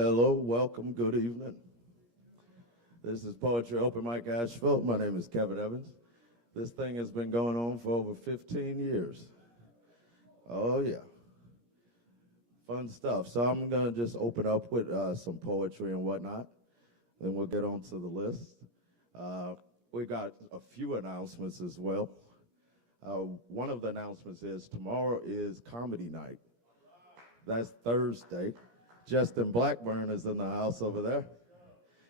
Hello, welcome, good evening. This is Poetry Open Mic Asheville. My name is Kevin Evans. This thing has been going on for over 15 years. Oh yeah, fun stuff. So I'm gonna just open up with some poetry and whatnot. Then we'll get on to the list. Uh, we got a few announcements as well. One of the announcements is tomorrow is comedy night. That's Thursday. Justin Blackburn is in the house over there.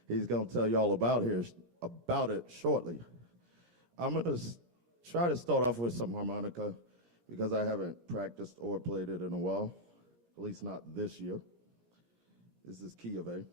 He's going to tell you all about it shortly. I'm going to try to start off with some harmonica because I haven't practiced or played it in a while, at least not this year. This is key of A.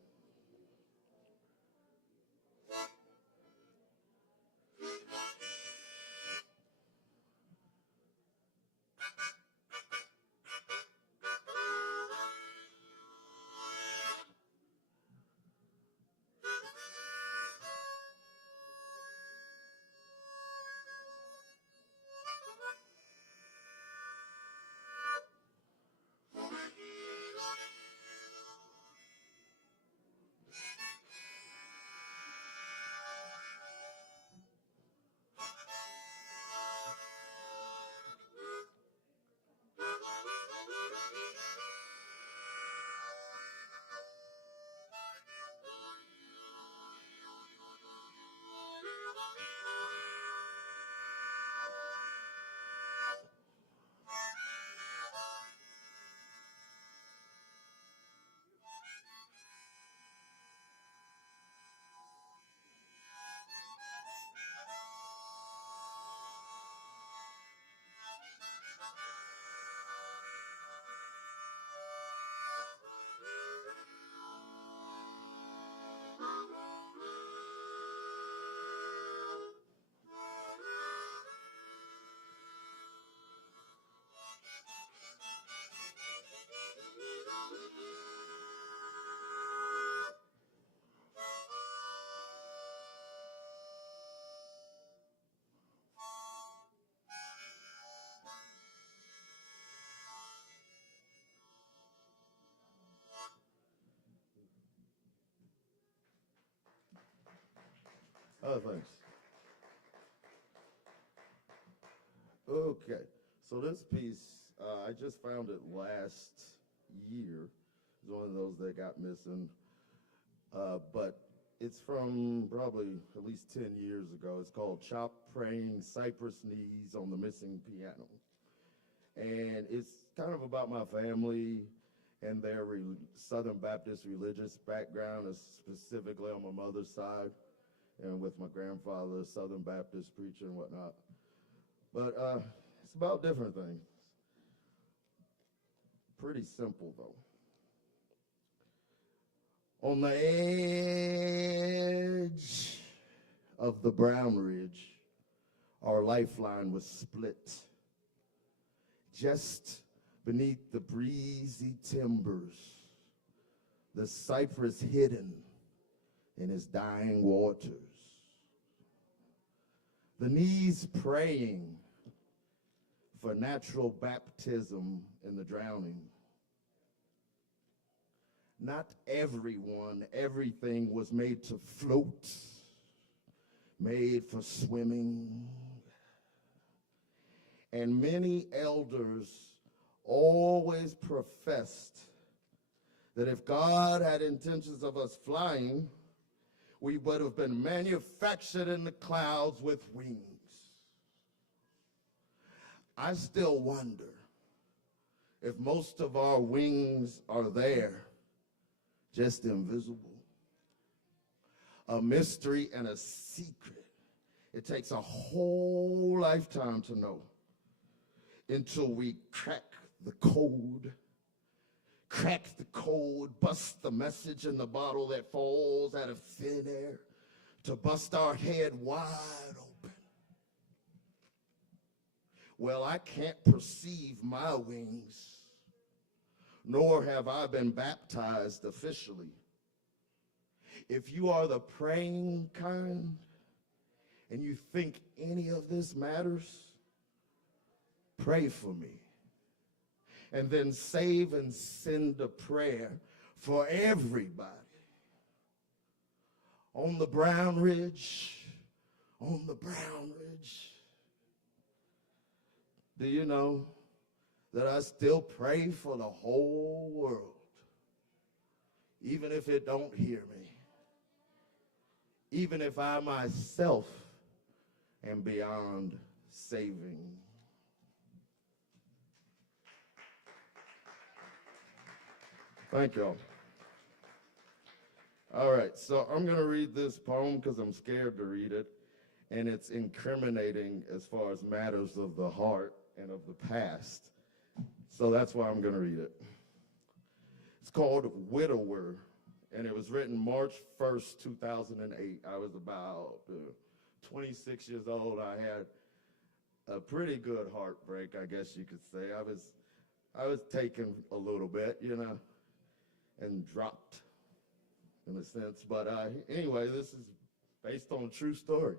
Oh, thanks. Okay, so this piece, I just found it last year. It's one of those that got missing, but it's from probably at least 10 years ago. It's called Chop Praying Cypress Knees on the Missing Piano. And it's kind of about my family and their Southern Baptist religious background, specifically on my mother's side, and with my grandfather, Southern Baptist preacher and whatnot. But it's about different things. Pretty simple, though. On the edge of the Brown Ridge, our lifeline was split. Just beneath the breezy timbers, the cypress hidden in its dying waters. The knees praying for natural baptism in the drowning. Not everything was made to float, made for swimming. And many elders always professed that if God had intentions of us flying, we would have been manufactured in the clouds with wings. I still wonder if most of our wings are there, just invisible. A mystery and a secret. It takes a whole lifetime to know until we crack the code, bust the message in the bottle that falls out of thin air to bust our head wide open. Well, I can't perceive my wings, nor have I been baptized officially. If you are the praying kind and you think any of this matters, pray for me. And then save and send a prayer for everybody. On the Brown Ridge, on the Brown Ridge. Do you know that I still pray for the whole world, even if it don't hear me, even if I myself am beyond saving? Thank y'all. All right, so I'm going to read this poem because I'm scared to read it, and it's incriminating as far as matters of the heart and of the past. So that's why I'm going to read it. It's called Widower, and it was written March 1st, 2008. I was about 26 years old. I had a pretty good heartbreak, I guess you could say. I was taken a little bit, you know, and dropped in a sense. But anyway, this is based on a true story.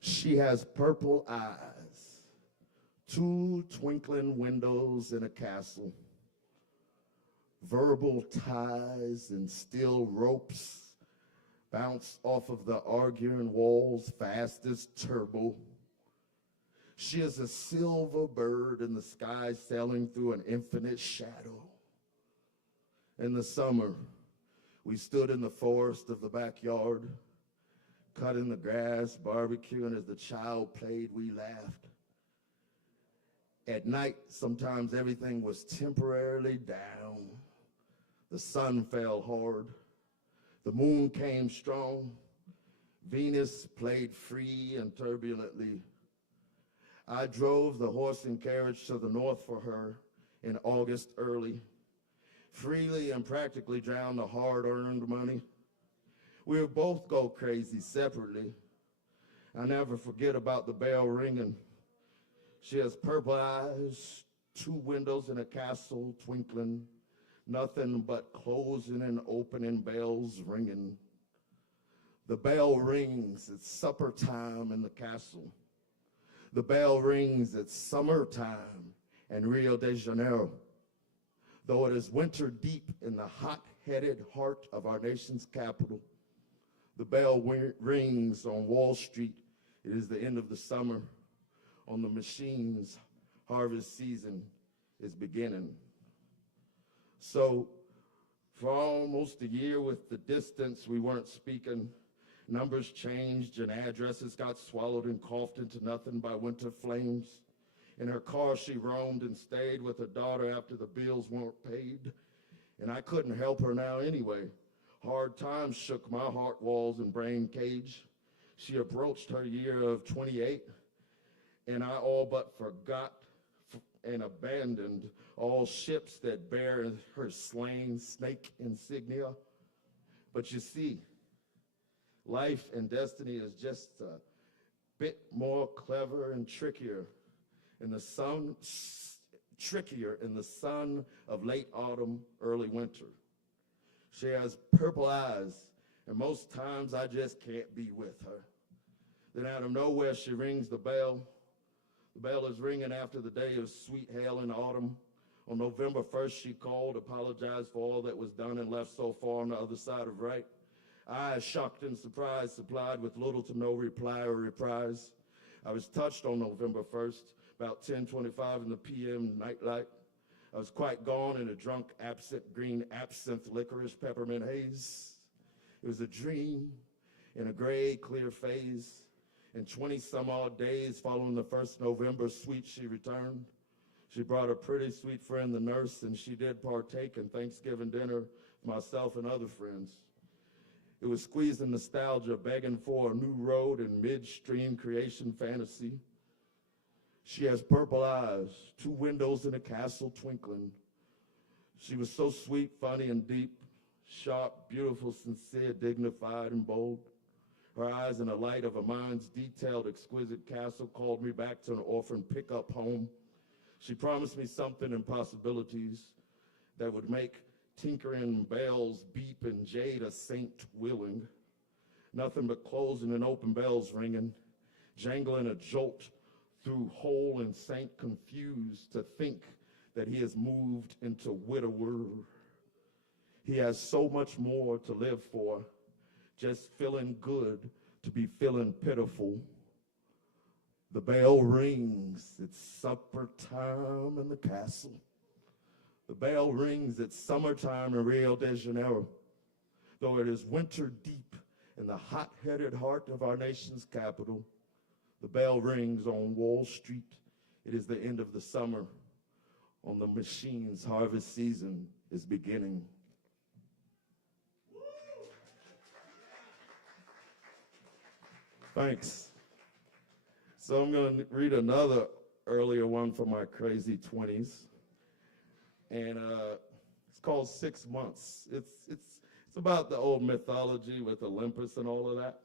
She has purple eyes, 2 twinkling windows in a castle, verbal ties and steel ropes bounce off of the arguing walls fast as turbo. She is a silver bird in the sky sailing through an infinite shadow. In the summer, we stood in the forest of the backyard, cutting the grass, barbecuing. As the child played, we laughed. At night, sometimes everything was temporarily down. The sun fell hard. The moon came strong. Venus played free and turbulently. I drove the horse and carriage to the north for her in August early, freely and practically drowned the hard-earned money. We would both go crazy separately. I never forget about the bell ringing. She has purple eyes, 2 windows in a castle twinkling, nothing but closing and opening bells ringing. The bell rings, it's supper time in the castle. The bell rings, it's summertime in Rio de Janeiro. Though it is winter deep in the hot-headed heart of our nation's capital, the bell rings on Wall Street. It is the end of the summer. On the machines, harvest season is beginning. So for almost a year with the distance, we weren't speaking. Numbers changed and addresses got swallowed and coughed into nothing by winter flames. In her car, she roamed and stayed with her daughter after the bills weren't paid. And I couldn't help her now anyway. Hard times shook my heart walls and brain cage. She approached her year of 28, and I all but forgot and abandoned all ships that bear her slain snake insignia. But you see, life and destiny is just a bit more clever and trickier in the sun of late autumn, early winter. She has purple eyes, and most times I just can't be with her. Then out of nowhere, she rings the bell. The bell is ringing after the day of sweet hail in autumn. On November 1st, she called, apologized for all that was done and left so far on the other side of right. I, shocked and surprised, supplied with little to no reply or reprise. I was touched on November 1st, about 10:25 in the p.m. nightlight. I was quite gone in a drunk, absent green absinthe licorice peppermint haze. It was a dream in a gray, clear phase. In 20-some-odd days following the first November sweet, she returned. She brought a pretty sweet friend, the nurse, and she did partake in Thanksgiving dinner with myself and other friends. It was squeezing nostalgia, begging for a new road in midstream creation fantasy. She has purple eyes, 2 windows in a castle twinkling. She was so sweet, funny, and deep, sharp, beautiful, sincere, dignified, and bold. Her eyes in the light of a mind's detailed, exquisite castle called me back to an orphan pickup home. She promised me something in possibilities that would make tinkering bells beep and jade a saint willing. Nothing but closing and open bells ringing, jangling a jolt through whole and saint confused to think that he has moved into widower. He has so much more to live for, just feeling good to be feeling pitiful. The bell rings, it's supper time in the castle. The bell rings, it's summertime in Rio de Janeiro. Though it is winter deep in the hot-headed heart of our nation's capital, the bell rings on Wall Street. It is the end of the summer. On the machine's harvest season is beginning. Thanks. So I'm going to read another earlier one from my crazy 20s. And it's called 6 Months. It's about the old mythology with Olympus and all of that.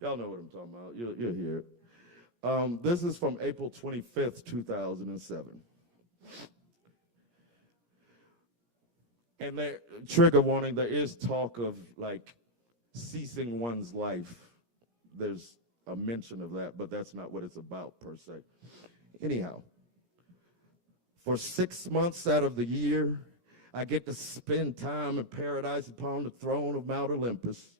Y'all know what I'm talking about. You'll hear it. This is from April 25th, 2007. And there, trigger warning, there is talk of like ceasing one's life. There's a mention of that, but that's not what it's about per se. Anyhow, for 6 months out of the year, I get to spend time in paradise upon the throne of Mount Olympus.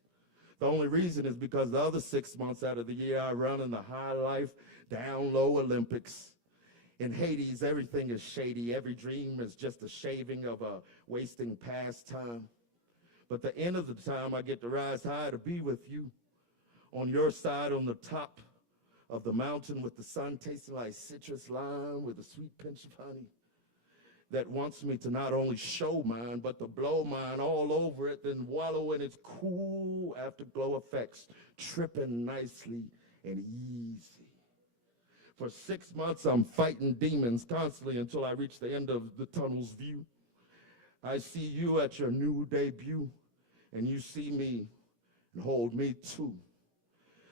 The only reason is because the other 6 months out of the year, I run in the high life, down low Olympics. In Hades, everything is shady. Every dream is just a shaving of a wasting pastime. But the end of the time, I get to rise high to be with you. On your side, on the top of the mountain with the sun tasting like citrus lime with a sweet pinch of honey that wants me to not only show mine, but to blow mine all over it, then wallow in its cool afterglow effects, tripping nicely and easy. For 6 months, I'm fighting demons constantly until I reach the end of the tunnel's view. I see you at your new debut, and you see me and hold me too.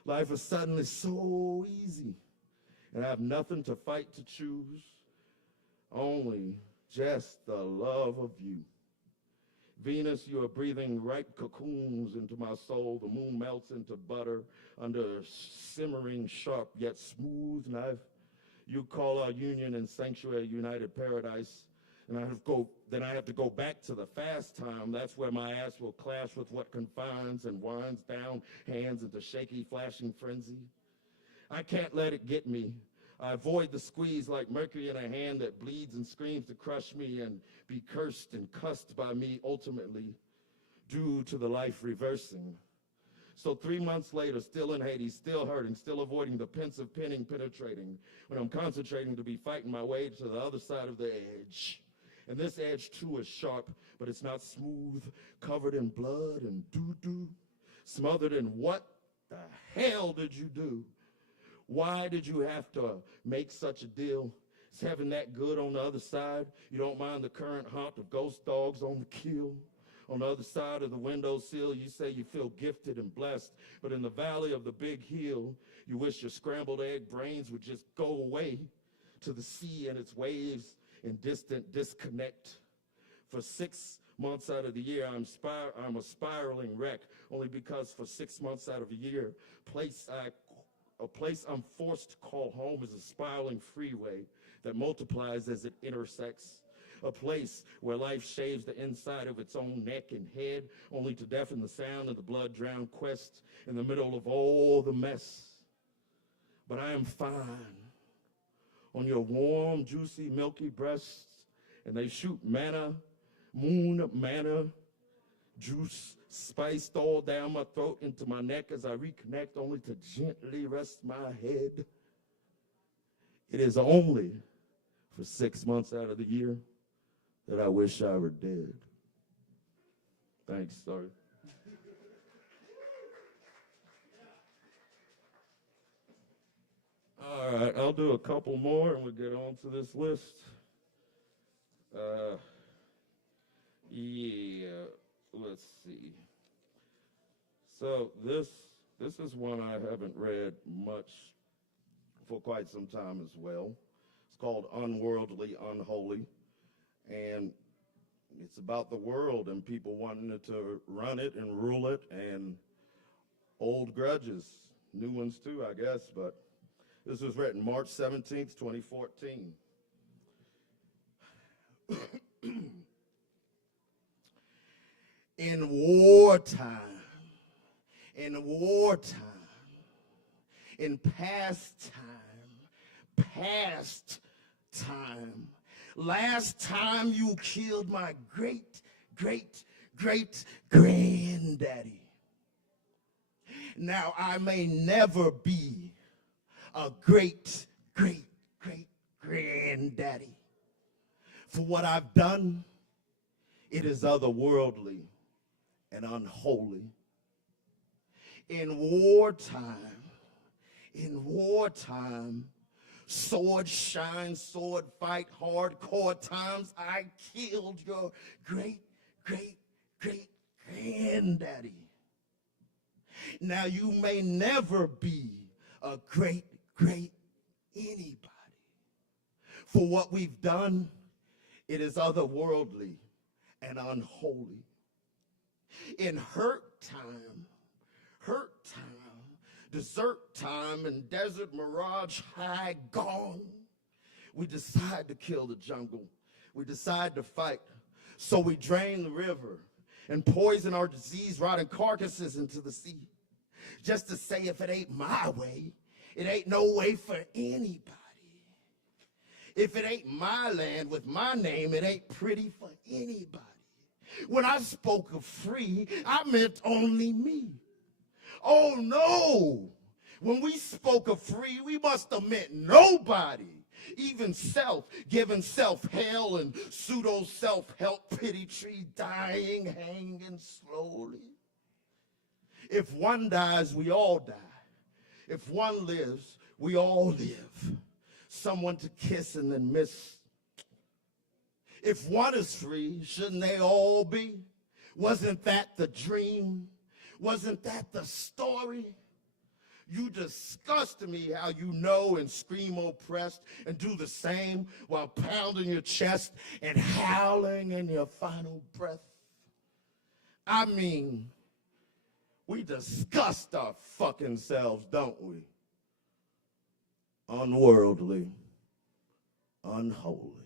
Life is suddenly so easy, and I have nothing to fight to choose, only just the love of you. Venus, you are breathing ripe cocoons into my soul. The moon melts into butter under a simmering, sharp, yet smooth knife. You call our union and sanctuary united paradise, and then I have to go back to the fast time. That's where my ass will clash with what confines and winds down hands into shaky, flashing frenzy. I can't let it get me. I avoid the squeeze like mercury in a hand that bleeds and screams to crush me and be cursed and cussed by me ultimately, due to the life reversing. So 3 months later, still in Hades, still hurting, still avoiding the pensive pinning penetrating, when I'm concentrating to be fighting my way to the other side of the edge. And this edge too is sharp, but it's not smooth, covered in blood and doo-doo, smothered in what the hell did you do? Why did you have to make such a deal? Is heaven that good on the other side? You don't mind the current haunt of ghost dogs on the kill? On the other side of the windowsill, you say you feel gifted and blessed, but in the valley of the big hill, you wish your scrambled egg brains would just go away to the sea and its waves in distant disconnect. For 6 months out of the year, I'm a spiraling wreck, only because for 6 months out of the year, a place I'm forced to call home is a spiraling freeway that multiplies as it intersects. A place where life shaves the inside of its own neck and head, only to deafen the sound of the blood-drowned quest in the middle of all the mess. But I am fine on your warm, juicy, milky breasts, and they shoot moon manna, juice spiced all down my throat into my neck as I reconnect, only to gently rest my head. It is only for 6 months out of the year that I wish I were dead. Thanks, sorry. All right, I'll do a couple more and we'll get on to this list. Let's see. So this is one I haven't read much for quite some time as well. It's called Unworldly, Unholy, and it's about the world and people wanting to run it and rule it, and old grudges, new ones too, I guess, but this was written March 17th, 2014. In wartime, in past time, last time you killed my great granddaddy. Now I may never be a great granddaddy. For what I've done, it is otherworldly and unholy. In wartime, sword shine, sword fight, hardcore times, I killed your great granddaddy. Now you may never be a great anybody. For what we've done, it is otherworldly and unholy. In hurt time, desert time, and desert mirage high gone, we decide to kill the jungle. We decide to fight. So we drain the river and poison our disease-rotting carcasses into the sea. Just to say, if it ain't my way, it ain't no way for anybody. If it ain't my land with my name, it ain't pretty for anybody. When I spoke of free, I meant only me. Oh no! When we spoke of free, we must have meant nobody. Even self, giving self hell and pseudo self-help pity tree dying, hanging slowly. If one dies, we all die. If one lives, we all live. Someone to kiss and then miss. If one is free, shouldn't they all be? Wasn't that the dream? Wasn't that the story? You disgust me how you know and scream oppressed and do the same while pounding your chest and howling in your final breath. I mean, we disgust our fucking selves, don't we? Unworldly, unholy.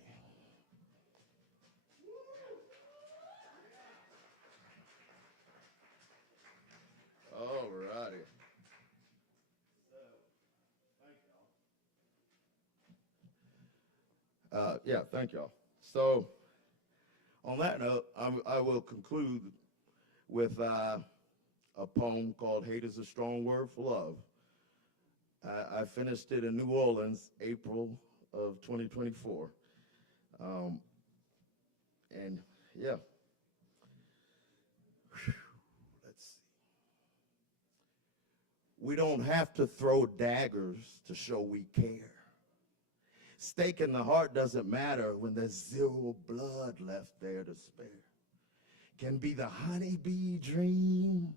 All righty. Yeah, thank y'all. So, on that note, I will conclude with a poem called Hate is a Strong Word for Love. I finished it in New Orleans, April of 2024. And yeah. Let's see. We don't have to throw daggers to show we care. Stake in the heart doesn't matter when there's zero blood left there to spare. Can be the honeybee dream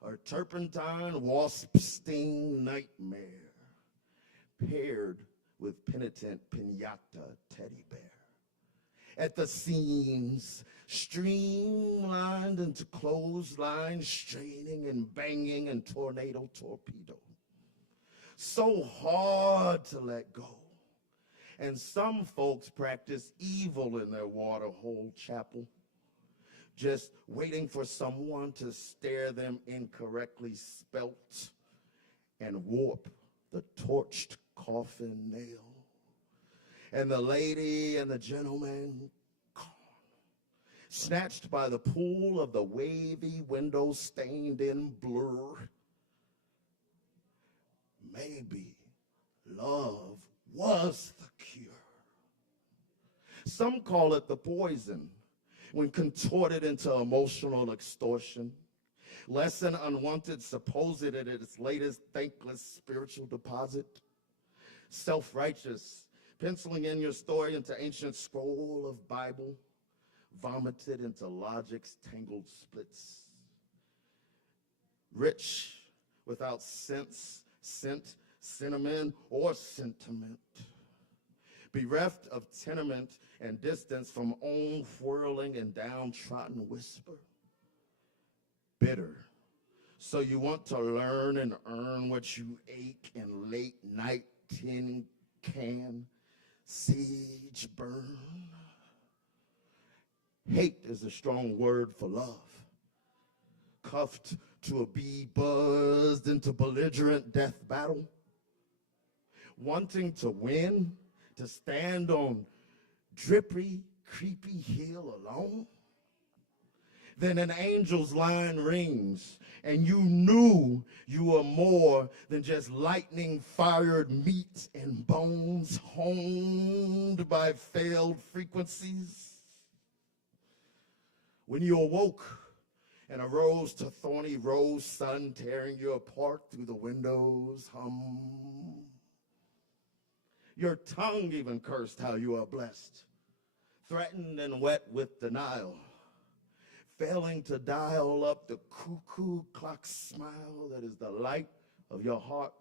or turpentine wasp sting nightmare paired with penitent pinata teddy bear. At the seams, streamlined into clotheslines, straining and banging and tornado torpedo. So hard to let go. And some folks practice evil in their waterhole chapel, just waiting for someone to stare them incorrectly spelt and warp the torched coffin nail. And the lady and the gentleman gone, snatched by the pool of the wavy window stained in blur. Maybe love was the cure. Some call it the poison when contorted into emotional extortion. Lesson unwanted, supposed at its latest thankless spiritual deposit. Self-righteous, penciling in your story into ancient scroll of Bible, vomited into logic's tangled splits. Rich without sense, scent, cinnamon, or sentiment. Bereft of tenement and distance from own whirling and downtrodden whisper. Bitter. So you want to learn and earn what you ache in late night tin can siege burn. Hate is a strong word for love. cuffed to a bee buzzed into belligerent death battle? Wanting to win, to stand on drippy, creepy hill alone? Then an angel's line rings, and you knew you were more than just lightning-fired meat and bones honed by failed frequencies. When you awoke and arose to thorny rose sun tearing you apart through the window's hum, your tongue even cursed how you are blessed, threatened and wet with denial, failing to dial up the cuckoo clock smile that is the light of your heart,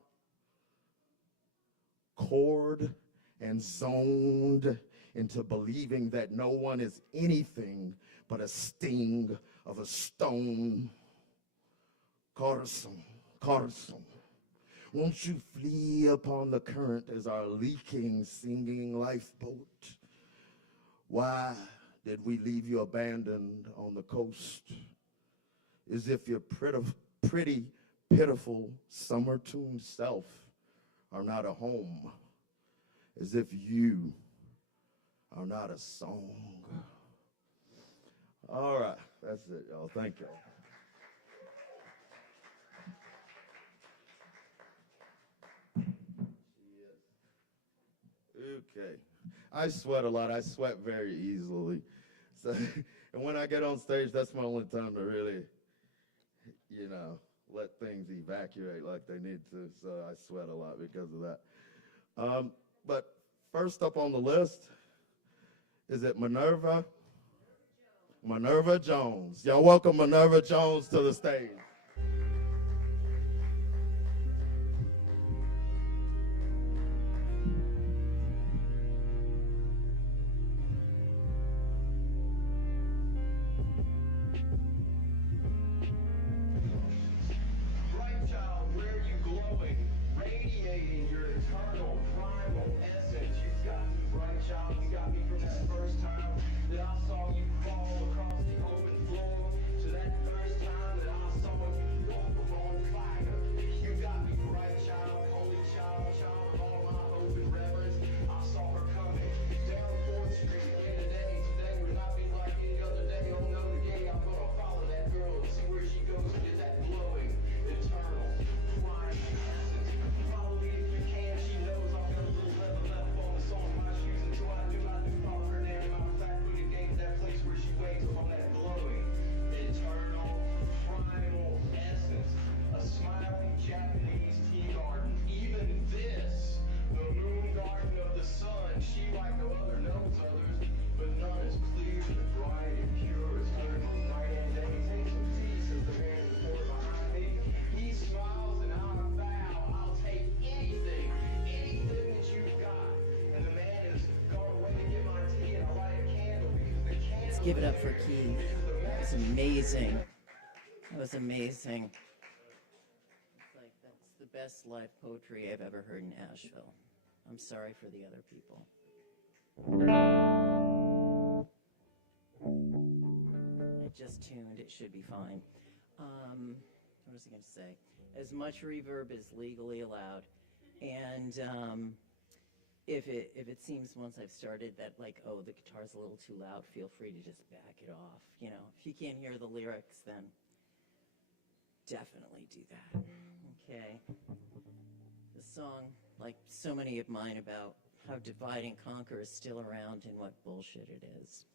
cored and zoned into believing that no one is anything but a sting of a stone. Corazon, corazon, won't you flee upon the current as our leaking, singing lifeboat? Why did we leave you abandoned on the coast? As if your pretty, pitiful, summer-tuned self are not a home. As if you are not a song. All right, that's it, y'all. Thank y'all. Okay. I sweat a lot. I sweat very easily. So, and when I get on stage, that's my only time to really, let things evacuate like they need to. So I sweat a lot because of that. But first up on the list, is it Minerva? Minerva Jones. Y'all welcome Minerva Jones to the stage. Give it up for Keith. That was amazing. That was amazing. It's like, that's the best live poetry I've ever heard in Asheville. I'm sorry for the other people. I just tuned. It should be fine. What was I going to say? As much reverb is legally allowed. And if it seems once I've started that like, oh, the guitar's a little too loud, feel free to just back it off. If you can't hear the lyrics, then definitely do that. Okay. The song, like so many of mine, about how divide and conquer is still around and what bullshit it is.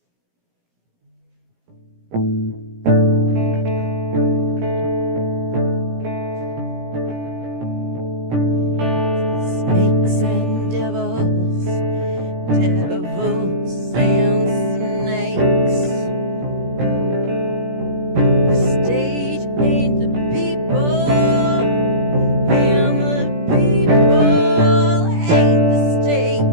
Snakes and devils, devils and snakes. The stage ain't the people, and the people ain't the state.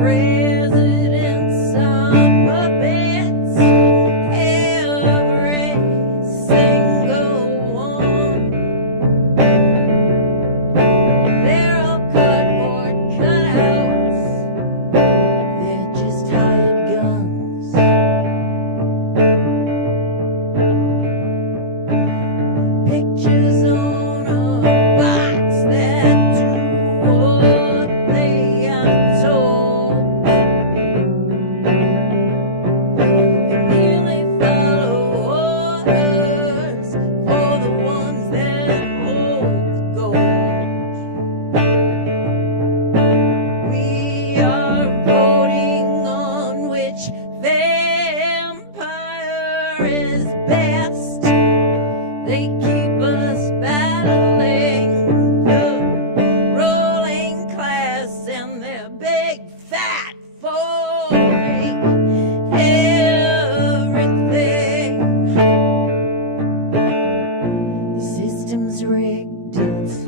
Presidents are puppets, every single one. rigged, it's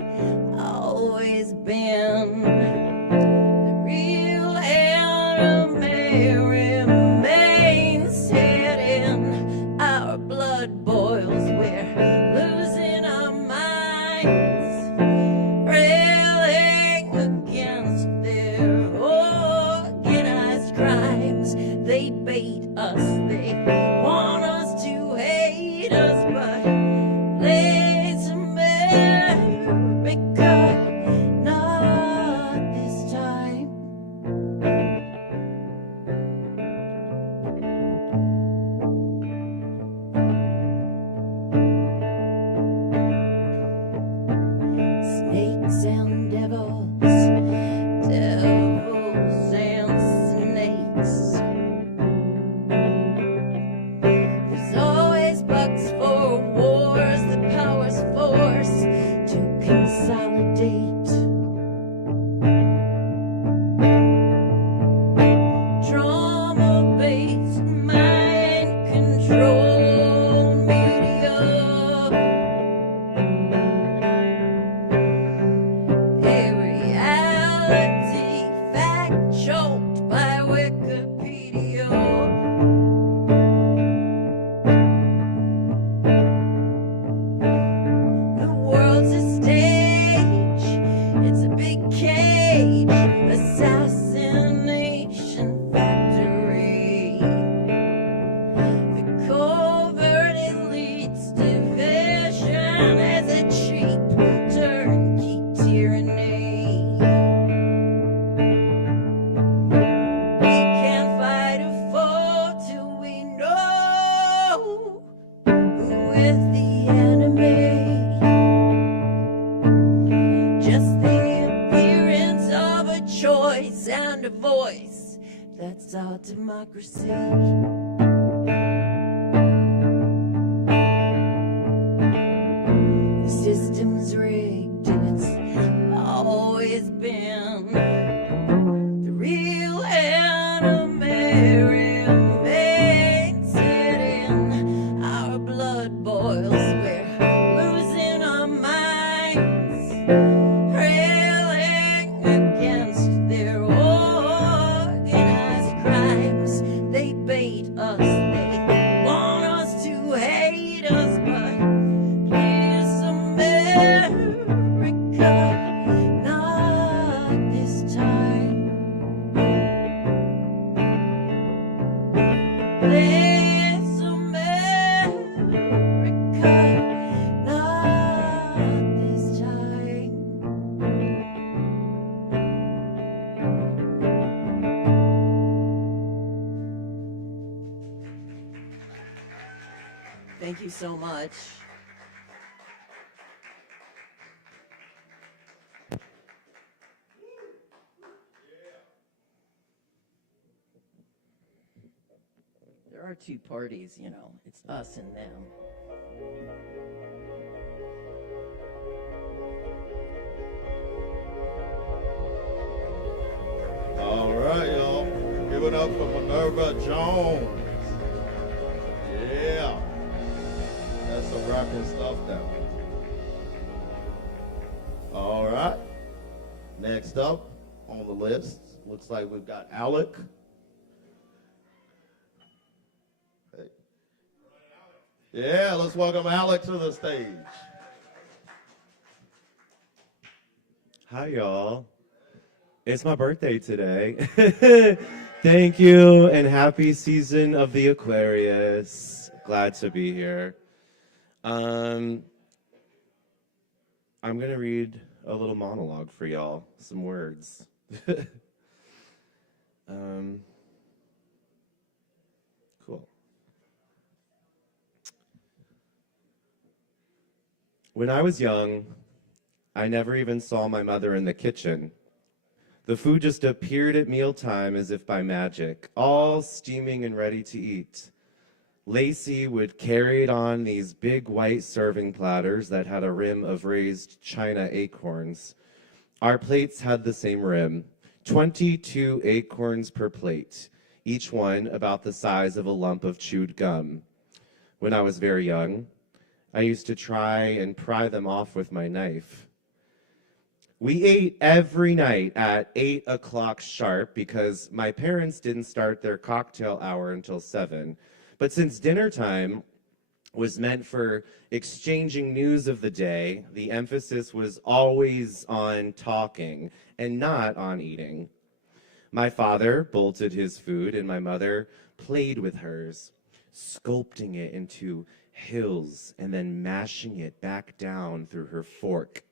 always been. The real enemy remains hidden. Our blood boils, we're losing our minds, railing against their organized crimes. They bait us, they want us to hate us, but please America, not this time. Snakes and devils, devils and snakes. There's always bucks for wars, the power's force to consolidate. Trauma-based mind control media. A reality fact choked by Wikipedia. The world's a stage, it's a big cage, assassination factory. The covert elite's division is a cheap turnkey tyranny. We can't fight a foe till we know who is the enemy. Just the appearance of a choice and a voice, that's our democracy. The system's rigged, it's always been. The real enemy remains hidden. Our blood boils, we're losing our minds, railing against their organized crimes. They bait us, they want us to hate us, but please America, not this time. Please America, not this time. Thank you so much. There are two parties, you know, it's us and them. All right, y'all. Give it up for Minerva Jones. Yeah. That's some rocking stuff down. All right. Next up on the list, looks like we've got Alec. Hey. Yeah, let's welcome Alec to the stage. Hi, y'all. It's my birthday today. Thank you, and happy season of the Aquarius. Glad to be here. I'm going to read a little monologue for y'all, some words. Cool. When I was young, I never even saw my mother in the kitchen. The food just appeared at mealtime as if by magic, all steaming and ready to eat. Lacey would carry it on these big white serving platters that had a rim of raised china acorns. Our plates had the same rim, 22 acorns per plate, each one about the size of a lump of chewed gum. When I was very young, I used to try and pry them off with my knife. We ate every night at 8 o'clock sharp because my parents didn't start their cocktail hour until 7. But since dinner time was meant for exchanging news of the day, the emphasis was always on talking and not on eating. My father bolted his food, and my mother played with hers, sculpting it into hills and then mashing it back down through her fork.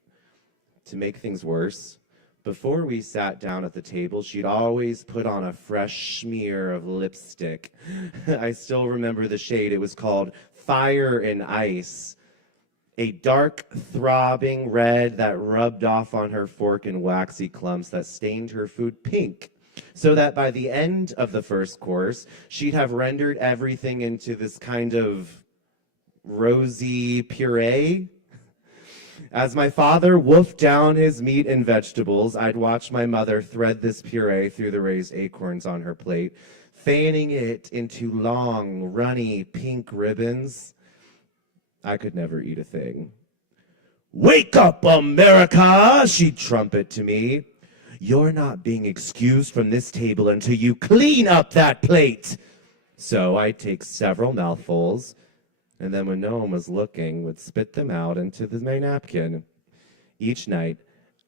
To make things worse, before we sat down at the table, she'd always put on a fresh smear of lipstick. I still remember the shade. It was called Fire and Ice, a dark, throbbing red that rubbed off on her fork in waxy clumps that stained her food pink, so that by the end of the first course, she'd have rendered everything into this kind of rosy puree. As my father wolfed down his meat and vegetables, I'd watch my mother thread this puree through the raised acorns on her plate, fanning it into long, runny, pink ribbons. I could never eat a thing. "Wake up, America!" she'd trumpet to me. "You're not being excused from this table until you clean up that plate." So I'd take several mouthfuls, and then when no one was looking, would spit them out into my napkin. Each night,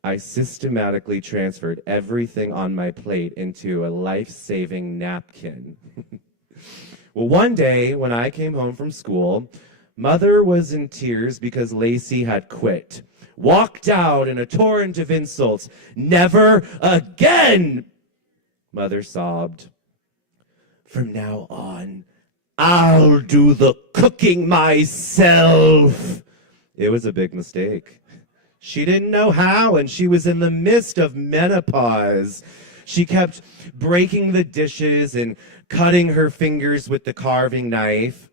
I systematically transferred everything on my plate into a life-saving napkin. Well, one day, when I came home from school, Mother was in tears because Lacey had quit. Walked out in a torrent of insults. "Never again!" Mother sobbed. "From now on, I'll do the cooking myself." It was a big mistake. She didn't know how, and she was in the midst of menopause. She kept breaking the dishes and cutting her fingers with the carving knife.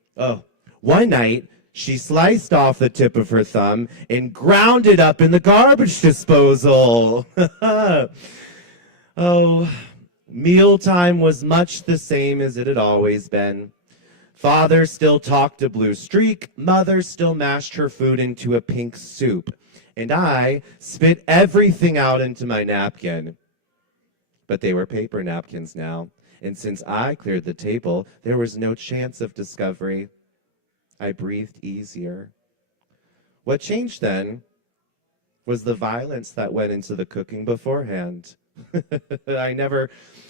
One night, she sliced off the tip of her thumb and ground it up in the garbage disposal. Mealtime was much the same as it had always been. Father still talked a blue streak, Mother still mashed her food into a pink soup, and I spit everything out into my napkin. But they were paper napkins now, and since I cleared the table, there was no chance of discovery. I breathed easier. What changed then was the violence that went into the cooking beforehand. I never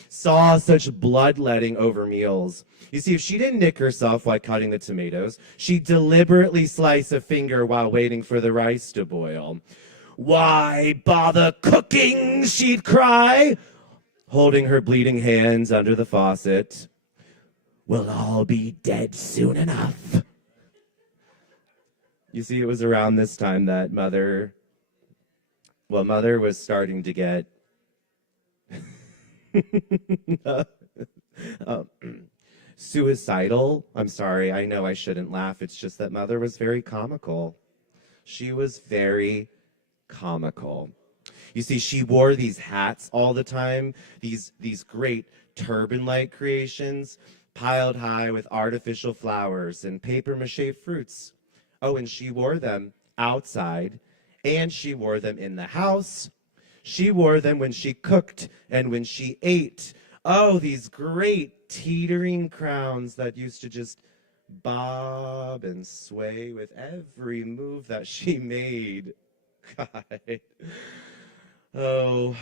saw such bloodletting over meals. You see, if she didn't nick herself while cutting the tomatoes, she'd deliberately slice a finger while waiting for the rice to boil. "Why bother cooking?" she'd cry, holding her bleeding hands under the faucet. "We'll all be dead soon enough." You see, it was around this time that Mother was starting to get suicidal. I'm sorry, I know I shouldn't laugh. It's just that Mother was very comical. She was very comical. You see, she wore these hats all the time, these great turban-like creations, piled high with artificial flowers and papier-mâché fruits. And she wore them outside, and she wore them in the house. She wore them when she cooked and when she ate. These great teetering crowns that used to just bob and sway with every move that she made. God. Oh,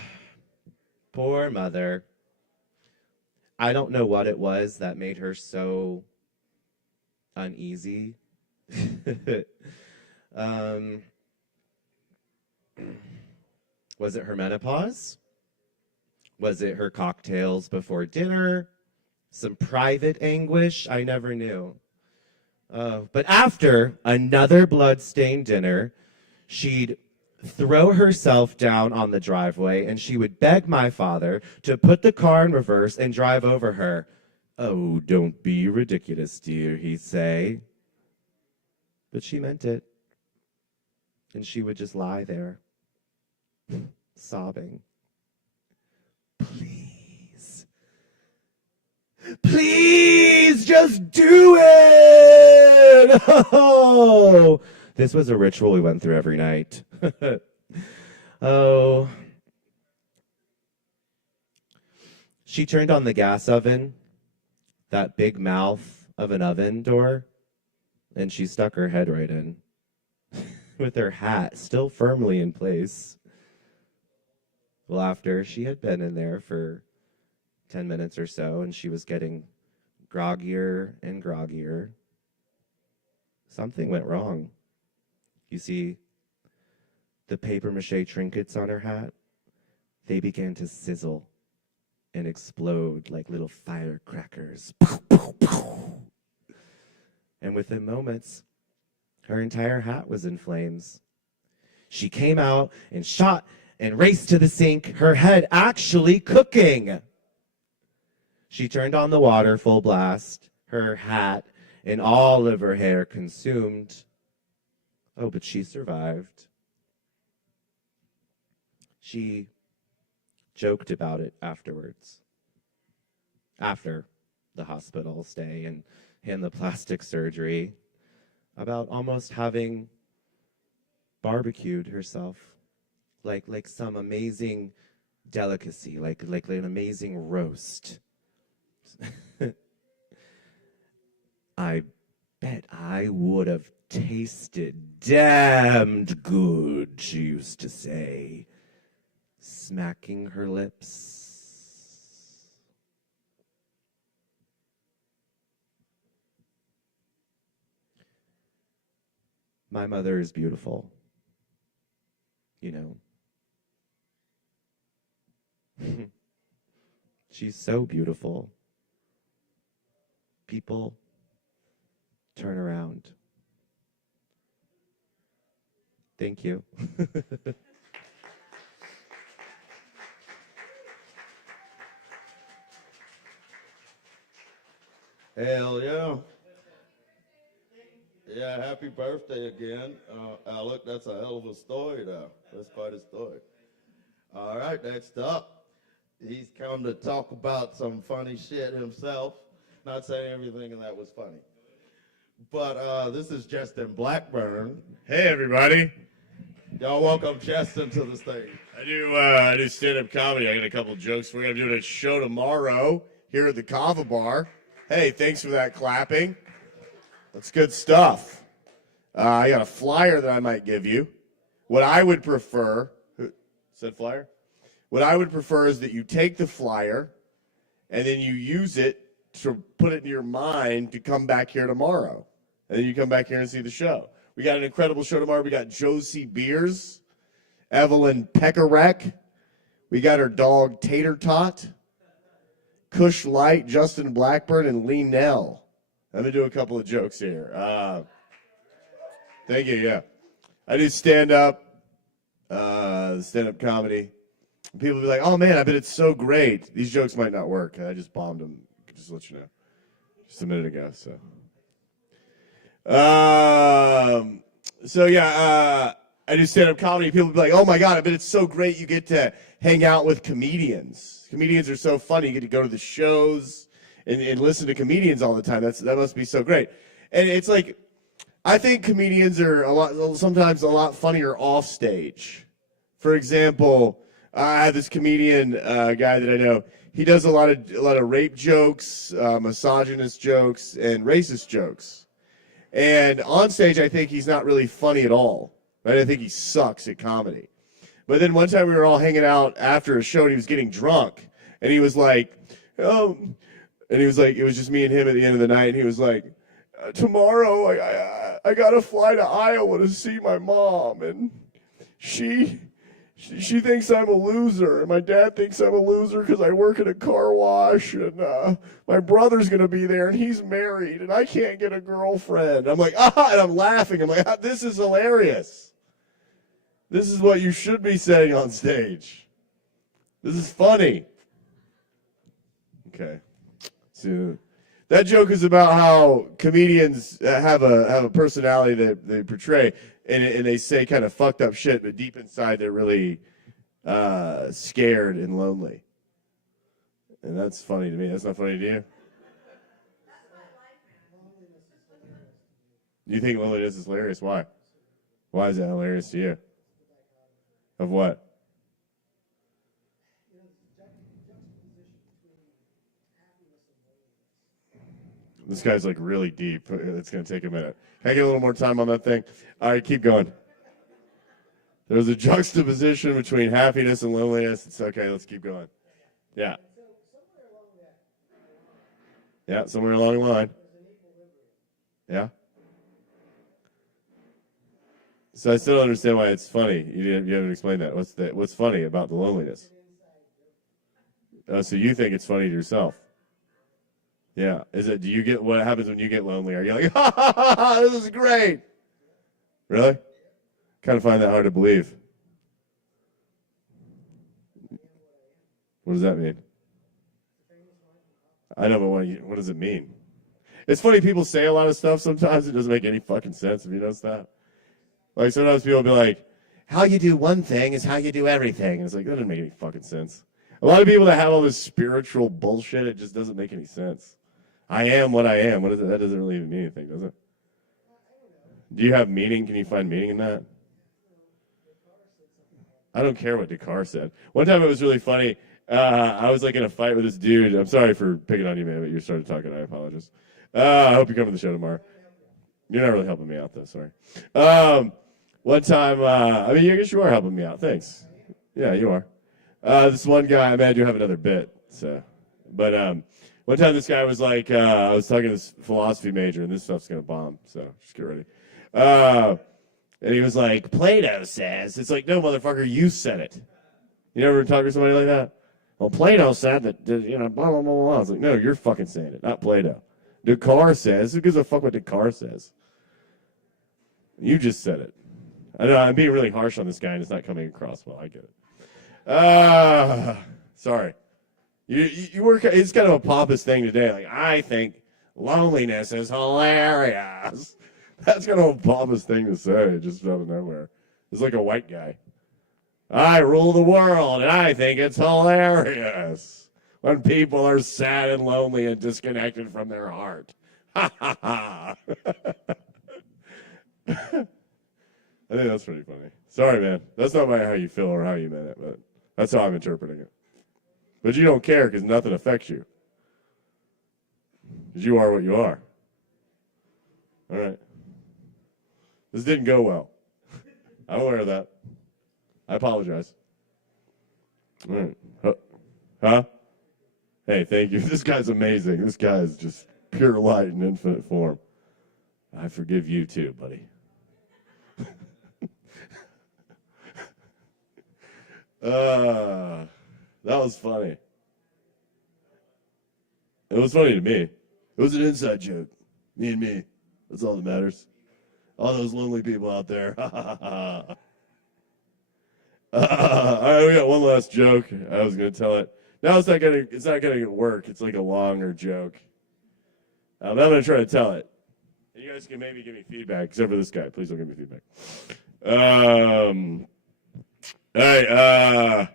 poor Mother. I don't know what it was that made her so uneasy. Was it her menopause? Was it her cocktails before dinner? Some private anguish? I never knew. But after another blood-stained dinner, she'd throw herself down on the driveway and she would beg my father to put the car in reverse and drive over her. "Oh, don't be ridiculous, dear," he'd say. But she meant it. And she would just lie there, sobbing. "Please, please just do it." Oh, This was a ritual we went through every night. Oh. She turned on the gas oven, that big mouth of an oven door, and she stuck her head right in with her hat still firmly in place. Well, after she had been in there for 10 minutes or so, and she was getting groggier and groggier, something went wrong. You see, the papier-mâché trinkets on her hat, they began to sizzle and explode like little firecrackers. Pow, pow, pow. And within moments, her entire hat was in flames. She came out and shot and raced to the sink, her head actually cooking. She turned on the water full blast, her hat and all of her hair consumed. Oh, but she survived. She joked about it afterwards, after the hospital stay and the plastic surgery, about almost having barbecued herself like some amazing delicacy, like an amazing roast. I bet I would have tasted damned good, she used to say, smacking her lips. My mother is beautiful, you know. She's so beautiful. People turn around. Thank you. Hell yeah. Yeah, happy birthday again. Alec, that's a hell of a story, though. That's quite a story. All right, next up. He's come to talk about some funny shit himself. Not saying everything in that was funny. But this is Justin Blackburn. Hey, everybody. Y'all welcome Justin to the stage. I do stand-up comedy. I got a couple jokes for you. I'm doing a show tomorrow here at the Kava bar. Hey, thanks for that clapping. That's good stuff. I got a flyer that I might give you. What I would prefer, said flyer? What I would prefer is that you take the flyer and then you use it to put it in your mind to come back here tomorrow. And then you come back here and see the show. We got an incredible show tomorrow. We got Josie Beers, Evelyn Pekarek. We got her dog Tater Tot, Cush Light, Justin Blackburn, and Lee Nell. I'm going to do a couple of jokes here. Thank you, yeah. I do stand-up comedy. People be like, oh, man, I bet it's so great. These jokes might not work. I just bombed them, just to let you know, just a minute ago. I do stand-up comedy. People be like, oh, my God, I bet it's so great you get to hang out with comedians. Comedians are so funny. You get to go to the shows and listen to comedians all the time. That must be so great. And it's like, I think comedians are sometimes a lot funnier off stage. For example, I have this comedian guy that I know. He does a lot of rape jokes, misogynist jokes, and racist jokes. And on stage, I think he's not really funny at all. Right? I think he sucks at comedy. But then one time we were all hanging out after a show, and he was getting drunk, and he was like, and he was like, it was just me and him at the end of the night, and he was like, tomorrow I got to fly to Iowa to see my mom, and she thinks I'm a loser, and my dad thinks I'm a loser because I work at a car wash, and my brother's going to be there, and he's married, and I can't get a girlfriend. I'm like, and I'm laughing. I'm like, this is hilarious. This is what you should be saying on stage. This is funny. Okay. So that joke is about how comedians have a personality that they portray, and they say kind of fucked up shit, but deep inside they're really scared and lonely. And that's funny to me. That's not funny to you? You think loneliness is hilarious? Why? Why is that hilarious to you? Of what? This guy's like really deep. It's going to take a minute. Can I get a little more time on that thing? All right, keep going. There's a juxtaposition between happiness and loneliness. It's okay. Let's keep going. Yeah. Yeah, somewhere along the line. Yeah. So I still don't understand why it's funny. You haven't explained that. What's funny about the loneliness? So you think it's funny to yourself? Yeah. Do you get what happens when you get lonely? Are you like, ha ha ha, ha this is great? Really? Kind of find that hard to believe. What does that mean? I know, but what does it mean? It's funny, people say a lot of stuff sometimes. It doesn't make any fucking sense. Have you noticed that? Like, sometimes people will be like, how you do one thing is how you do everything. And it's like, that doesn't make any fucking sense. A lot of people that have all this spiritual bullshit, it just doesn't make any sense. I am what I am. What is it? That doesn't really even mean anything, does it? Do you have meaning? Can you find meaning in that? I don't care what Descartes said. One time it was really funny. I was like in a fight with this dude. I'm sorry for picking on you, man, but you started talking. I apologize. I hope you come to the show tomorrow. You're not really helping me out, though. Sorry. One time, I guess you are helping me out. Thanks. Yeah, you are. This one guy, I imagine you have another bit. But one time this guy was like, I was talking to this philosophy major, and this stuff's going to bomb, so just get ready. And he was like, Plato says. It's like, no, motherfucker, you said it. You ever talk to somebody like that? Well, Plato said that, blah, blah, blah, blah. I was like, no, you're fucking saying it, not Plato. Descartes says. Who gives a fuck what Descartes says? You just said it. I know, I'm being really harsh on this guy, and it's not coming across well. I get it. Sorry. You work. It's kind of a pompous thing today. Like, I think loneliness is hilarious. That's kind of a pompous thing to say, just out of nowhere. It's like a white guy. I rule the world, and I think it's hilarious when people are sad and lonely and disconnected from their heart. Ha ha ha. I think that's pretty funny. Sorry, man. That's not how you feel or how you meant it, but that's how I'm interpreting it. But you don't care because nothing affects you. Because you are what you are. All right. This didn't go well. I'm aware of that. I apologize. All right. Huh? Hey, thank you. This guy's amazing. This guy is just pure light in infinite form. I forgive you too, buddy. That was funny. It was funny to me. It was an inside joke. Me and me. That's all that matters. All those lonely people out there. All right, we got one last joke. I was going to tell it. Now it's not gonna work. It's like a longer joke. But I'm going to try to tell it. You guys can maybe give me feedback, except for this guy. Please don't give me feedback. All right.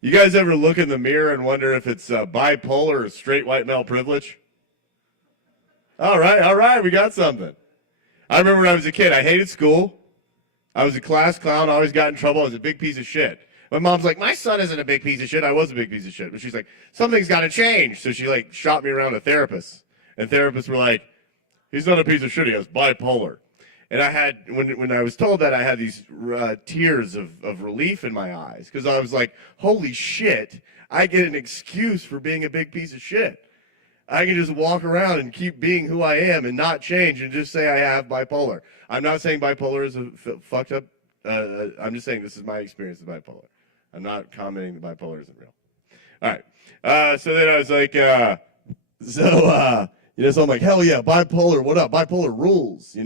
You guys ever look in the mirror and wonder if it's bipolar or straight white male privilege? All right. We got something. I remember when I was a kid, I hated school. I was a class clown. I always got in trouble. I was a big piece of shit. My mom's like, my son isn't a big piece of shit. I was a big piece of shit. But she's like, something's got to change. So she like shot me around to therapists. And therapists were like, he's not a piece of shit. He has bipolar. And I had, when I was told that, I had these tears of relief in my eyes. Because I was like, holy shit, I get an excuse for being a big piece of shit. I can just walk around and keep being who I am and not change and just say I have bipolar. I'm not saying bipolar is fucked up. I'm just saying this is my experience with bipolar. I'm not commenting that bipolar isn't real. All right. So then I was like, so I'm like, hell yeah, bipolar, what up? Bipolar rules,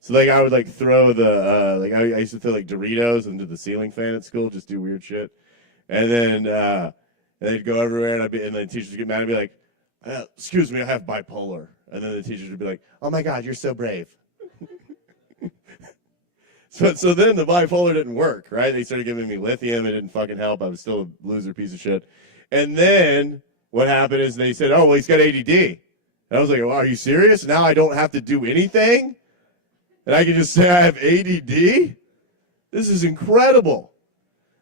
So like I would like throw the I used to throw like Doritos into the ceiling fan at school, just do weird shit, and then they'd go everywhere, and then the teachers would get mad and be like, "Excuse me, I have bipolar," and then the teachers would be like, "Oh my God, you're so brave." So then the bipolar didn't work, right? They started giving me lithium, it didn't fucking help. I was still a loser piece of shit, and then what happened is they said, "Oh well, he's got ADD." And I was like, well, "Are you serious? Now I don't have to do anything?" And I could just say I have ADD? This is incredible.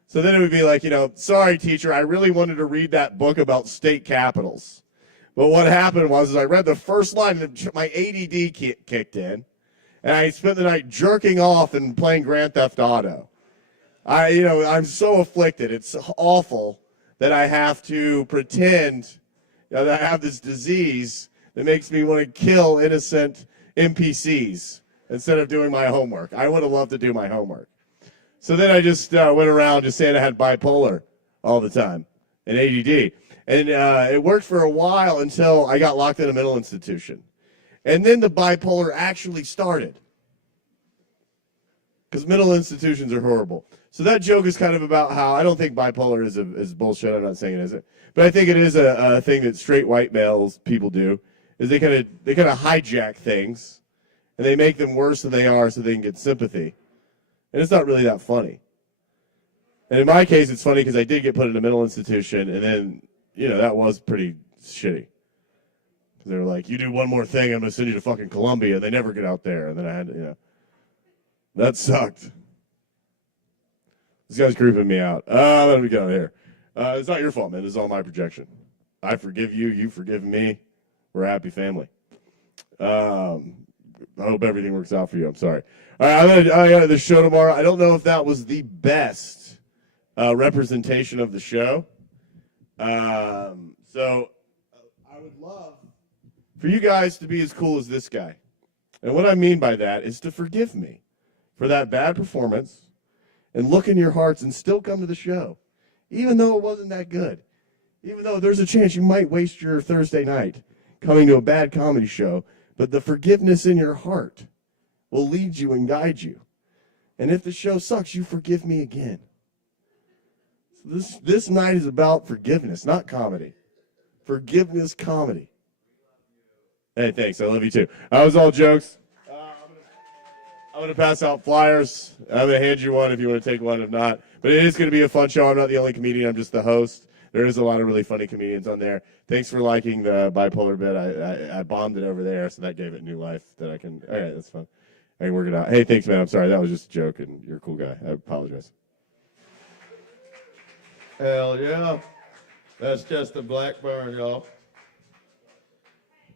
So then it would be like, sorry, teacher, I really wanted to read that book about state capitals. But what happened was I read the first line, and my ADD kicked in, and I spent the night jerking off and playing Grand Theft Auto. I'm so afflicted. It's awful that I have to pretend that I have this disease that makes me want to kill innocent NPCs instead of doing my homework. I would have loved to do my homework. So then I just went around just saying I had bipolar all the time and ADD. And it worked for a while until I got locked in a mental institution. And then the bipolar actually started. Because mental institutions are horrible. So that joke is kind of about how I don't think bipolar is bullshit. I'm not saying it isn't. But I think it is a thing that straight white males people do, is they kind of hijack things and they make them worse than they are so they can get sympathy. And it's not really that funny. And in my case, it's funny because I did get put in a mental institution, and then, that was pretty shitty. Because they were like, you do one more thing, I'm going to send you to fucking Columbia. They never get out there. And then I had to, that sucked. This guy's creeping me out. Let me get out of here. It's not your fault, man. This is all my projection. I forgive you. You forgive me. We're a happy family. I hope everything works out for you. I'm sorry. All right, I got the show tomorrow. I don't know if that was the best representation of the show. So I would love for you guys to be as cool as this guy. And what I mean by that is to forgive me for that bad performance and look in your hearts and still come to the show, even though it wasn't that good. Even though there's a chance you might waste your Thursday night coming to a bad comedy show, but the forgiveness in your heart will lead you and guide you. And if the show sucks, you forgive me again. So this night is about forgiveness, not comedy. Forgiveness comedy. Hey, thanks. I love you too. That was all jokes. I'm going to pass out flyers. I'm going to hand you one if you want to take one. If not, but it is going to be a fun show. I'm not the only comedian. I'm just the host. There is a lot of really funny comedians on there. Thanks for liking the bipolar bit. I bombed it over there, so that gave it new life. All right, that's fun. I can work it out. Hey, thanks, man. I'm sorry. That was just a joke, and you're a cool guy. I apologize. Hell yeah. That's just the Blackburn, y'all.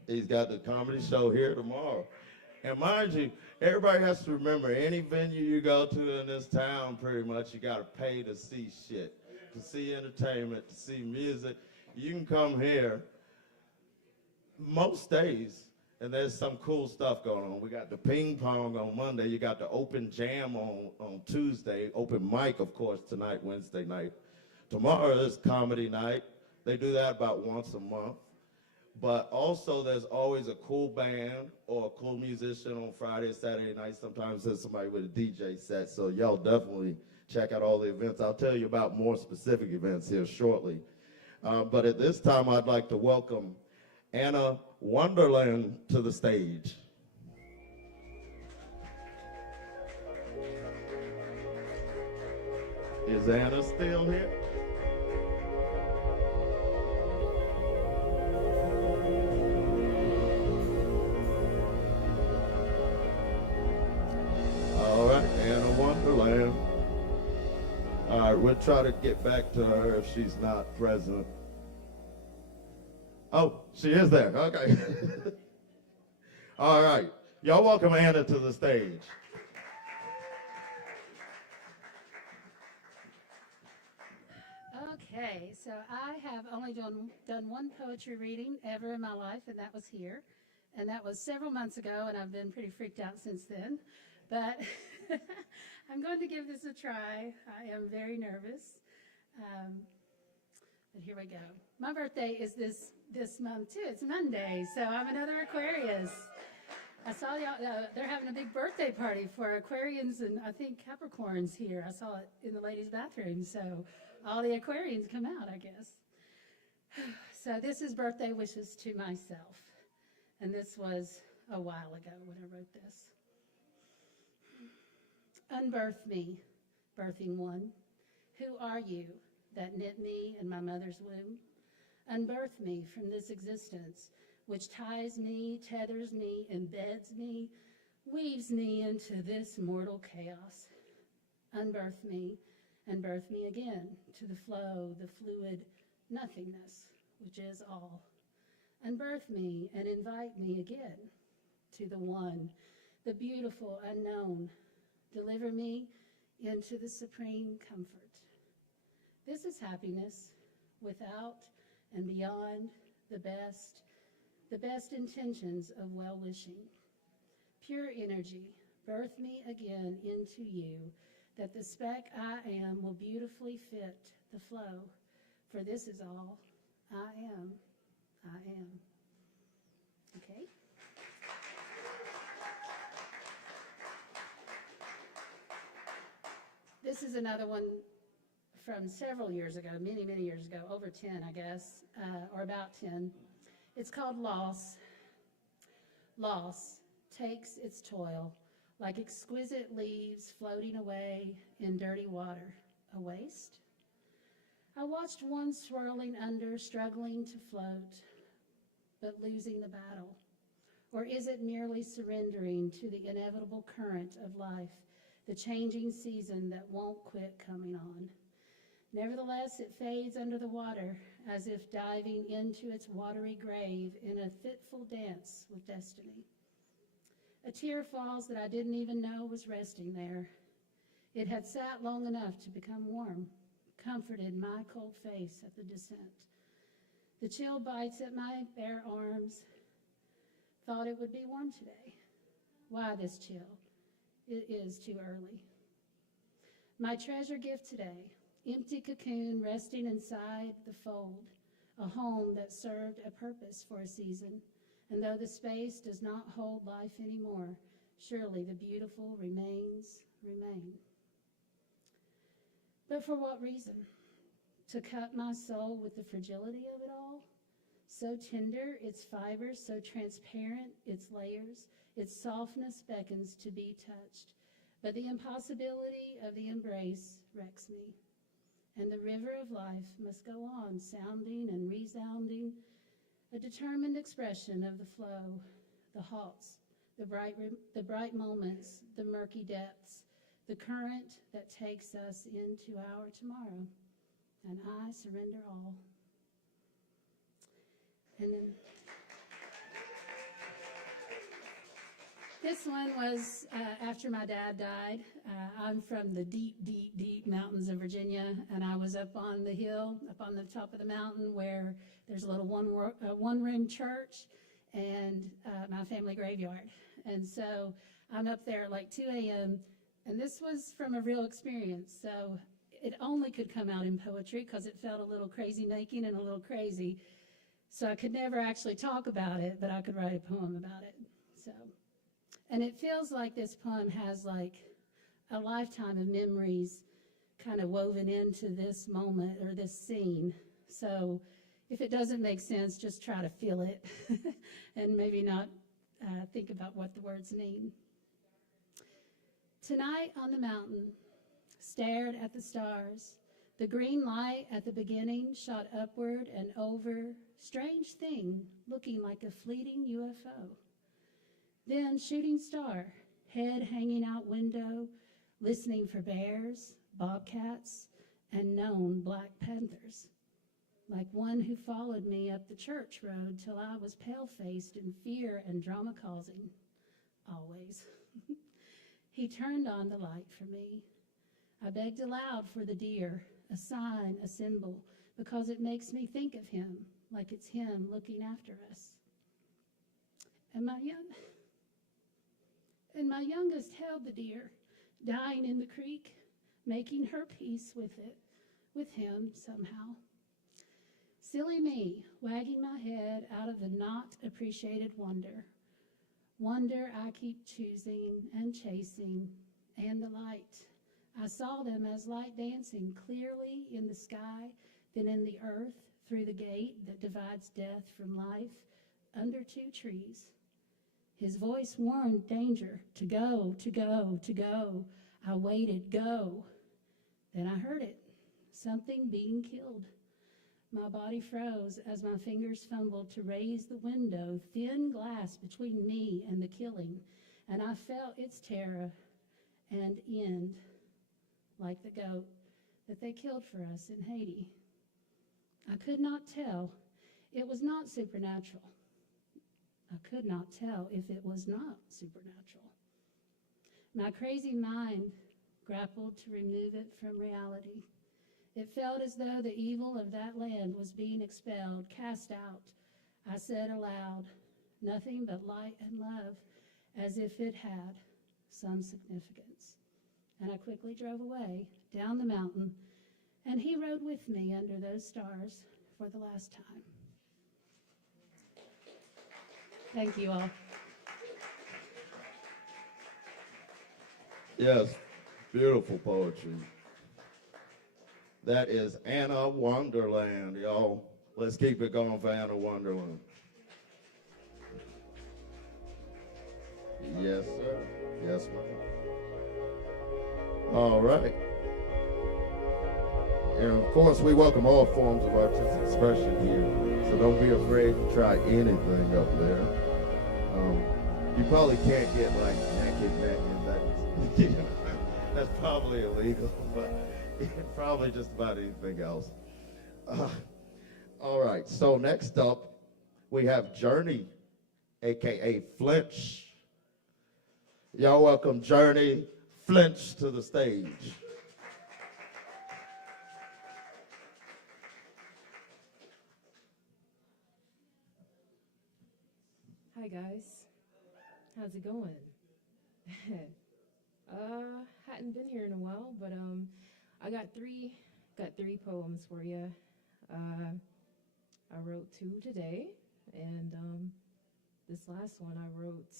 He's got the comedy show here tomorrow. And mind you, everybody has to remember, any venue you go to in this town, pretty much, you got to pay to see shit, to see entertainment, to see music. You can come here most days, and there's some cool stuff going on. We got the ping pong on Monday. You got the open jam on Tuesday. Open mic, of course, tonight, Wednesday night. Tomorrow is comedy night. They do that about once a month. But also there's always a cool band or a cool musician on Friday, Saturday night. Sometimes there's somebody with a DJ set. So y'all definitely check out all the events. I'll tell you about more specific events here shortly. But at this time, I'd like to welcome Anna Wonderland to the stage. Is Anna still here? All right, Anna Wonderland. All right, we'll try to get back to her if she's not present. Oh, she is there. Okay. All right. Y'all welcome Anna to the stage. Okay, so I have only done one poetry reading ever in my life, and that was here. And that was several months ago, and I've been pretty freaked out since then. But I'm going to give this a try. I am very nervous. But here we go. My birthday is this month, too. It's Monday, so I'm another Aquarius. I saw y'all, they're having a big birthday party for Aquarians and I think Capricorns here. I saw it in the ladies' bathroom, so all the Aquarians come out, I guess. So this is birthday wishes to myself. And this was a while ago when I wrote this. Unbirth me, birthing one. Who are you that knit me in my mother's womb? Unbirth me from this existence, which ties me, tethers me, embeds me weaves me into this mortal chaos. Unbirth me and birth me again to the flow, the fluid nothingness, which is all. Unbirth me and invite me again to the one, the beautiful unknown. Deliver me into the supreme comfort. This is happiness without and beyond the best intentions of well-wishing. Pure energy, birth me again into you, that the speck I am will beautifully fit the flow, for this is all I am. I am. Okay? This is another one from several years ago, many, many years ago, over 10, I guess, or about 10. It's called Loss. Loss takes its toil like exquisite leaves floating away in dirty water. A waste? I watched one swirling under, struggling to float, but losing the battle. Or is it merely surrendering to the inevitable current of life, the changing season that won't quit coming on? Nevertheless, it fades under the water, as if diving into its watery grave in a fitful dance with destiny. A tear falls that I didn't even know was resting there. It had sat long enough to become warm, comforted my cold face at the descent. The chill bites at my bare arms. Thought it would be warm today. Why this chill? It is too early. My treasure gift today, empty cocoon resting inside the fold, a home that served a purpose for a season. And though the space does not hold life anymore, surely the beautiful remain. But for what reason? To cut my soul with the fragility of it all? So tender, its fibers, so transparent, its layers, its softness beckons to be touched. But the impossibility of the embrace wrecks me. And the river of life must go on, sounding and resounding, a determined expression of the flow, the halts, the bright moments, the murky depths, the current that takes us into our tomorrow. And I surrender all. And then this one was after my dad died. I'm from the deep, deep, deep mountains of Virginia, and I was up on the hill, up on the top of the mountain where there's a little one-room church and my family graveyard. And so I'm up there at like 2 a.m., and this was from a real experience. So it only could come out in poetry because it felt a little crazy-making and a little crazy. So I could never actually talk about it, but I could write a poem about it. So, and it feels like this poem has like a lifetime of memories kind of woven into this moment or this scene. So if it doesn't make sense, just try to feel it and maybe not think about what the words mean. Tonight on the mountain, stared at the stars. The green light at the beginning shot upward and over, strange thing looking like a fleeting UFO. Then shooting star, head hanging out window, listening for bears, bobcats, and known black panthers. Like one who followed me up the church road till I was pale-faced in fear and drama-causing. Always. He turned on the light for me. I begged aloud for the deer, a sign, a symbol, because it makes me think of him, like it's him looking after us. And my youngest held the deer, dying in the creek, making her peace with it, with him somehow. Silly me, wagging my head out of the not appreciated wonder. Wonder I keep choosing and chasing, and the light. I saw them as light dancing clearly in the sky, then in the earth, through the gate that divides death from life, under 2 trees. His voice warned danger, to go, to go, to go. I waited, go. Then I heard it, something being killed. My body froze as my fingers fumbled to raise the window, thin glass between me and the killing, and I felt its terror and end, like the goat that they killed for us in Haiti. I could not tell. It was not supernatural. I could not tell if it was not supernatural. My crazy mind grappled to remove it from reality. It felt as though the evil of that land was being expelled, cast out. I said aloud, nothing but light and love, as if it had some significance. And I quickly drove away down the mountain, and he rode with me under those stars for the last time. Thank you all. Yes, beautiful poetry. That is Anna Wonderland, y'all. Let's keep it going for Anna Wonderland. Yes, sir. Yes, ma'am. All right. And of course, we welcome all forms of artistic expression here. So don't be afraid to try anything up there. You probably can't get like naked. That's probably illegal, but probably just about anything else. All right, so next up, we have Journey, AKA Flinch. Y'all welcome Journey Flinch to the stage. Hi guys, how's it going? Hadn't been here in a while, but I got three poems for you. I wrote 2 today, and this last one I wrote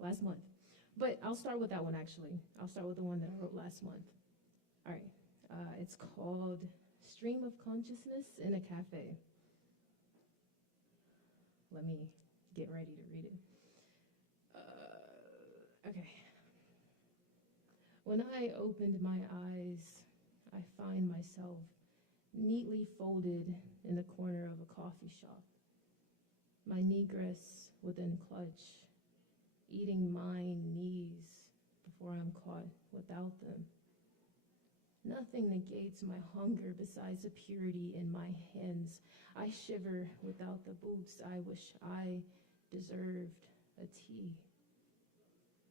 last month. But I'll start with that one actually. I'll start with the one that I wrote last month. All right, it's called Stream of Consciousness in a Cafe. Let me get ready to read it. Okay. When I opened my eyes, I find myself neatly folded in the corner of a coffee shop. My negress within clutch, eating mine knees before I'm caught without them. Nothing negates my hunger besides the purity in my hands. I shiver without the boots. I wish I deserved a tea.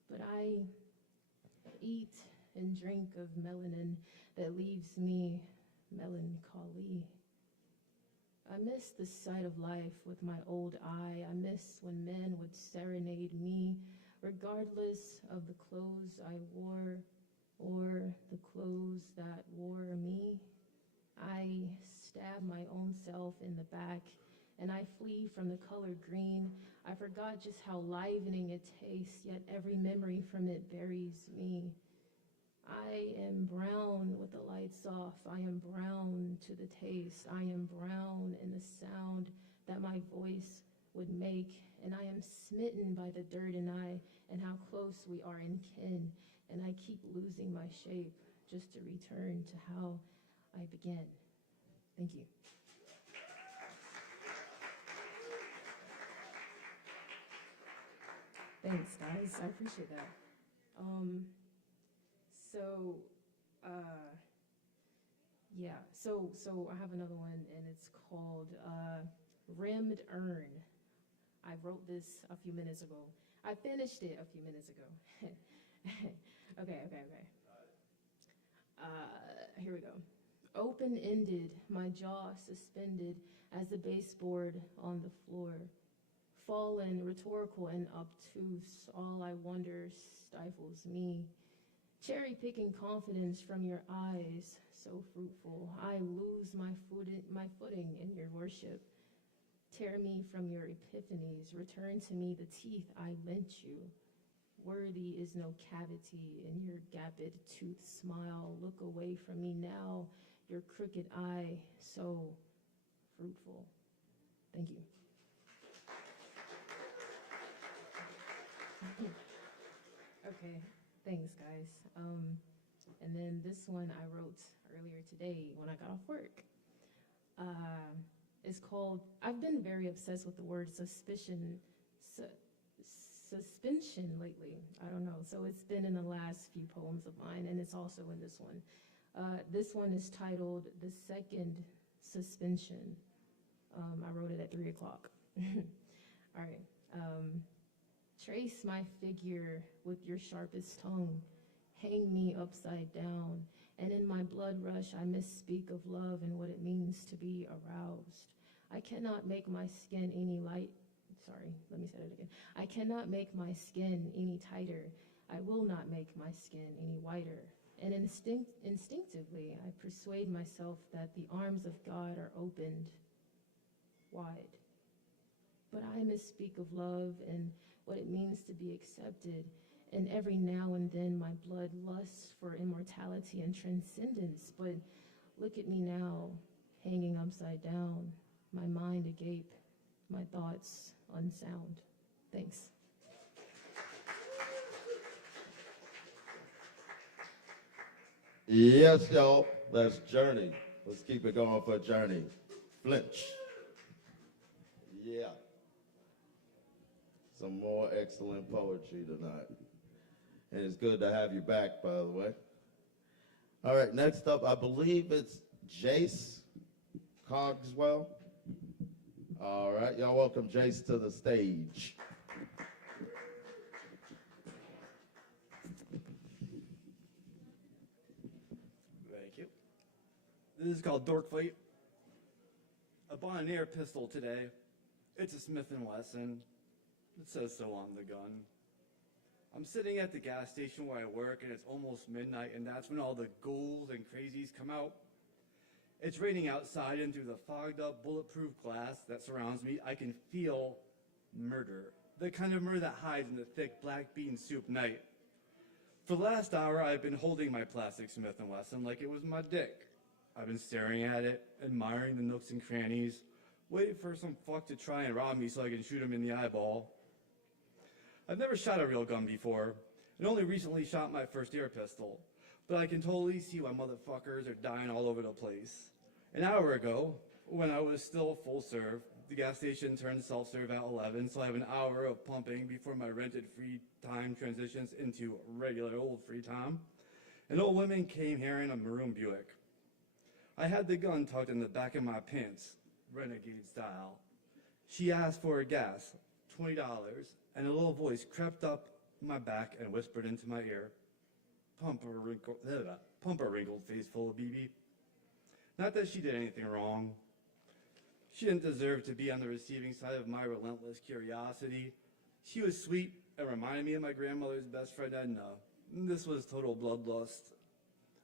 But I eat and drink of melanin that leaves me melancholy. I miss the sight of life with my old eye. I miss when men would serenade me, regardless of the clothes I wore or the clothes that wore me. I stab my own self in the back, and I flee from the color green. I forgot just how livening it tastes, yet every memory from it buries me. I am brown with the lights off. I am brown to the taste. I am brown in the sound that my voice would make, and I am smitten by the dirt and how close we are in kin, and I keep losing my shape just to return to how I began. Thank you. Thanks, guys. I appreciate that. So I have another one, and it's called Rimmed Urn. I wrote this a few minutes ago. I finished it a few minutes ago. Okay. Here we go. Open-ended, my jaw suspended as the baseboard on the floor. Fallen, rhetorical, and obtuse, all I wonder stifles me. Cherry-picking confidence from your eyes, so fruitful. I lose my footing in your worship. Tear me from your epiphanies. Return to me the teeth I lent you. Worthy is no cavity in your gapped tooth smile. Look away from me now, your crooked eye, so fruitful. Thank you. Okay, thanks guys. And then this one I wrote earlier today when I got off work. It's called, I've been very obsessed with the word suspicion suspension lately. I don't know. So it's been in the last few poems of mine, and it's also in this one. This one is titled The Second Suspension. I wrote it at 3 o'clock. All right. Trace my figure with your sharpest tongue. Hang me upside down. And in my blood rush, I misspeak of love and what it means to be aroused. I cannot make my skin any light. Sorry, let me say that again. I cannot make my skin any tighter. I will not make my skin any whiter. And instinctively, I persuade myself that the arms of God are opened wide. But I misspeak of love and what it means to be accepted. And every now and then my blood lusts for immortality and transcendence. But look at me now, hanging upside down, my mind agape, my thoughts unsound. Thanks. Yes, y'all. That's Journey. Let's keep it going for Journey. Flinch. Yeah. Some more excellent poetry tonight. And it's good to have you back, by the way. All right, next up, I believe it's Jace Cogswell. All right, y'all welcome Jace to the stage. Thank you. This is called Dork Fight. I bought an air pistol today. It's a Smith & Wesson. It says so on the gun. I'm sitting at the gas station where I work, and it's almost midnight, and that's when all the ghouls and crazies come out. It's raining outside, and through the fogged-up, bulletproof glass that surrounds me, I can feel murder. The kind of murder that hides in the thick black bean soup night. For the last hour, I've been holding my plastic Smith & Wesson like it was my dick. I've been staring at it, admiring the nooks and crannies, waiting for some fuck to try and rob me so I can shoot him in the eyeball. I've never shot a real gun before, and only recently shot my first air pistol, but I can totally see why motherfuckers are dying all over the place. An hour ago, when I was still full serve, the gas station turned self-serve at 11, so I have an hour of pumping before my rented free time transitions into regular old free time. An old woman came here in a maroon Buick. I had the gun tucked in the back of my pants, renegade style. She asked for a gas, $20, and a little voice crept up my back and whispered into my ear, pump a wrinkled face full of BB. Not that she did anything wrong. She didn't deserve to be on the receiving side of my relentless curiosity. She was sweet and reminded me of my grandmother's best friend Edna. This was total bloodlust.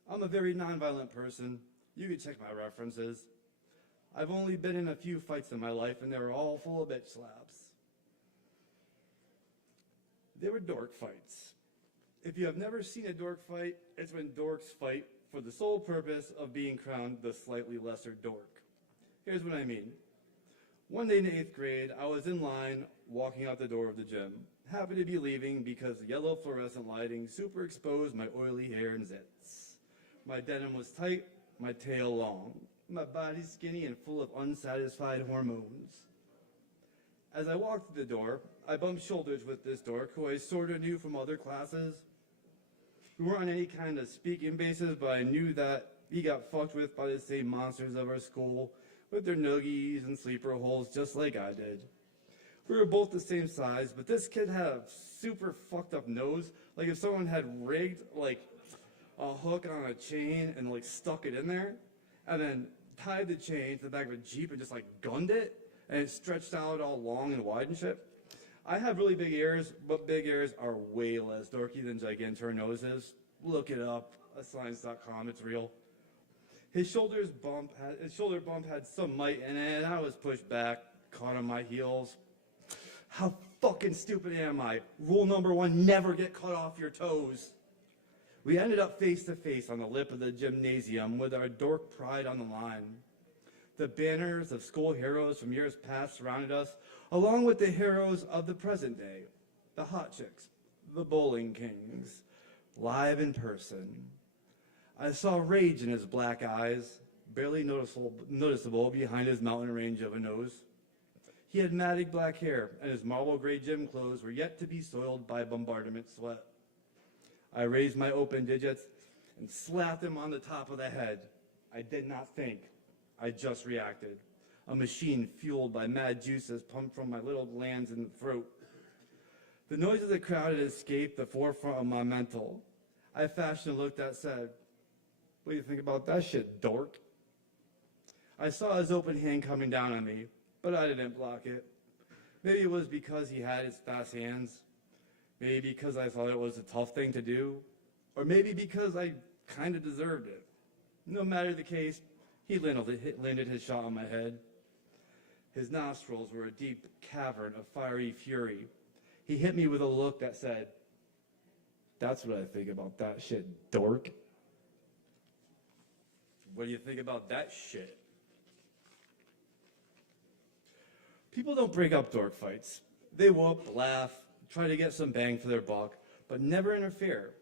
I'm a very nonviolent person. You can check my references. I've only been in a few fights in my life, and they were all full of bitch slaps. They were dork fights. If you have never seen a dork fight, it's when dorks fight for the sole purpose of being crowned the slightly lesser dork. Here's what I mean. One day in 8th grade, I was in line walking out the door of the gym, happy to be leaving because the yellow fluorescent lighting super exposed my oily hair and zits. My denim was tight, my tail long, my body skinny and full of unsatisfied hormones. As I walked through the door, I bumped shoulders with this dork who I sort of knew from other classes. We weren't on any kind of speaking basis, but I knew that he got fucked with by the same monsters of our school with their noogies and sleeper holes just like I did. We were both the same size, but this kid had a super fucked up nose, like if someone had rigged like a hook on a chain and like stuck it in there, and then tied the chain to the back of a Jeep and just like gunned it, and it stretched out all long and wide and shit. I have really big ears, but big ears are way less dorky than gigantor noses. Look it up, science.com, it's real. His shoulder bump had some might in it, and I was pushed back, caught on my heels. How fucking stupid am I? Rule number 1, never get cut off your toes. We ended up face to face on the lip of the gymnasium with our dork pride on the line. The banners of school heroes from years past surrounded us, along with the heroes of the present day, the hot chicks, the bowling kings, live in person. I saw rage in his black eyes, barely noticeable behind his mountain range of a nose. He had matted black hair, and his marble gray gym clothes were yet to be soiled by bombardment sweat. I raised my open digits and slapped him on the top of the head. I did not think. I just reacted. A machine fueled by mad juices pumped from my little glands in the throat. The noise of the crowd had escaped the forefront of my mental. I fashioned a look that said, "What do you think about that shit, dork?" I saw his open hand coming down on me, but I didn't block it. Maybe it was because he had his fast hands. Maybe because I thought it was a tough thing to do. Or maybe because I kind of deserved it. No matter the case, he landed his shot on my head. His nostrils were a deep cavern of fiery fury. He hit me with a look that said, "That's what I think about that shit, dork." What do you think about that shit? People don't break up dork fights. They whoop, laugh, try to get some bang for their buck, but never interfere.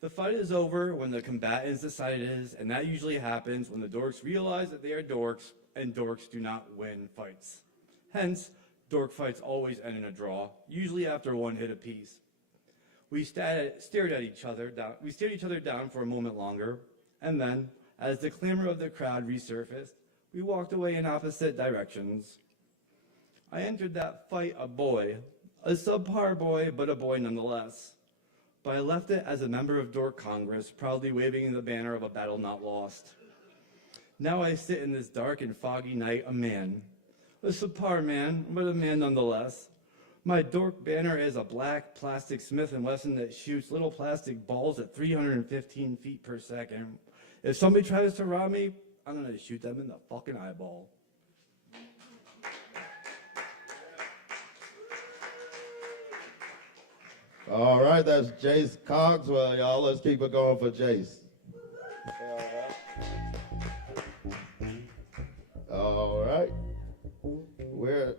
The fight is over when the combatants decide it is, and that usually happens when the dorks realize that they are dorks, and dorks do not win fights. Hence, dork fights always end in a draw, usually after one hit apiece. We stared at each other down. We stared each other down for a moment longer, and then, as the clamor of the crowd resurfaced, we walked away in opposite directions. I entered that fight a boy, a subpar boy, but a boy nonetheless. But I left it as a member of Dork Congress, proudly waving the banner of a battle not lost. Now I sit in this dark and foggy night a man. A subpar man, but a man nonetheless. My dork banner is a black plastic Smith & Wesson that shoots little plastic balls at 315 feet per second. If somebody tries to rob me, I'm gonna shoot them in the fucking eyeball. All right, that's Jace Cogswell, y'all. Let's keep it going for Jace. All right. We're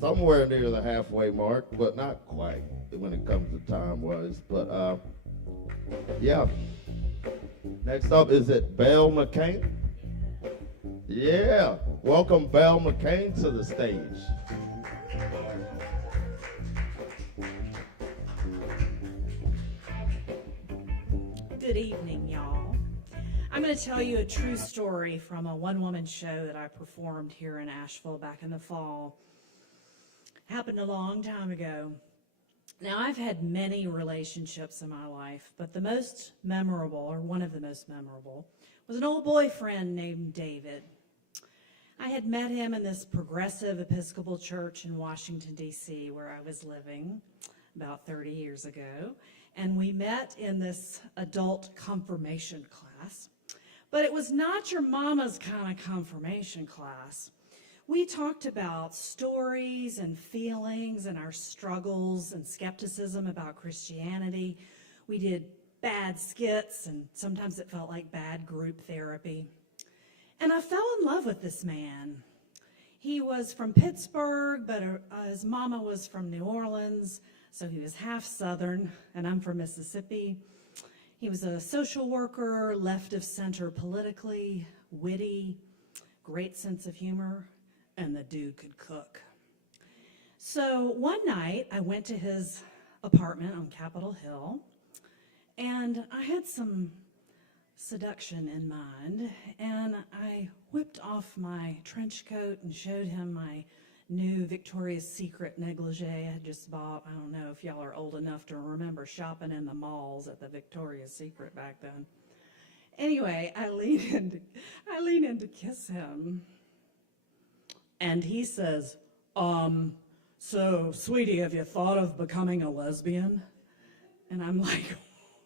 somewhere near the halfway mark, but not quite when it comes to time-wise. But, yeah. Next up, is it Belle McCain? Yeah. Welcome Belle McCain to the stage. Good evening, y'all. I'm going to tell you a true story from a one-woman show that I performed here in Asheville back in the fall. It happened a long time ago. Now, I've had many relationships in my life, but the most memorable, or one of the most memorable, was an old boyfriend named David. I had met him in this progressive Episcopal church in Washington, D.C., where I was living about 30 years ago. And we met in this adult confirmation class. But it was not your mama's kind of confirmation class. We talked about stories and feelings and our struggles and skepticism about Christianity. We did bad skits, and sometimes it felt like bad group therapy. And I fell in love with this man. He was from Pittsburgh, but his mama was from New Orleans. So he was half Southern, and I'm from Mississippi. He was a social worker, left of center politically, witty, great sense of humor, and the dude could cook. So one night, I went to his apartment on Capitol Hill, and I had some seduction in mind, and I whipped off my trench coat and showed him my new Victoria's Secret negligee I had just bought. I don't know if y'all are old enough to remember shopping in the malls at the Victoria's Secret back then. Anyway, I lean in to kiss him. And he says, so, sweetie, have you thought of becoming a lesbian? And I'm like,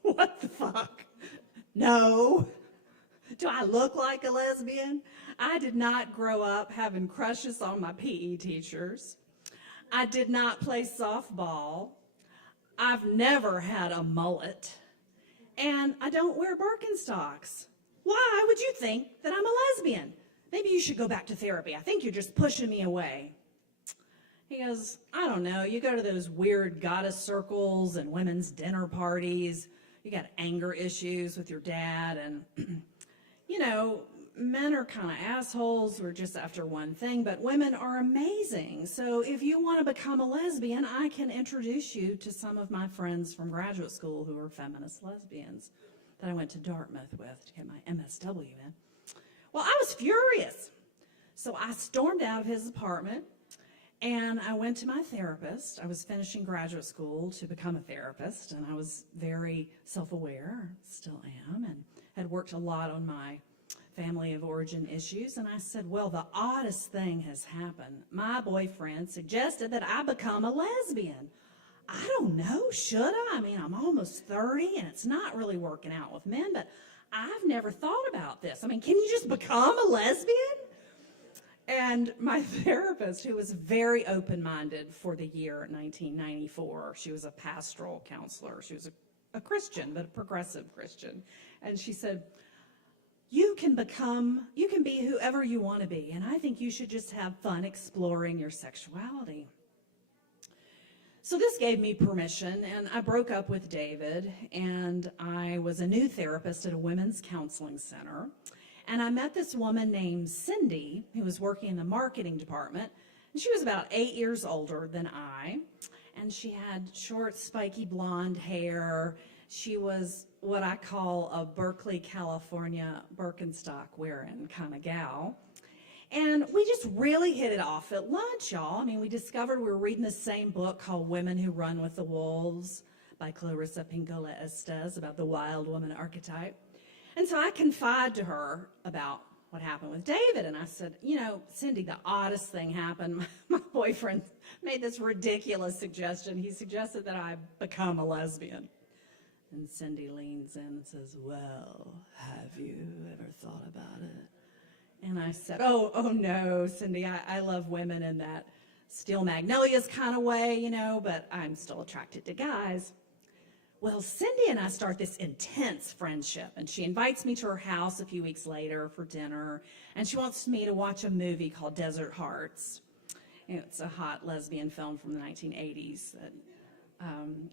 what the fuck? No. Do I look like a lesbian? I did not grow up having crushes on my PE teachers. I did not play softball. I've never had a mullet. And I don't wear Birkenstocks. Why would you think that I'm a lesbian? Maybe you should go back to therapy. I think you're just pushing me away. He goes, I don't know. You go to those weird goddess circles and women's dinner parties. You got anger issues with your dad, and you know, men are kind of assholes. We're just after one thing, but women are amazing. So if you want to become a lesbian, I can introduce you to some of my friends from graduate school who are feminist lesbians that I went to Dartmouth with to get my MSW in. Well, I was furious. So I stormed out of his apartment and I went to my therapist. I was finishing graduate school to become a therapist, and I was very self-aware, still am, and had worked a lot on my family of origin issues. And I said, well, the oddest thing has happened. My boyfriend suggested that I become a lesbian. I don't know, should I? I mean, I'm almost 30 and it's not really working out with men, but I've never thought about this. I mean, can you just become a lesbian? And my therapist, who was very open-minded for the year 1994, she was a pastoral counselor. She was a Christian, but a progressive Christian. And she said, you can be whoever you want to be, and I think you should just have fun exploring your sexuality. So this gave me permission, and I broke up with David, and I was a new therapist at a women's counseling center. And I met this woman named Cindy, who was working in the marketing department, and she was about 8 years older than I, and she had short, spiky blonde hair. She was what I call a Berkeley, California Birkenstock wearing kind of gal. And we just really hit it off at lunch, y'all. I mean, we discovered we were reading the same book called Women Who Run with the Wolves by Clarissa Pinkola Estes, about the wild woman archetype. And so I confided to her about what happened with David. And I said, you know, Cindy, the oddest thing happened. My boyfriend made this ridiculous suggestion. He suggested that I become a lesbian. And Cindy leans in and says, well, have you ever thought about it? And I said, oh no, Cindy, I love women in that Steel Magnolias kind of way, you know, but I'm still attracted to guys. Well, Cindy and I start this intense friendship, and she invites me to her house a few weeks later for dinner, and she wants me to watch a movie called Desert Hearts. It's a hot lesbian film from the 1980s that,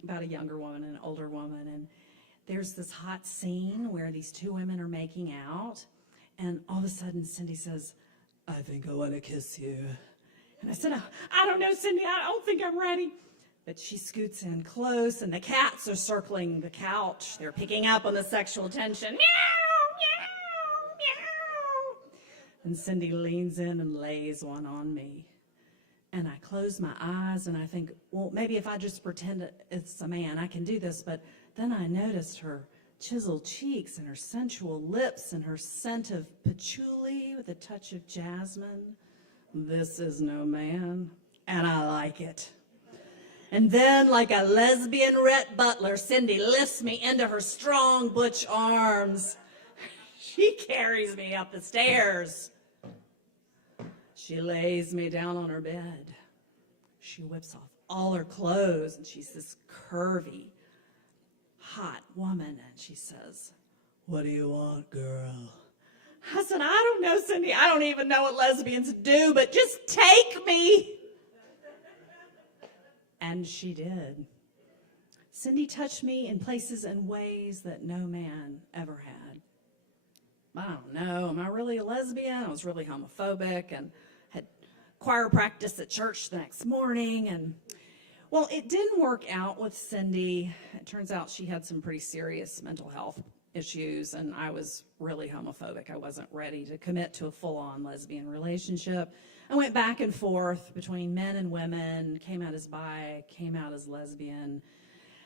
about a younger woman and an older woman, and there's this hot scene where these two women are making out, and all of a sudden Cindy says, I think I want to kiss you. And I said, I don't know, Cindy, I don't think I'm ready. But she scoots in close, and the cats are circling the couch. They're picking up on the sexual tension. Meow, meow, meow. And Cindy leans in and lays one on me. And I close my eyes, and I think, well, maybe if I just pretend it's a man, I can do this. But then I noticed her chiseled cheeks and her sensual lips and her scent of patchouli with a touch of jasmine. This is no man, and I like it. And then, like a lesbian Rhett Butler, Cindy lifts me into her strong butch arms. She carries me up the stairs. She lays me down on her bed. She whips off all her clothes, and she's this curvy, hot woman, and she says, what do you want, girl? I said, I don't know, Cindy. I don't even know what lesbians do, but just take me. And she did. Cindy touched me in places and ways that no man ever had. I don't know, am I really a lesbian? I was really homophobic and had choir practice at church the next morning. And well, it didn't work out with Cindy. It turns out she had some pretty serious mental health issues, and I was really homophobic. I wasn't ready to commit to a full-on lesbian relationship. I went back and forth between men and women, came out as bi, came out as lesbian,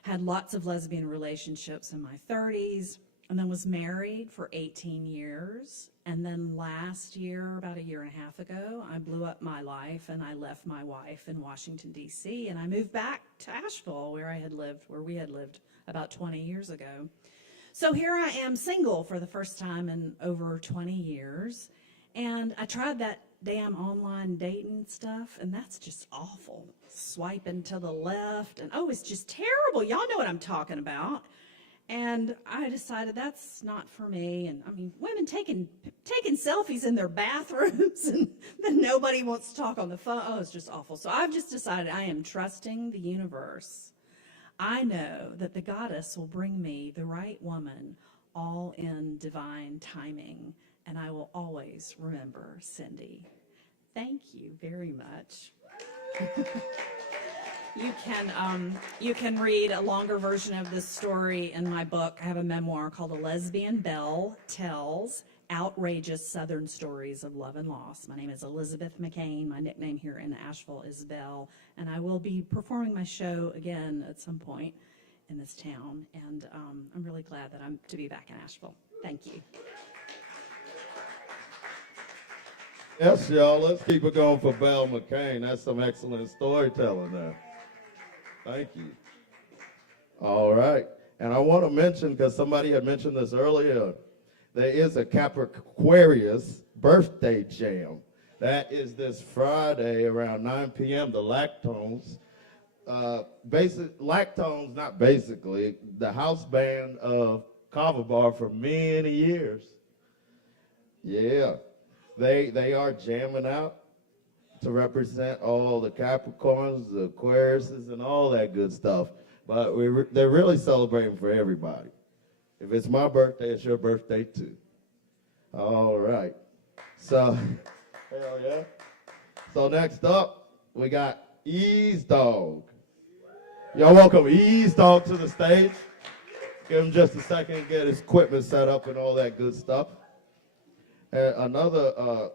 had lots of lesbian relationships in my 30s, and then was married for 18 years. And then last year, about a year and a half ago, I blew up my life, and I left my wife in Washington, D.C., and I moved back to Asheville, where we had lived about 20 years ago. So here I am, single for the first time in over 20 years, and I tried that damn online dating stuff, and that's just awful. Swiping to the left, and oh, it's just terrible. Y'all know what I'm talking about. And I decided that's not for me. And I mean, women taking selfies in their bathrooms, and then nobody wants to talk on the phone. Oh, it's just awful. So I've just decided I am trusting the universe. I know that the goddess will bring me the right woman, all in divine timing. and I will always remember Cindy. Thank you very much. You can read a longer version of this story in my book. I have a memoir called A Lesbian Belle Tells Outrageous Southern Stories of Love and Loss. My name is Elizabeth McCain. My nickname here in Asheville is Belle, and I will be performing my show again at some point in this town, and I'm really glad that I'm to be back in Asheville. Thank you. Yes, y'all, let's keep it going for Belle McCain. That's some excellent storytelling there. Thank you. All right. And I want to mention, because somebody had mentioned this earlier, there is a Capricornius birthday jam. That is this Friday around 9 p.m. The Lactones. Lactones, not basically, the house band of Kava Bar for many years. Yeah. They are jamming out to represent all the Capricorns, the Aquariuses, and all that good stuff. But they're really celebrating for everybody. If it's my birthday, it's your birthday too. All right. So, hell yeah. So next up, we got Ease Dog. Y'all welcome Ease Dog to the stage. Give him just a second to get his equipment set up and all that good stuff. Another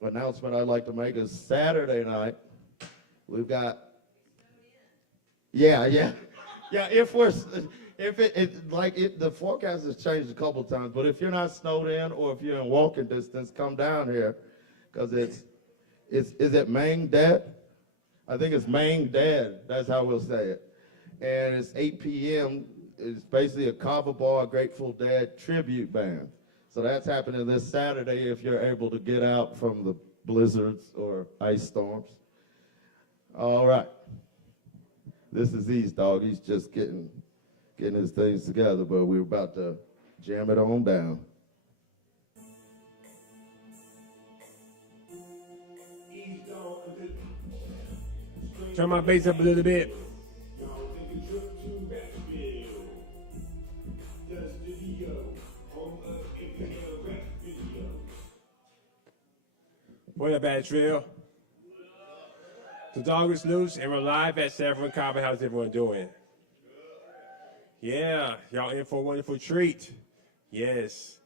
announcement I'd like to make is Saturday night, we've got, yeah, the forecast has changed a couple times, but if you're not snowed in or if you're in walking distance, come down here, because is it Mang Dad? I think it's Mang Dad, that's how we'll say it. And it's 8 p.m., it's basically a Kava Bar Grateful Dead tribute band. So that's happening this Saturday if you're able to get out from the blizzards or ice storms. All right. This is Ease Dog. He's just getting his things together, but we're about to jam it on down. Turn my bass up a little bit. What up, Asheville? The dog is loose, and we're live at Severin Kava. How's everyone doing? Yeah, y'all in for a wonderful treat. Yes.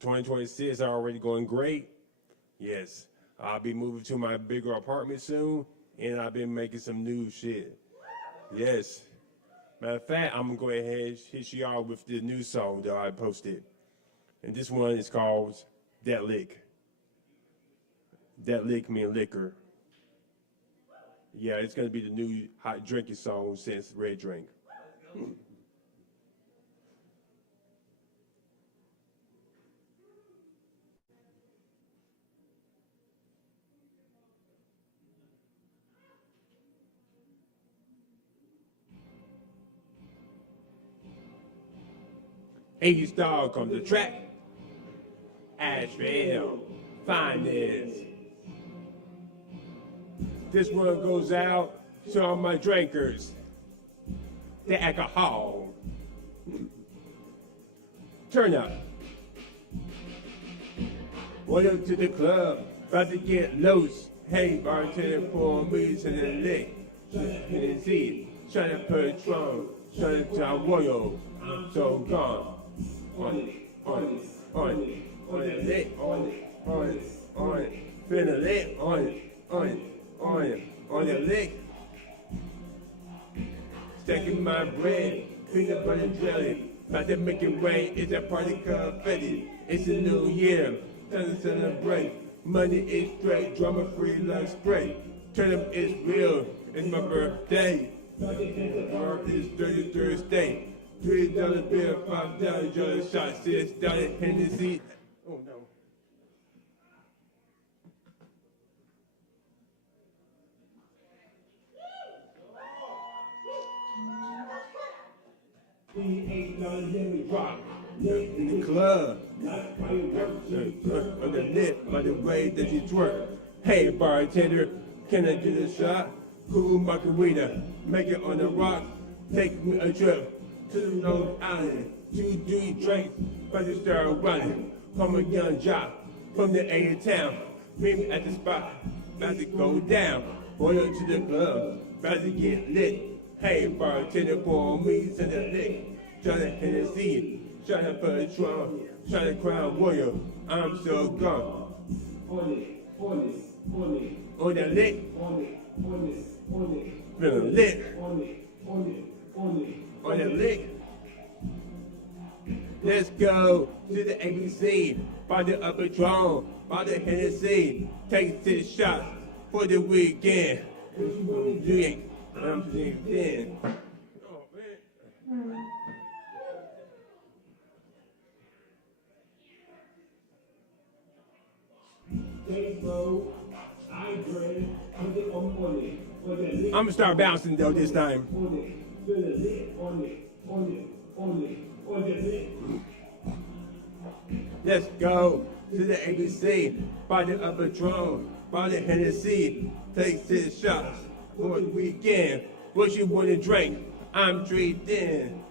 2026 is already going great. Yes. I'll be moving to my bigger apartment soon, and I've been making some new shit. Yes. Matter of fact, I'm going to go ahead and hit y'all with the new song that I posted. And this one is called That Lick. That lick mean liquor. Yeah, it's gonna be the new hot drinking song since Red Drink. Ease Dog comes to track. Asheville, finest. This one goes out to all my drinkers. The alcohol. Turn up. Welcome to the club. About to get loose. Hey, bartender, pour me to the lick. Hennessy, trying to Patron, trying to Royal. So gone. On the lick, on it. Feel the lick, on the lick. Stacking my bread, peanut butter jelly. About to make it rain, it's a party confetti. It's a new year, time to celebrate. Money is straight, drama free like straight. Turn up is real, it's my birthday. It's Thursday. $3 bill, $5 dollar shot, $6 Hennessy. Oh no. In the club, on the lip, by the way that you twerk. Hey bartender, can I get a shot? Cool margarita, make it on the rock. Take me a trip to the Long Island. 2, 3 drinks, but to start running. Come a young job from the A of town. Meet me at the spot, about to go down. Roll up to the club, about to get lit. Hey, bartender, pour me to the lick. Try to Hennessy, try to Patron, try to Crown Royal. I'm so gone. On the lick, feeling lit. On the lick. Let's go to the ABC, by the upper Patron, by the Hennessy. Take 6 shots for the weekend. Drink, I'm drinking. Oh, man. I'm gonna start bouncing though this time. Let's go to the ABC, by the upper Patron, by the Hennessy. Take 6 shots for the weekend. What you wanna drink? I'm drinking.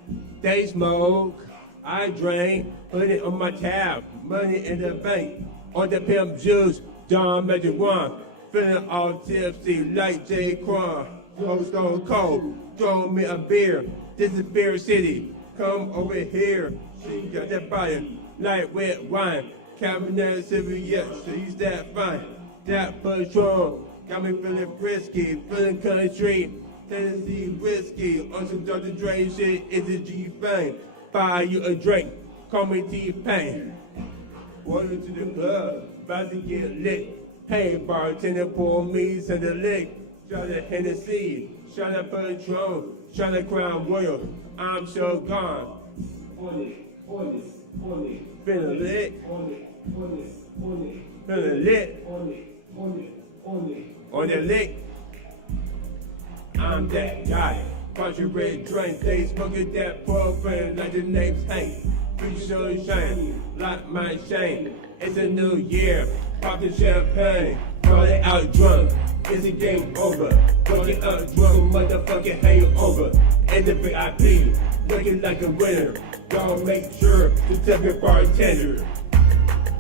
They smoke, I drink, put it on my tab, money in the bank. On the pimp juice, John Major One, feeling all tipsy like J. Quan. Stone Cold, throw me a beer. This is Beer City, come over here. She got that body like red wine. Cabernet Sauvignon, she's that fine. That Patron got me feeling frisky, feeling country. Tennessee whiskey, on some Dr. Dre shit, it's a G-Fame. Buy you a drink, call me T-Pain. Walking to the club, about to get lit. Hey, bartender, pour me to the lick. Shot at Hennessy, shot at Patron, shot at Crown Royal. I'm so gone. Feeling lit. Feeling lit. On the lick. I'm that guy. Bunch of red drink, they smoking that propane like the name's Hank. Free show shine, like my shame. It's a new year, pop the champagne. Party out drunk, it's a game over. Fucking up drunk, motherfucking hangover. And the VIP, looking like a winner. Y'all make sure to tell your bartender.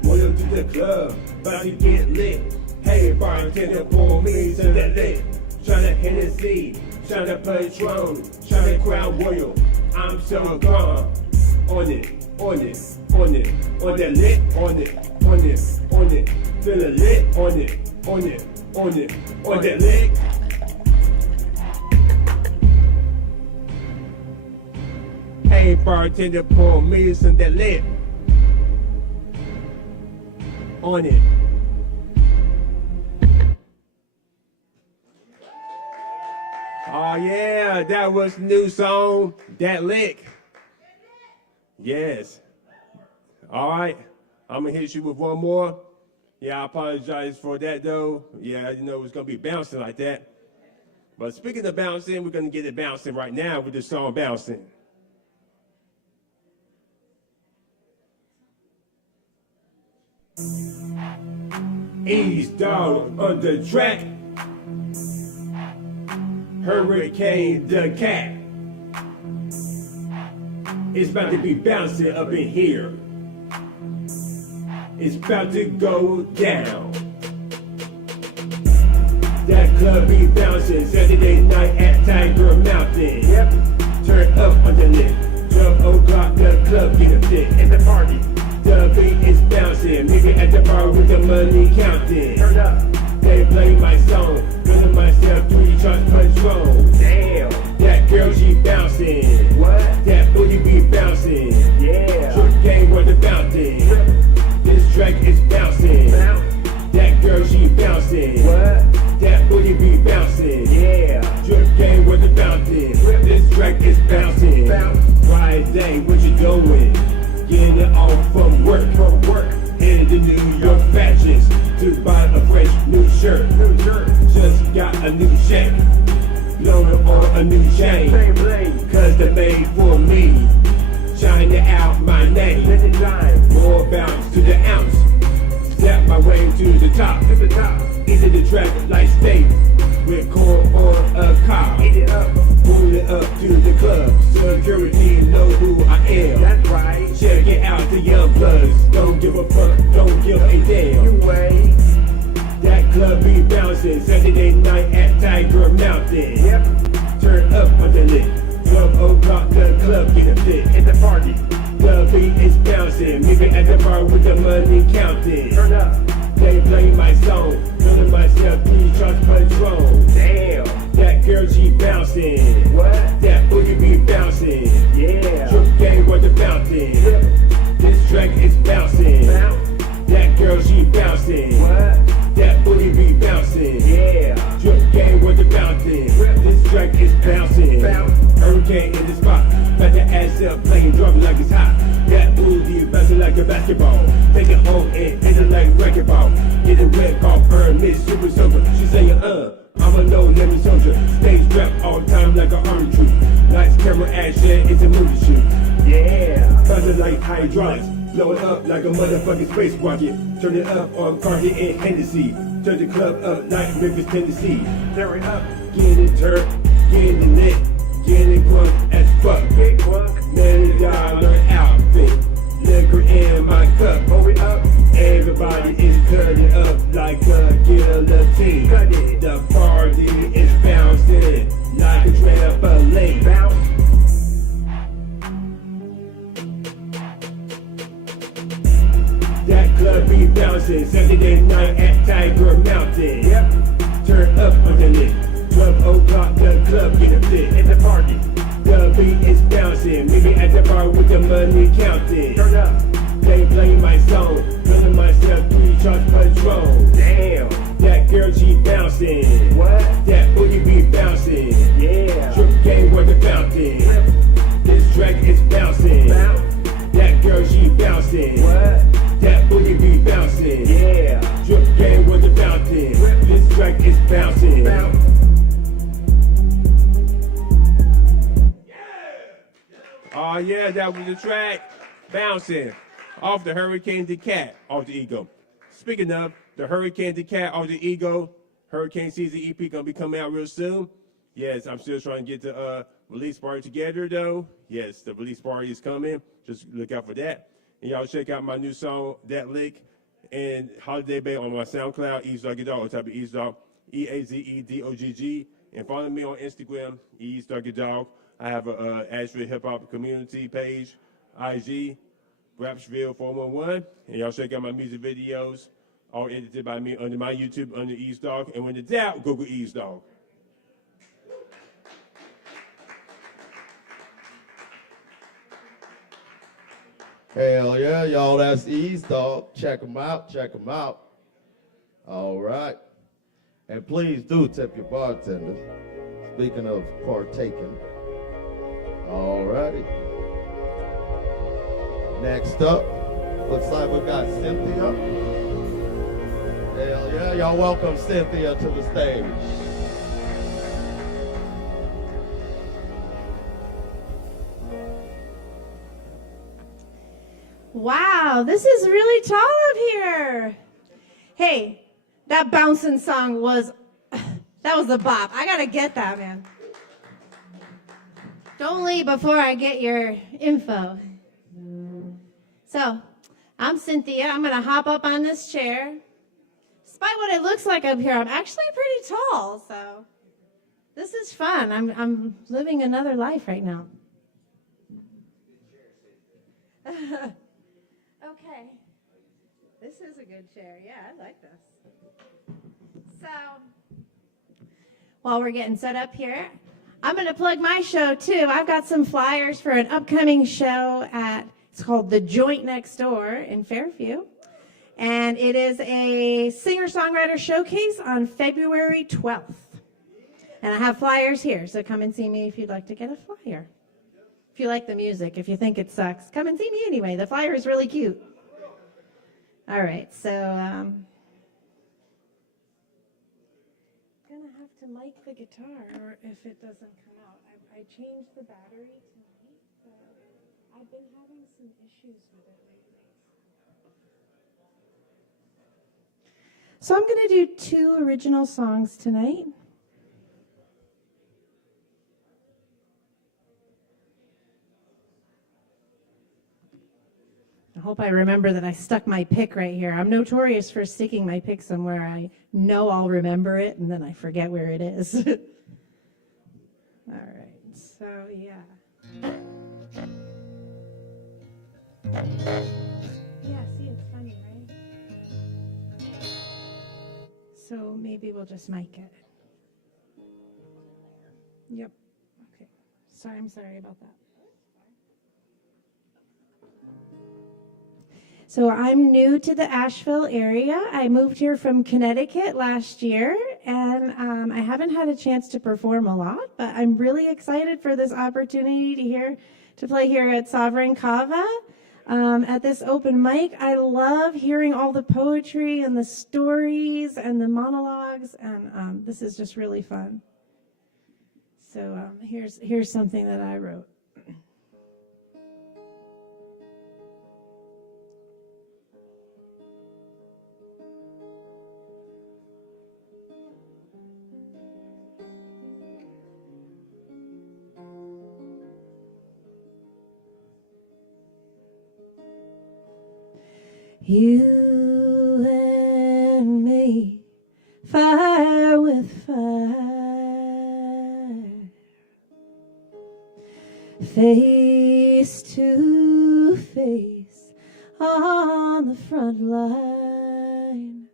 Welcome to the club, about to get lit. Hey, bartender, pour me to the lick. Tryna Hennessy, tryna Patron, tryna Crown Royal. I'm so gone. On it, on it, on it, on the lit, on it, on it, on it. Feeling lit, on it, on it, on it, on the lit. Hey, bartender, pour me some that lit. On it. Oh yeah, that was the new song, That Lick. Yes. All right, I'm gonna hit you with one more. Yeah, I apologize for that though. Yeah, I didn't know it was gonna be bouncing like that. But speaking of bouncing, we're gonna get it bouncing right now with the song Bouncing. East dog on the track. Hurricane the cat. It's about to be bouncing up in here. It's about to go down. That club be bouncing Saturday night at Tiger Mountain. Yep. Turn up on the lit. 12 o'clock, the club get a fit. In the party. The beat is bouncing. Nigga at the bar with the money counting. Turn up. They play my song, feeling myself 3 shots Patron. Damn, that girl she bouncing. What? That booty be bouncing. Yeah. Trip game worth of bouncing. This track is bouncing. That girl she bouncing. What? That booty be bouncing. Yeah. Trip game worth of bouncing. This track is bouncing. Friday, what you doing? Getting it off from work. Headed to New York fashions to buy a fresh new shirt. Just got a new shape, blowing on a new chain. Cause they made for me, shining out my name. More bounce to the ounce, step my way to the top. Into the track like steak, with corn on a cob. Pull it up to the club, security know who I am. cause don't give a fuck, don't give a damn. You ain't. That club be bouncing Saturday night at Tiger Mountain. Yep. Turn up on the lit. 12 o'clock, the club get a fit. Hit the party. The beat is bouncing. Meet me at the bar with the money counting. Turn up. They play my song. Feeling myself, please trust Patron. Damn. That girl, she bouncing. What? That booty be bouncing. Yeah. Drip game with the fountain. Yep. This track is bouncing. That girl, she bouncing. What? That booty be bouncing. Yeah. Drip game with the fountain. This track is bouncing. Hurricane in the spot. Back the ass up, playing drum like it's hot. That booty bouncing like a basketball. Take it home and hit it like record ball. Get it wet, call her Miss Super Soaker. She saying, I'm a no-limit soldier. Stay strapped all the time like an army troop. Lights, camera, action, it's a movie shoot. Yeah. Buzzing like hydraulics. Blow it up like a motherfucking space rocket. Turn it up on Cardi and Hennessy. Turn the club up like Memphis, Tennessee. Turn it up. Get it turned, get it lit, get it crunk as fuck. Get crunk. $90 outfit. Liquor in my cup. Hold it up. Everybody is cutting up like a guillotine. Cut it. The party is bouncing like a trampoline. Bounce. That club be bouncing Saturday night at Tiger Mountain. Yep. Turn up on the lit. 12 o'clock, the club get a fit. It's a party. The beat is bouncing. Meet me at the bar with the money counting. Turn up. They play my song. Feeling myself, please trust Patron. Damn. That girl, she bouncing. What? That booty be bouncing. Yeah. Drip game with the fountain. This track is bouncing. That girl, she bouncing. What? That booty be bouncing. Yeah. Drip game with the fountain. This track is bouncing. Oh yeah, that was the track. Bouncing. Off the Hurricane Decat, off the Ego. Speaking of, the Hurricane Decat off the Ego, Hurricane Season EP gonna be coming out real soon. Yes, I'm still trying to get the release party together though. Yes, the release party is coming. Just look out for that. And y'all check out my new song, That Lick, and Holiday Bay on my SoundCloud, Eazdog Dog, or type of Eazdog, EAZEDOGG. And follow me on Instagram, Eazdog Dog. I have a Asheville Hip Hop Community page, IG, Rapsville 411. And y'all check out my music videos, all edited by me under my YouTube, under Eazdog. And when in doubt, Google Eazdog. Hell yeah, y'all, that's Ease Dog. Check them out, check them out. All right. And please do tip your bartenders. Speaking of partaking. All righty. Next up, looks like we got Cynthia. Hell yeah, y'all welcome Cynthia to the stage. Wow, this is really tall up here. Hey, that bouncing song was a bop. I gotta get that, man. Don't leave before I get your info. So, I'm Cynthia. I'm gonna hop up on this chair. Despite what it looks like up here, I'm actually pretty tall, so this is fun. I'm living another life right now. Okay. This is a good chair. Yeah, I like this. So, while we're getting set up here, I'm going to plug my show too. I've got some flyers for an upcoming show it's called The Joint Next Door in Fairview. And it is a singer-songwriter showcase on February 12th. And I have flyers here, so come and see me if you'd like to get a flyer. If you like the music, if you think it sucks, come and see me anyway. The flyer is really cute. All right, so I'm going to have to mic the guitar if it doesn't come out. I changed the battery tonight, but I've been having some issues with it lately. So I'm going to do 2 original songs tonight. hope I remember that I stuck my pick right here. I'm notorious for sticking my pick somewhere I know I'll remember it, and then I forget where it is. All right, so yeah. Yeah, see, it's funny, right? So maybe we'll just mic it. Yep. Okay. I'm sorry about that. So I'm new to the Asheville area. I moved here from Connecticut last year, and I haven't had a chance to perform a lot, but I'm really excited for this opportunity to play here at Sovereign Kava. At this open mic, I love hearing all the poetry and the stories and the monologues, and this is just really fun. So here's something that I wrote. You and me, fire with fire, face to face on the front line.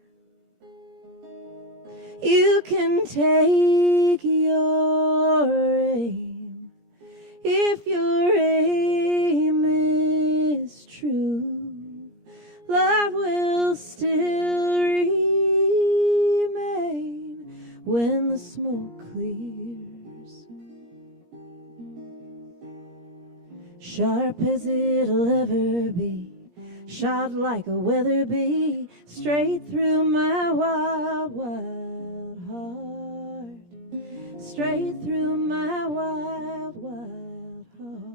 You can take your aim if your aim is true. Love will still remain when the smoke clears. Sharp as it'll ever be, shot like a weather bee, straight through my wild, wild heart. Straight through my wild, wild heart.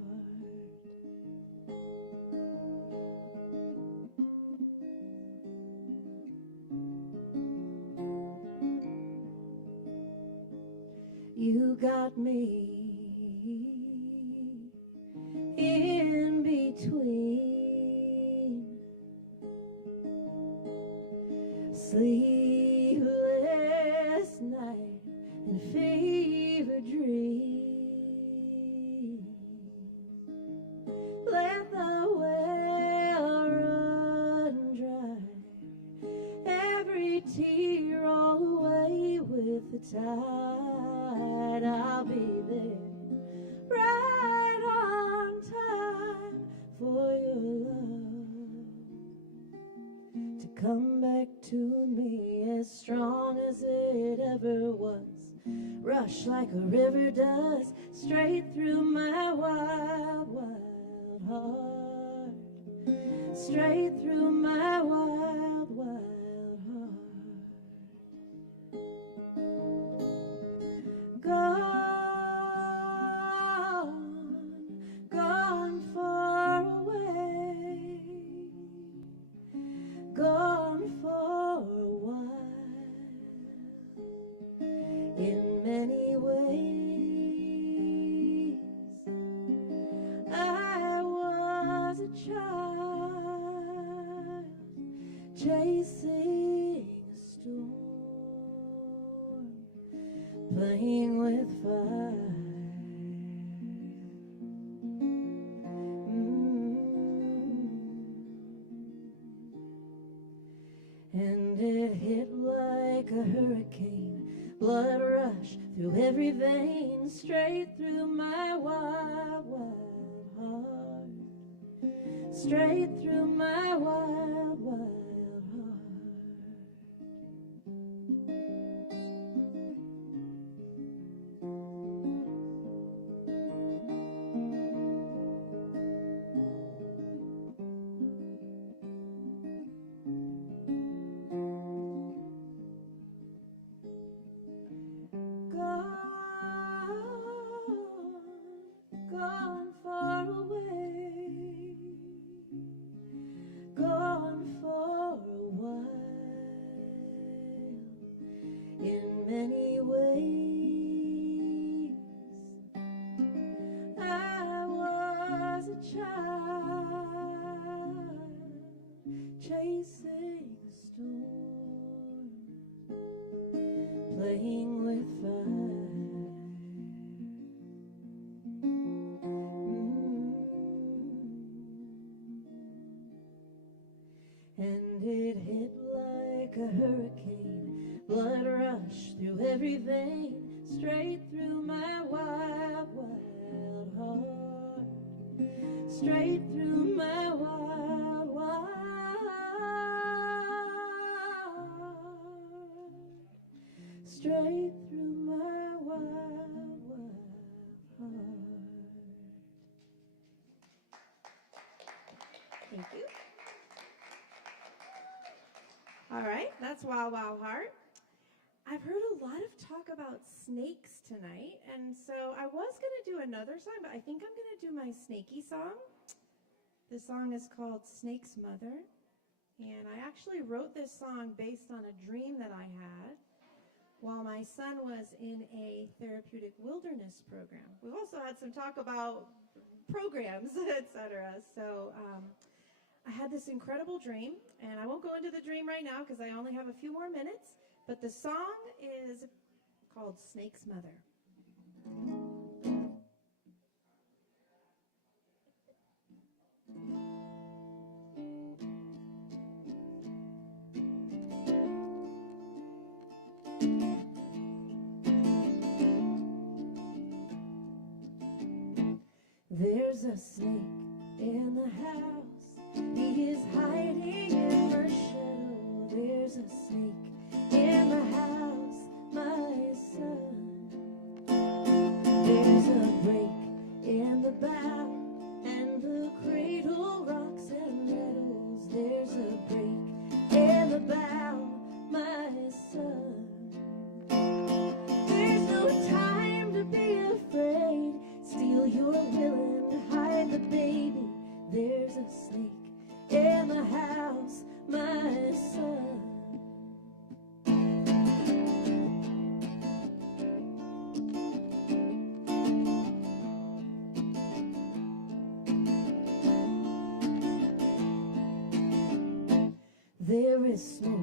You got me in between sleepless night and fever dream. Let the well run dry, every tear roll away with the tide. I'll be there right on time for your love to come back to me as strong as it ever was. Rush like a river does, straight through my wild, wild heart. Straight through my wild, wild heart. Gone far away, gone for a while. In many ways, I was a child chasing a storm, playing with fire. And it hit like a hurricane, blood rush through every vein, straight through my wild, wild heart. Straight through my wild, wild heart. Gone far away, gone for a while. In many ways, I was a child chasing a storm, playing with fire. And it hit like a hurricane, blood rushed through every vein, straight through my wild, wild heart, straight through my wild, wild heart, straight through my wild, wild heart. Thank you. All right, that's Wild Wild Heart. I've heard a lot of talk about snakes tonight, and so I was going to do another song, but I think I'm going to do my snaky song. This song is called Snake's Mother, and I actually wrote this song based on a dream that I had while my son was in a therapeutic wilderness program. We've also had some talk about programs, etc. So I had this incredible dream, and I won't go into the dream right now because I only have a few more minutes, but the song is called Snake's Mother. There's a snake in the house. He is hiding in the shadow. There's a snake in the house, my son. There's a break in the bough, and the cradle rocks and rattles. There's a break in the bough, my son. There's no time to be afraid. Steal your willing to hide the baby. There's a snake in the house, my son. There is smoke,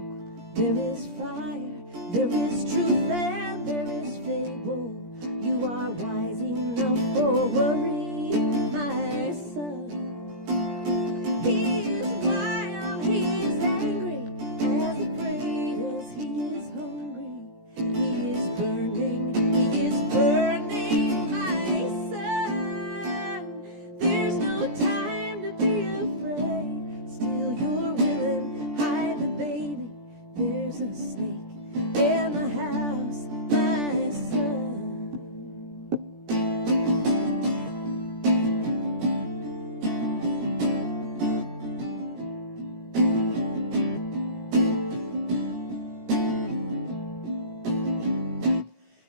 there is fire, there is truth and there is fable. You are wise enough for worry, my son. He is wild, he is angry, as afraid as he is hungry. He is burning, my son. There's no time to be afraid. Steal your willing, hide the baby. There's a snake in the house, my son.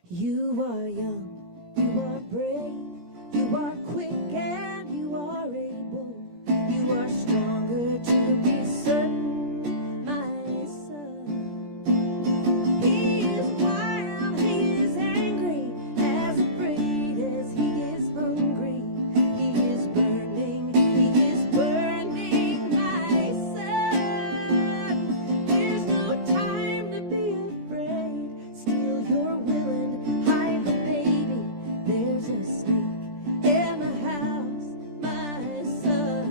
You are young, you are brave, you are quick and you are able. You are stronger to be certain, my son. He is wild, he is angry, as afraid as he is hungry. He is burning, my son. There's no time to be afraid. Steal your willing, hide the baby. There's a snake in the house, my son.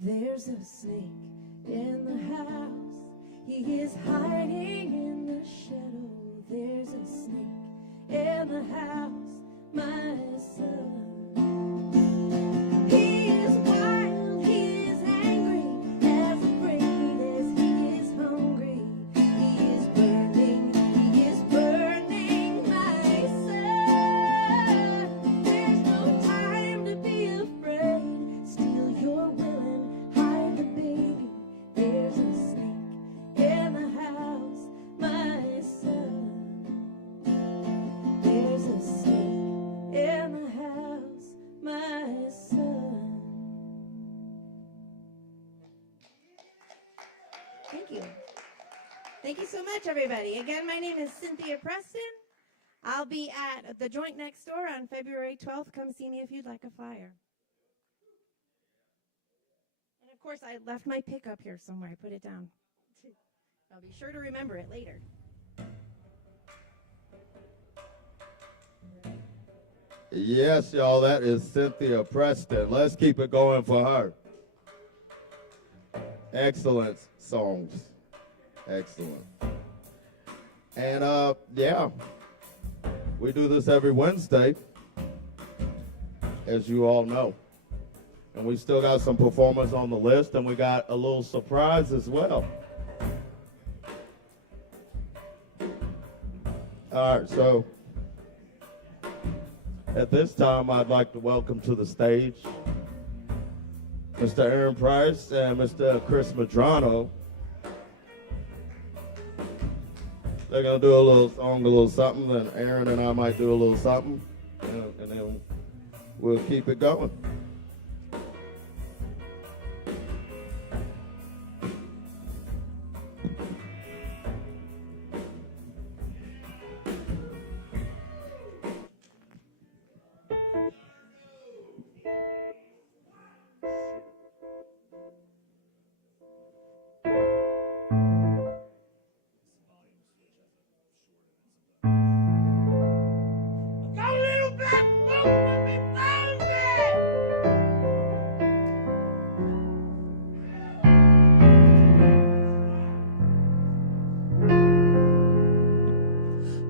There's a snake in the house. He is hiding in the shadow. There's a snake in the house, my son. He is wild, he is angry, as afraid as he is hungry. He is burning, my son. There's no time to be afraid. Steal your willing, hide the baby. There's a snake in the house, my son. much, everybody. Again, my name is Cynthia Preston. I'll be at the Joint Next Door on February 12th. Come see me if you'd like a flyer. And of course, I left my pickup here somewhere. I put it down. I'll be sure to remember it later. Yes, y'all, that is Cynthia Preston. Let's keep it going for her. Excellent songs. Excellent. And, yeah, we do this every Wednesday, as you all know. And we still got some performers on the list, and we got a little surprise as well. All right, so at this time, I'd like to welcome to the stage Mr. Aaron Price and Mr. Chris Madrano. They're going to do a little song, a little something, then Aaron and I might do a little something, and then we'll keep it going.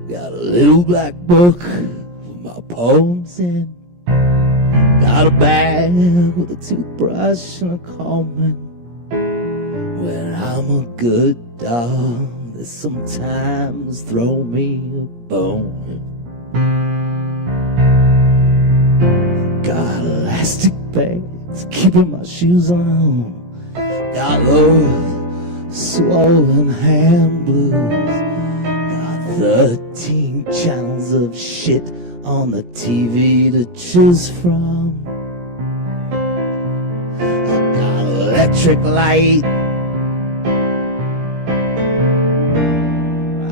Got a little black book with my poems in. Got a bag with a toothbrush and a comb. When I'm a good dog, they sometimes throw me a bone. Got elastic bags keeping my shoes on. Got those swollen hand blues. 13 channels of shit on the TV to choose from. I got electric light.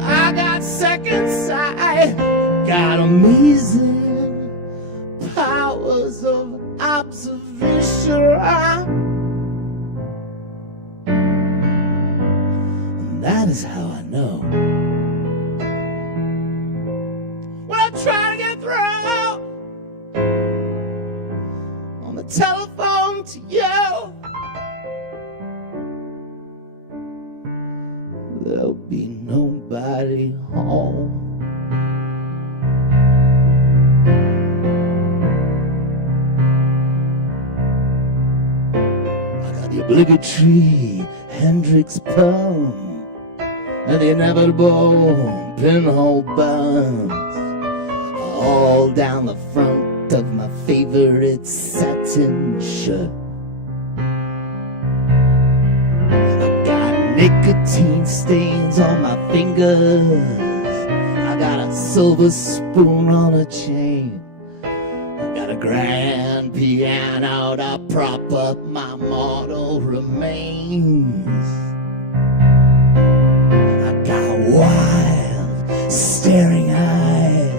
I got second sight. Got amazing powers of observation. And that is how I know. Trying to get through on the telephone to you. There'll be nobody home. I got the obligatory Hendrix poem and the inevitable pinhole buns. All down the front of my favorite satin shirt. I got nicotine stains on my fingers. I got a silver spoon on a chain. I got a grand piano to prop up my mortal remains. I got wild, staring eyes.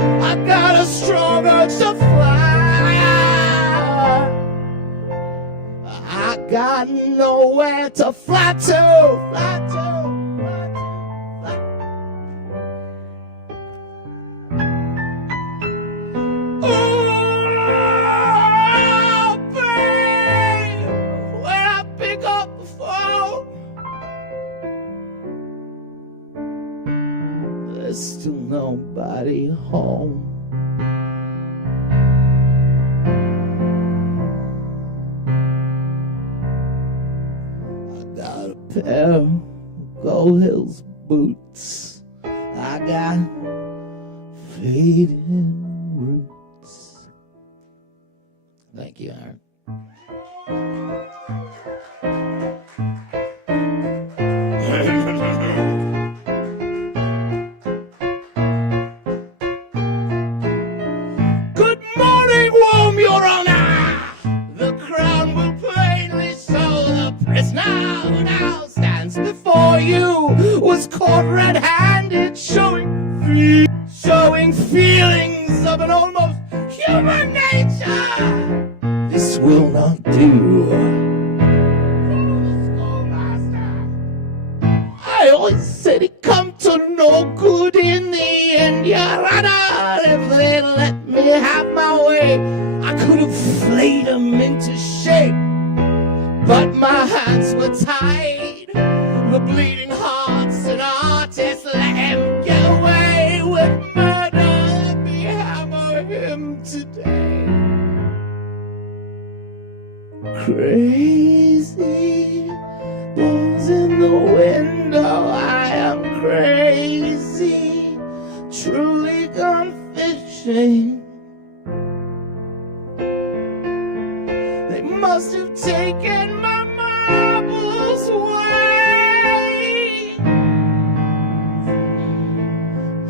I got a strong urge to fly. I got nowhere to fly to, fly to, fly to, fly. Oh, babe, when I pick up the phone, there's still nobody home. I got a pair of Gold Hills boots. I got fading roots. Thank you, Aaron. Good morning, warm your honor. The crown will plainly show the prisoner who now stands before you showing feelings of an almost human nature. This will not do. I always said it come to no good in the end, Your Honor. If they'd let me have my way, I could have flayed them into shape. But my hands were tied. The bleeding hearts and artists let him get away with murder. Let me hammer him today. Crazy balls in the window. I am crazy, truly gone fishing. They must have taken my marbles away.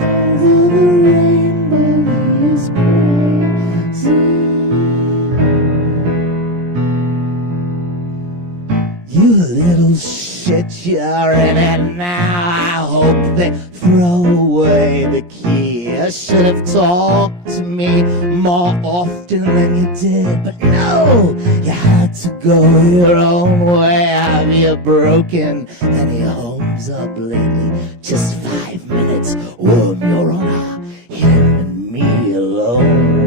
Over the rainbow is crazy. You little shit, you're in it now. I hope they throw away the key. I should have talked to me more often than you did. But no, you had to go your own way. Have you broken any homes up lately? Just 5 minutes, warm Your Honor, him and me alone.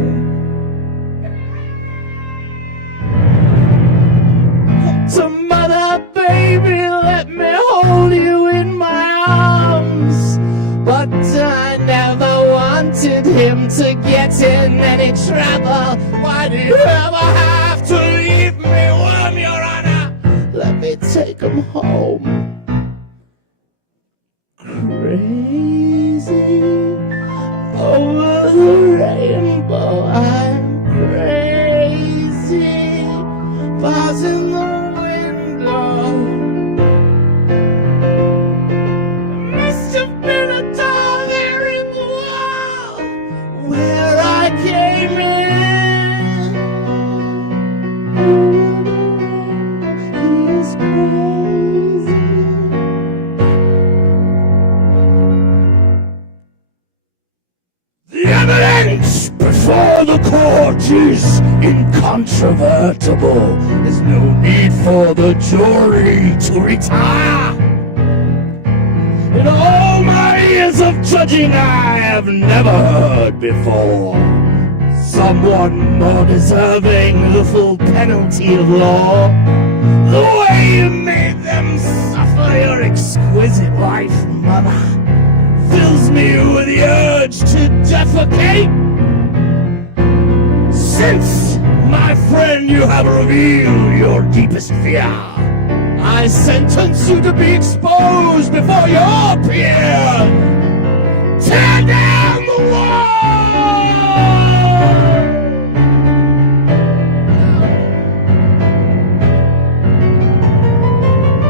So mother, baby, let me hold you in my arms. But I never wanted him to get in any trouble. Why do you ever have to leave me warm, Your Honor? Let me take him home. Crazy over the rainbow, I'm crazy. Bars in the must have been a door there in the wall where I came in. He is crazy. The evidence before the court is incontrovertible. There's no need for the jury to retire. In all my years of judging, I have never heard before someone more deserving the full penalty of law. The way you made them suffer, your exquisite life, mother, fills me with the urge to defecate. Since, my friend, you have revealed your deepest fear, I sentence you to be exposed before your peers. Tear down the wall!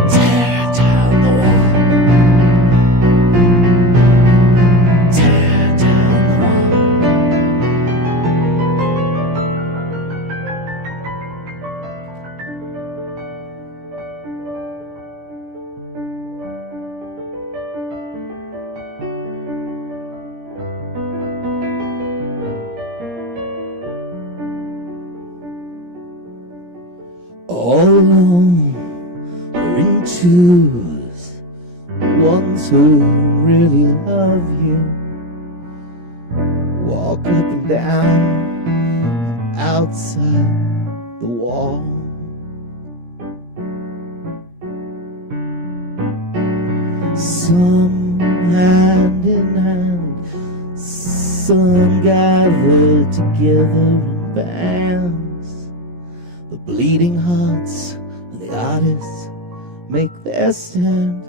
Tear down the wall. Tear down the wall. All alone or in twos, ones who really love you walk up and down outside the wall. Some hand in hand, some gathered together in bands. The bleeding hearts of the artists make their stand.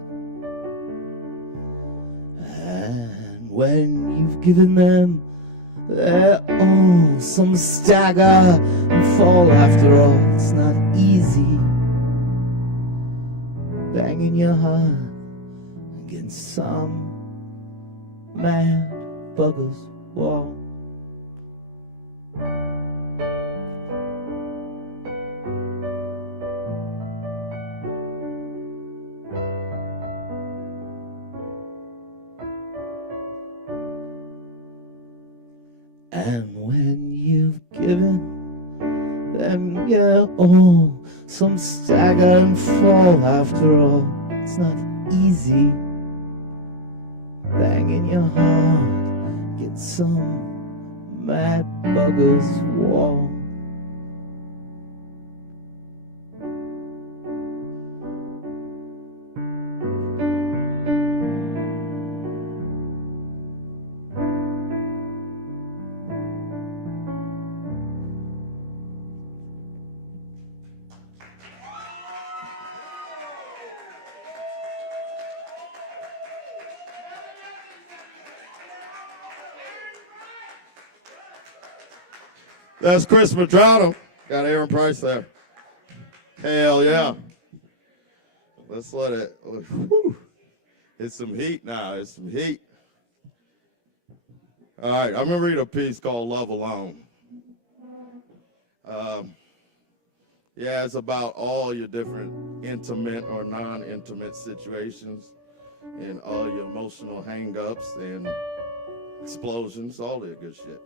And when you've given them their all, some stagger and fall. After all, it's not easy banging your heart against some mad bugger's wall. And when you've given them your all, some stagger and fall. After all, it's not easy. Bang in your heart, get some mad bugger's wall. That's Chris Madrano. Got Aaron Price there. Hell yeah. Let's let it. Whew. It's some heat now. It's some heat. All right, I'm going to read a piece called Love Alone. Yeah, it's about all your different intimate or non-intimate situations and all your emotional hang-ups and explosions, all that good shit.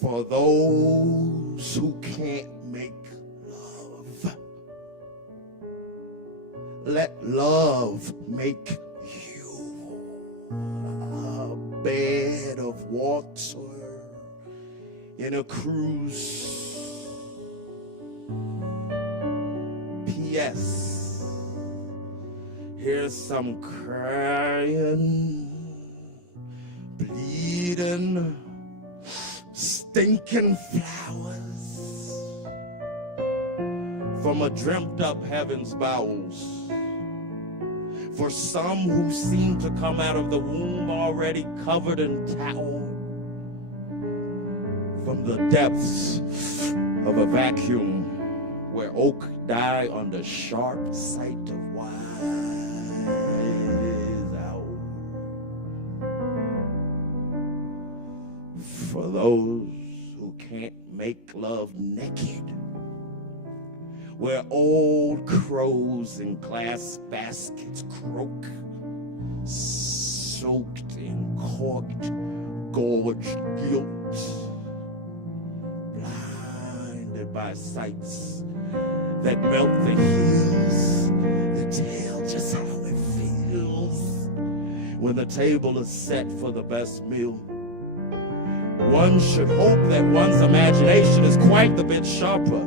For those who can't make love, let love make you a bed of water in a cruise. P.S. Here's some crying, bleeding, stinking flowers from a dreamt up heaven's bowels. For some who seem to come out of the womb already covered in towel, from the depths of a vacuum where oak die under sharp sight of wise owl. For those who can't make love naked, where old crows in glass baskets croak, soaked in corked, gorged guilt, blinded by sights that melt the heels, that tell just how it feels when the table is set for the best meal. One should hope that one's imagination is quite the bit sharper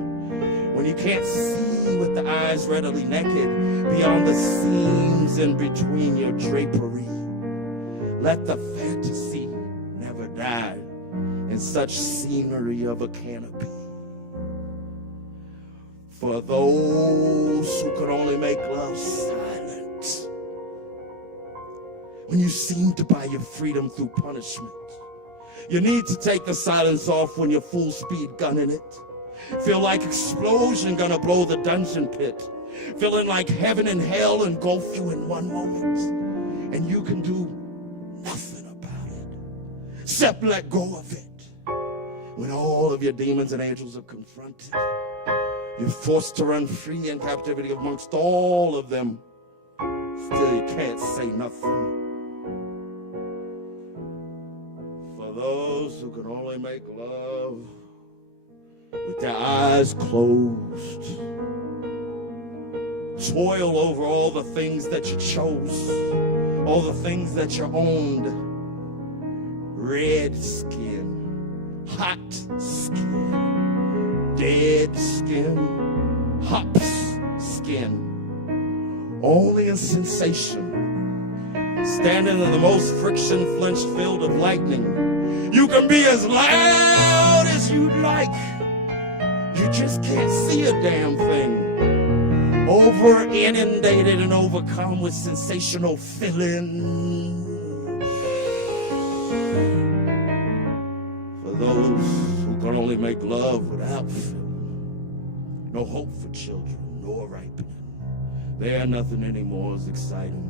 when you can't see with the eyes readily naked beyond the seams in between your drapery. Let the fantasy never die in such scenery of a canopy. For those who could only make love silent, when you seem to buy your freedom through punishment, you need to take the silence off when you're full speed gunning it. Feel like explosion gonna blow the dungeon pit. Feeling like heaven and hell engulf you in one moment. And you can do nothing about it except let go of it. When all of your demons and angels are confronted, you're forced to run free in captivity amongst all of them. Still you can't say nothing. Those who can only make love with their eyes closed, toil over all the things that you chose, all the things that you owned. Red skin, hot skin, dead skin, hops skin, only a sensation. Standing in the most friction-flinched field of lightning, you can be as loud as you'd like. You just can't see a damn thing. Over inundated and overcome with sensational feeling. For those who can only make love without feeling. No hope for children, nor ripening. They are nothing anymore as exciting.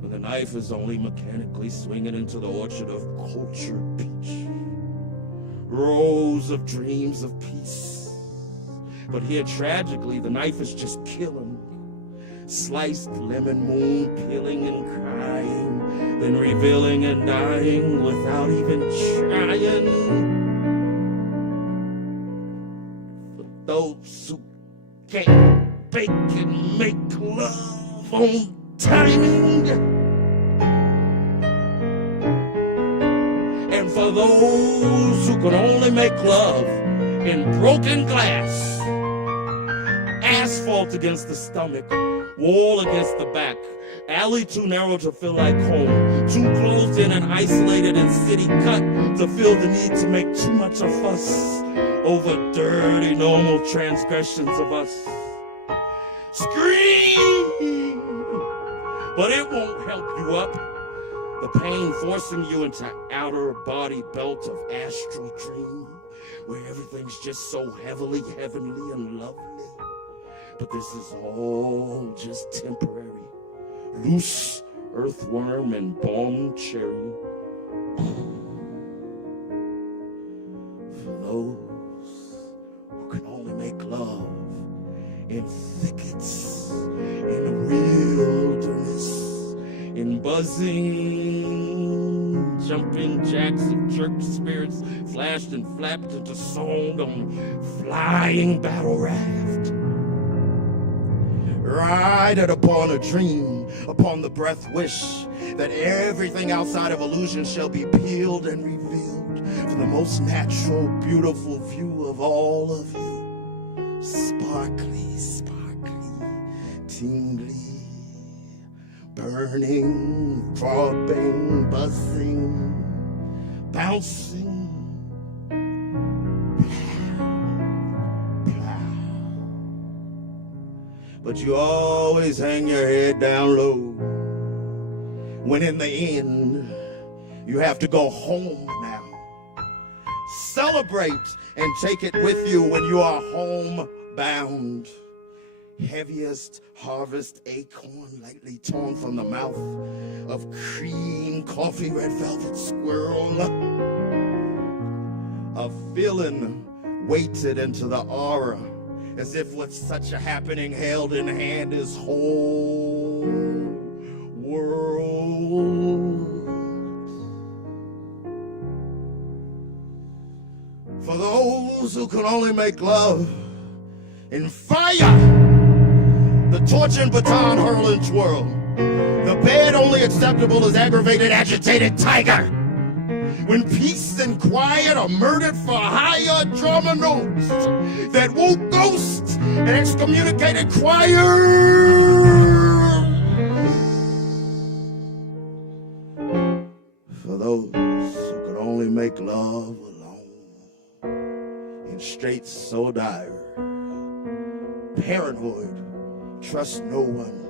When the knife is only mechanically swinging into the orchard of cultured peach. Rows of dreams of peace. But here, tragically, the knife is just killing. Sliced lemon moon, peeling and crying, then revealing and dying without even trying. For those who can't bake and make love on timing. And for those who can only make love in broken glass, asphalt against the stomach, wall against the back, alley too narrow to feel like home, too closed in and isolated and city cut to feel the need to make too much of fuss over dirty normal transgressions of us. Scream, but it won't help you up. The pain forcing you into outer body belt of astral dream, where everything's just so heavily heavenly and lovely. But this is all just temporary. Loose earthworm and balm cherry. For those who can only make love in thickets, in wilderness, in buzzing, jumping jacks of jerk spirits, flashed and flapped into song on flying battle raft. Riding upon a dream, upon the breath wish that everything outside of illusion shall be peeled and revealed for the most natural, beautiful view of all of you. Sparkly, sparkly, tingly, burning, throbbing, buzzing, bouncing. But you always hang your head down low, when in the end, you have to go home now. Celebrate and take it with you when you are homebound. Heaviest harvest acorn lightly torn from the mouth of cream coffee red velvet squirrel. A feeling weighted into the aura, as if with such a happening held in hand is whole world. For those who can only make love in fire, the torch and baton hurling twirl, the bed only acceptable as aggravated, agitated tiger. When peace and quiet are murdered for higher drama notes that woke ghosts and excommunicated choirs. For those who could only make love alone in straits so dire, paranoid, trust no one,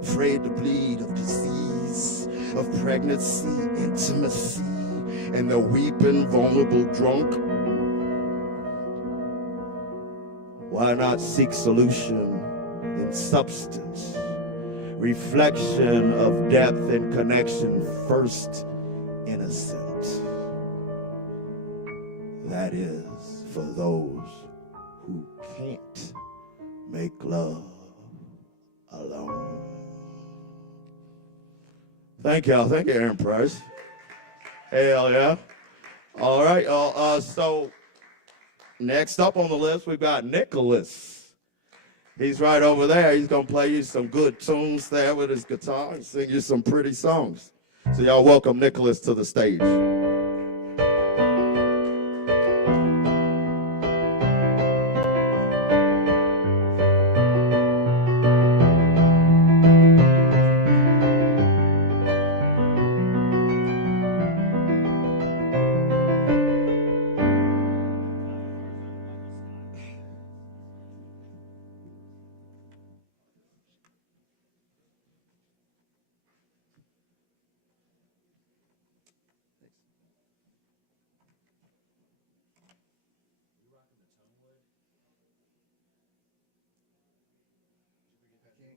afraid to bleed of disease, of pregnancy, intimacy, and the weeping, vulnerable drunk. Why not seek solution in substance, reflection of depth and connection, first innocent? That is for those who can't make love alone. Thank y'all. Thank you, Aaron Price. Hell yeah. All right. So next up on the list, we've got Nicholas. He's right over there. He's going to play you some good tunes there with his guitar and sing you some pretty songs. So y'all welcome Nicholas to the stage.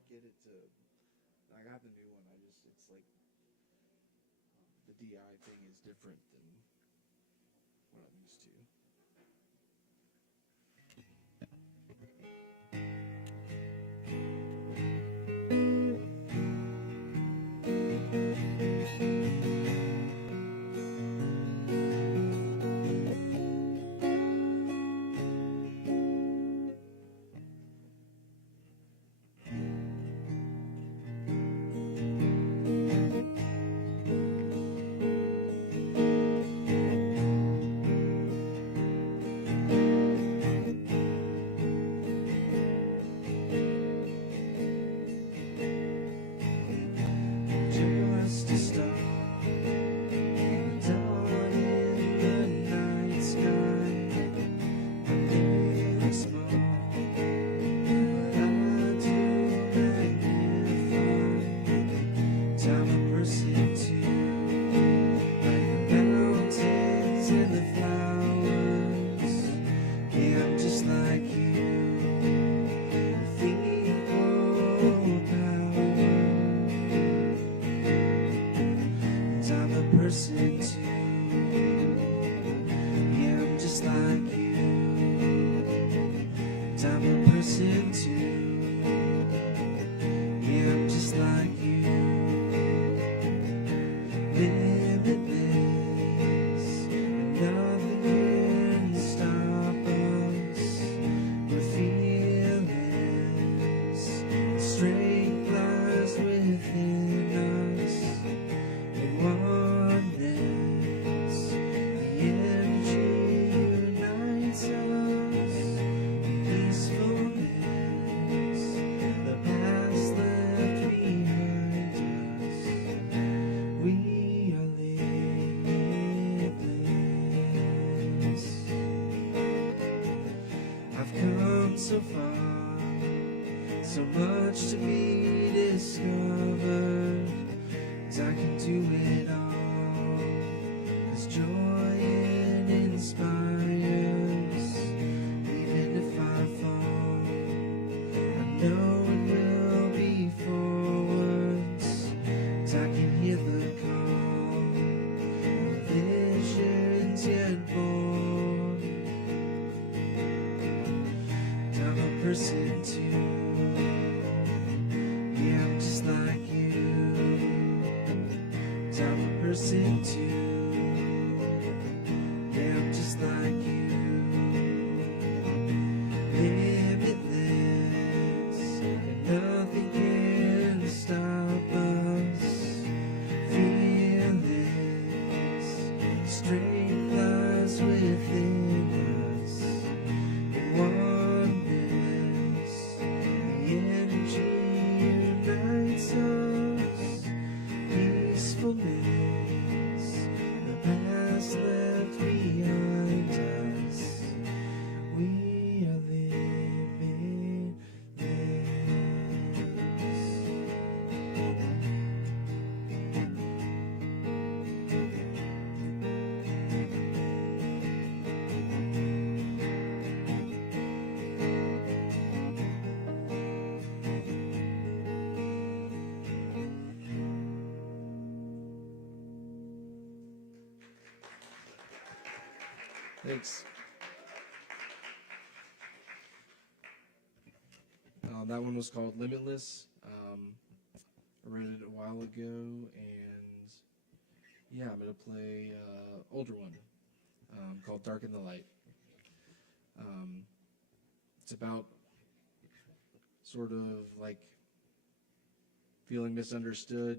Get it to, I got the new one, it's like, the DI thing is different than what I'm used to. person too. Yeah, I'm just like you. Limitless, and nothing can stop us. Fearless, strength lies within us. Oneness, the energy unites us. Peacefulness, the past left behind us. We are Thanks. That one was called Limitless. I read it a while ago, and yeah, I'm going to play an older one called Dark in the Light. It's about sort of like feeling misunderstood,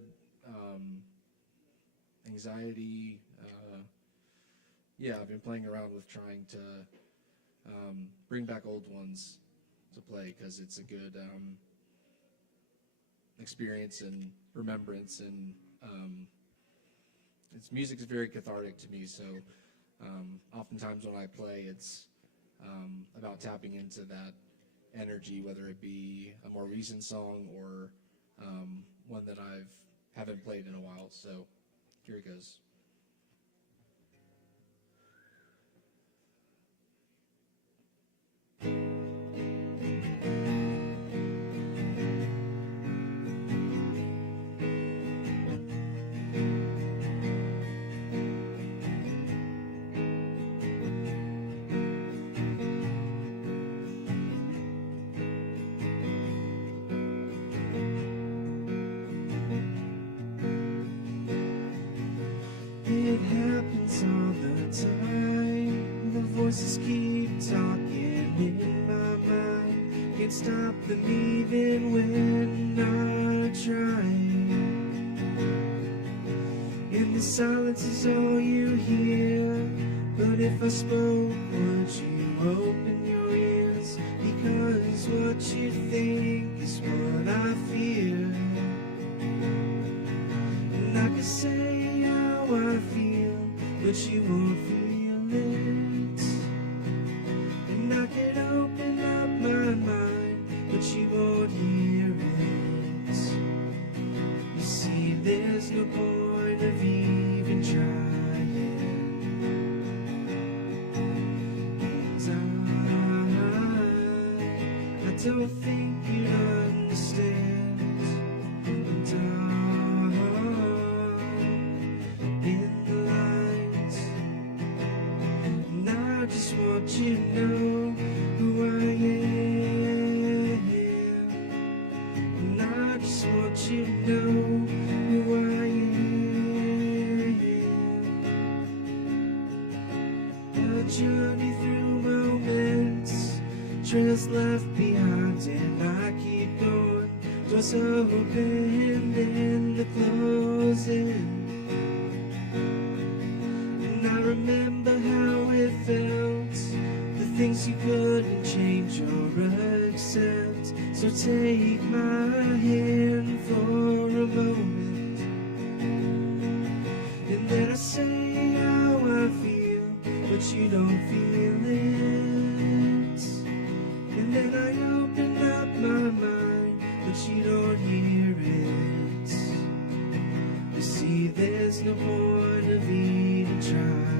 anxiety. Yeah, I've been playing around with trying to bring back old ones to play because it's a good experience and remembrance, and its music is very cathartic to me. So oftentimes when I play, it's about tapping into that energy, whether it be a more recent song or one that haven't played in a while. So here it goes. It happens all the time. The voices keep talking in my mind. Can't stop them even when I try. And the silence is all you hear. But if I spoke, would you open your ears? Because what you think is what I fear. And I could say how I feel, but you won't feel it. And I could open up my mind, but you won't hear it. You see, there's no point of even trying. And I don't think you'd understand. And in the light, and I just want you to know who I am. And I just want you to know who I am. A journey through moments, trails left behind, and I keep going. Doors open and the closing. And I remember how it felt, the things you couldn't change or accept. So take my hand for a moment, and then I say how I feel, but you don't feel it. And then I open up my mind, but you don't hear it. You see, there's no point of even trying.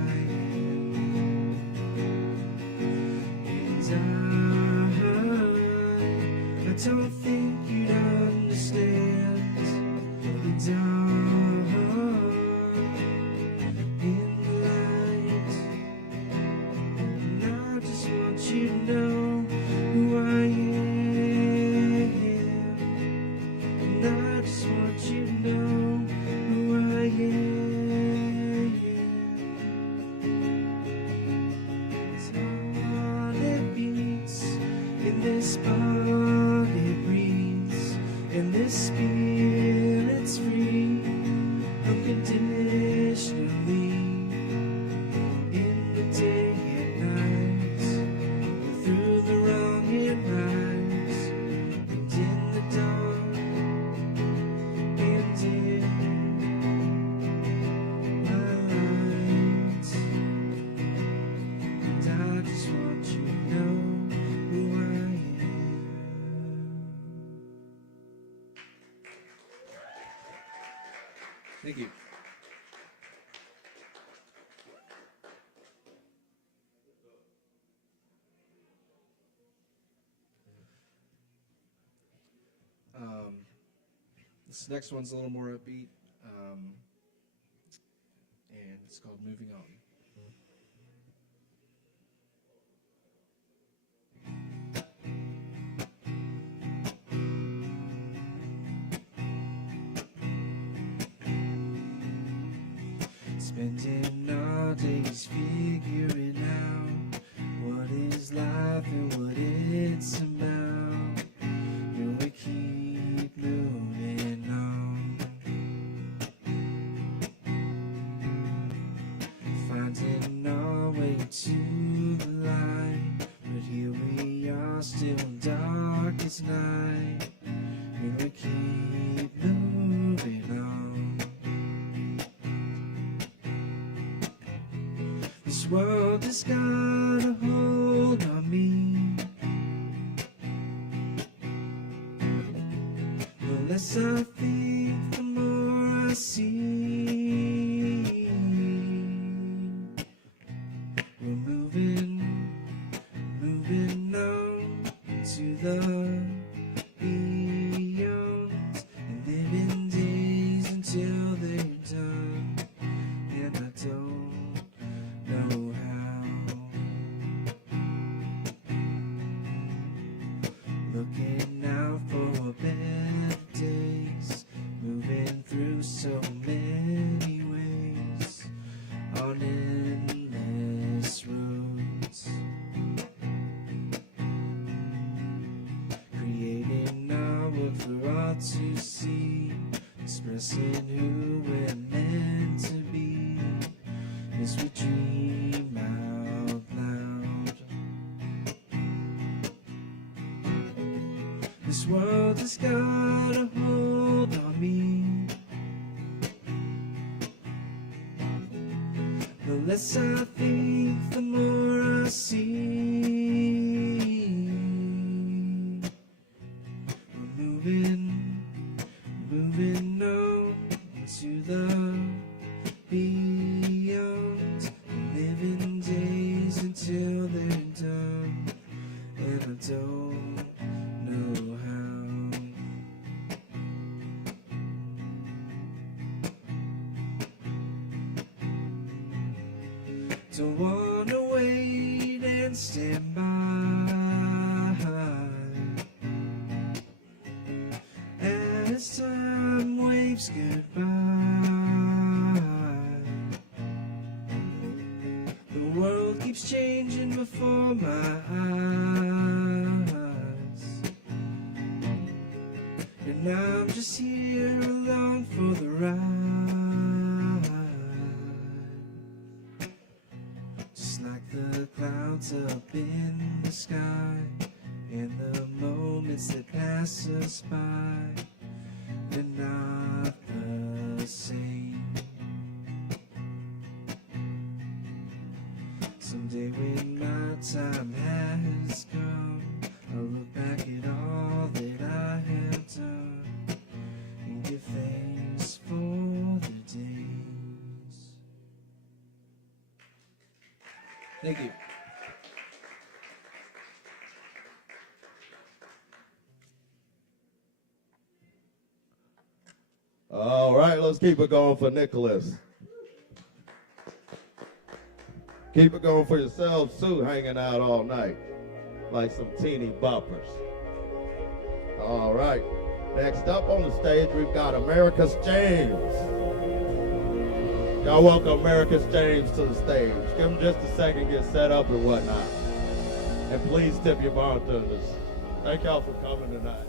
And I don't think you'd understand. And in the light, and I just want you to know who I am. And I just want you to know who I am. Thank you. This next one's a little more upbeat, and it's called Moving On. Spending our days figuring out what is life and what it's about. And we keep moving on, finding our way to the light. But here we are, still dark as night, and we keep moving on. This world has got a hold on me. The less I think, the more I see. We're moving on to the beyond, and living days until they're done. And I don't know how. Looking out for better days, moving through so many ways on endless roads, creating our work for all to see, expressing who we're meant to be as we dream out loud. This world has got a hold on me. The less I think, the more I see. We're moving on to the beyond, living days until they're done, and I don't know how. Don't wanna wait and stand by as time waves goodbye. The world keeps changing before my eyes, and I'm just here along for the ride. Just like the clouds up in the sky, and the moments that pass us by, they're not the same. Someday when my time has come, I'll look back at all that I have done and give thanks for the days. Thank you. All right, let's keep it going for Nicholas. Keep it going for yourselves too, hanging out all night like some teeny boppers. All right, next up on the stage, we've got America's James. Y'all welcome America's James to the stage. Give him just a second, get set up and whatnot. And please tip your bartenders. Thank y'all for coming tonight.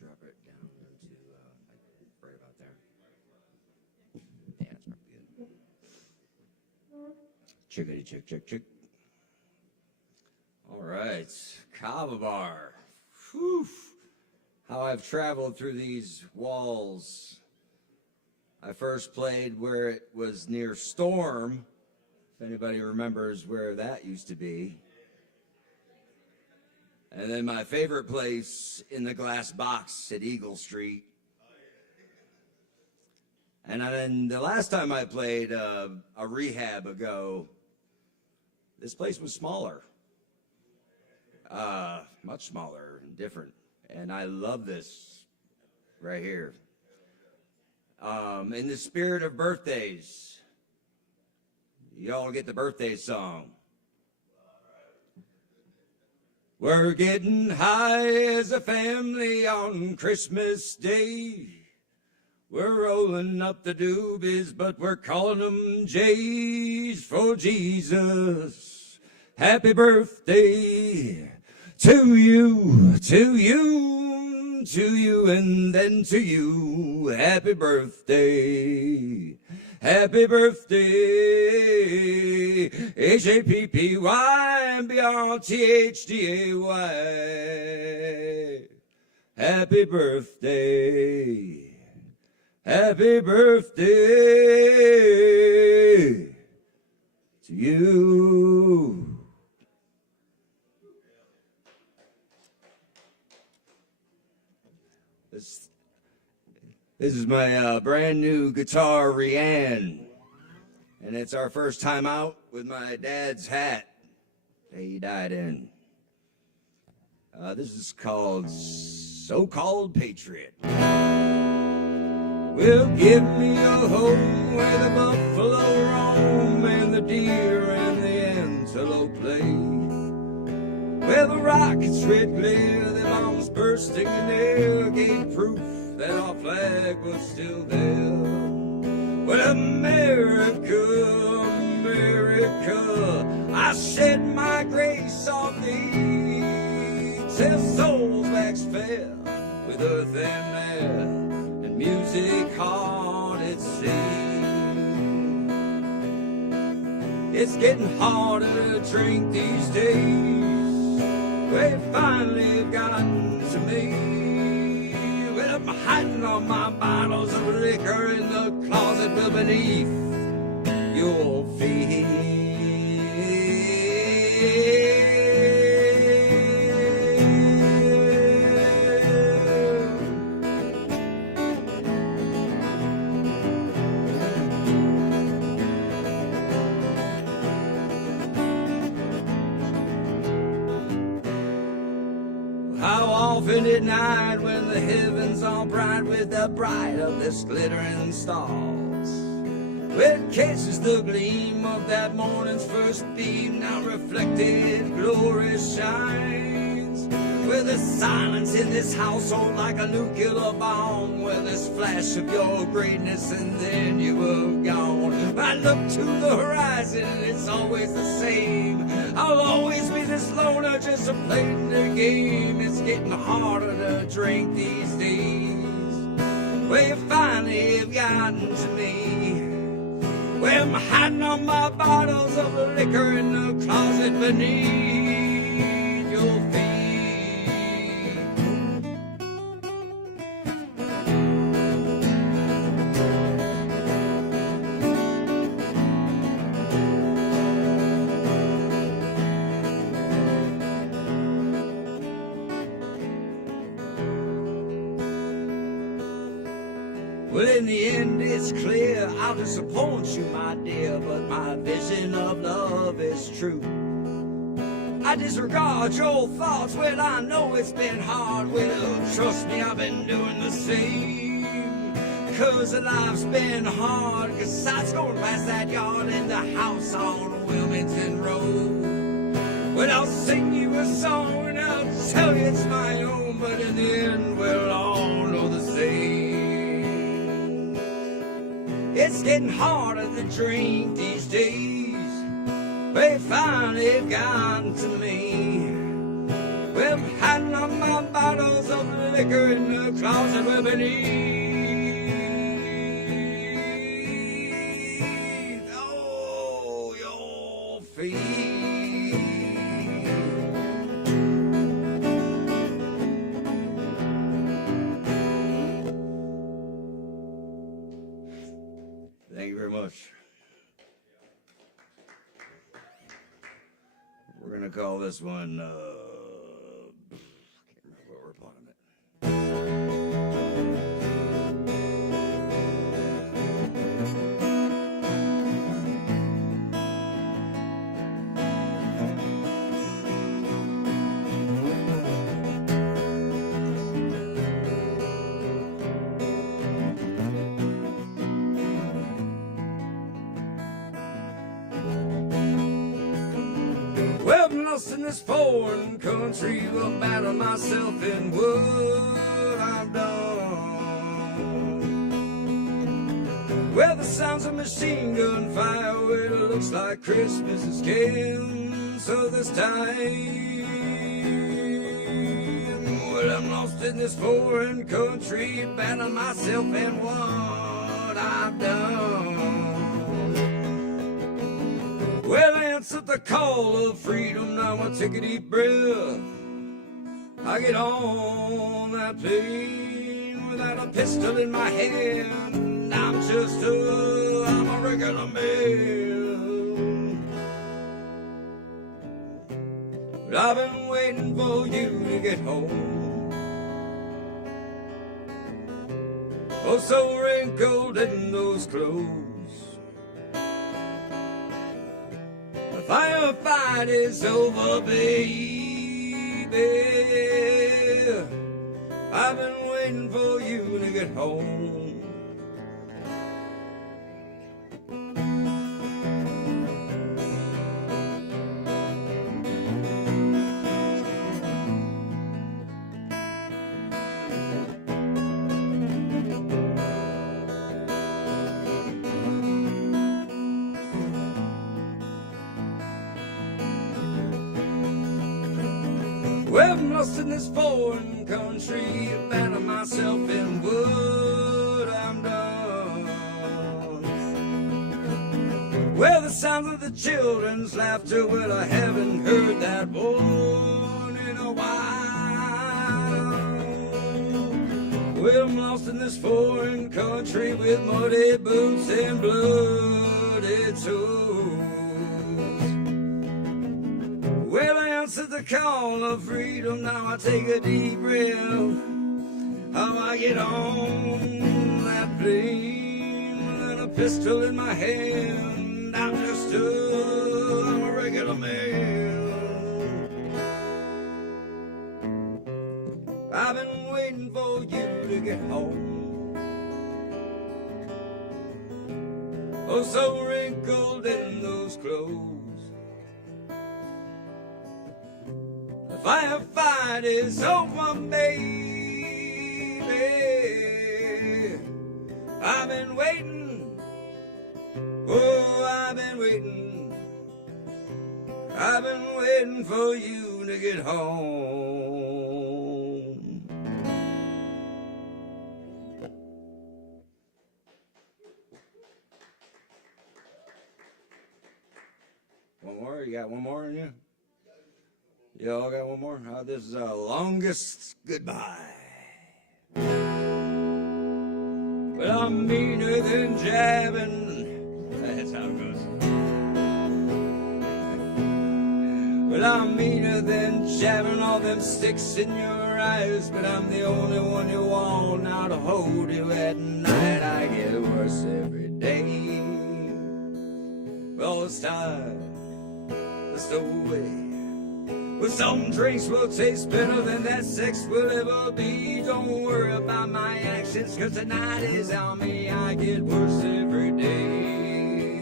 Drop it down to right about there. Yeah, that's probably good. Chickity chick chick chick. All right, Kava Bar, Whew. How I've traveled through these walls. I first played where it was near Storm, if anybody remembers where that used to be. And then my favorite place in the Glass Box at Eagle Street. And then the last time I played a rehab ago, this place was smaller. Much smaller and different. And I love this right here. In the spirit of birthdays, y'all get the birthday song. We're getting high as a family on Christmas Day. We're rolling up the doobies, but we're calling them J's for Jesus. Happy birthday to you, to you, to you, and then to you. Happy birthday. Happy birthday, HAPPYBRTHDAY. Happy birthday. Happy birthday to you. This is my brand new guitar, Rianne, and it's our first time out with my dad's hat that he died in. This is called So-Called Patriot. Well, give me a home where the buffalo roam and the deer and the antelope play, where the rockets' red glare, the bombs bursting in the air gave proof that our flag was still there. Well, America, America, I shed my grace on thee, till souls wax fair with earth and air, and music hard at sea. It's getting harder to drink these days, we finally gotten to me. I'm hiding all my bottles of liquor in the closet beneath your feet. How often at night when the heavens are bright with the bright of this glittering stars, where it catches the gleam of that morning's first beam, now reflected glory shines, where the silence in this household like a nuclear bomb, where this flash of your greatness and then you were gone. I look to the horizon and it's always the same. I'll always be this loner just playing the game. It's getting harder to drink these days. Well, you finally have gotten to me. Well, I'm hiding on my bottles of liquor in the closet beneath your feet. Well, in the end, it's clear I'll disappoint you, my dear, but my vision of love is true. I disregard your thoughts, well, I know it's been hard. Well, trust me, I've been doing the same. 'Cause life's been hard, 'cause sights going past that yard in the house on Wilmington Road. Well, I'll sing you a song and I'll tell you it's my own, but in the end, we'll all know the same. It's getting harder to drink these days. They finally have gotten to me. Well, I'm hiding on my bottles of liquor in the closet where beneath, oh, your feet. Thank you very much. We're going to call this one, I can't remember what we're calling it. Well, I'm lost in this foreign country, will battle myself in what I've done. Well, the sounds of machine gun fire, well, it looks like Christmas is canceled this time. Well, I'm lost in this foreign country, battling myself and what I've done. Well, I answered the call of freedom, now I take a deep breath. I get on that plane without a pistol in my hand. I'm a regular man. But I've been waiting for you to get home. Oh, so wrinkled in those clothes. The firefight is over, baby. I've been waiting for you to get home. Well, I'm lost in this foreign country, battle myself in what I'm done. Well, the sound of the children's laughter, well, I haven't heard that one in a while. Well, I'm lost in this foreign country with muddy boots and bloody toes. Well, I answered the call of freedom, now I take a deep breath. How I get on that plane with a pistol in my hand. I'm a regular man. I've been waiting for you to get home. Oh, so wrinkled in those clothes. The firefight is over, baby. I've been waiting. Oh, I've been waiting. I've been waiting for you to get home. One more? You got one more in you? Y'all got one more? This is our longest goodbye. But I'm meaner than jabbing. That's how it goes. But I'm meaner than jabbing all them sticks in your eyes. But I'm the only one you want now to hold you at night. I get worse every day. Well, it's time to stow away. Well, some drinks will taste better than that sex will ever be. Don't worry about my actions, cause tonight is on me. I get worse every day.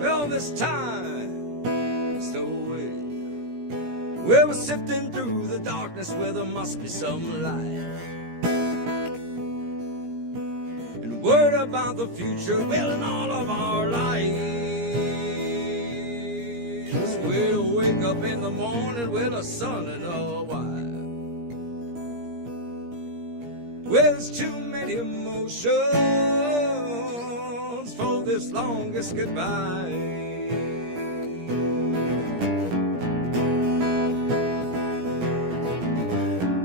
Well, this time, stow away. Well, we're sifting through the darkness where there must be some light. And word about the future, well, in all of our lives. We'll wake up in the morning with a son and a wife. Well, there's too many emotions for this longest goodbye.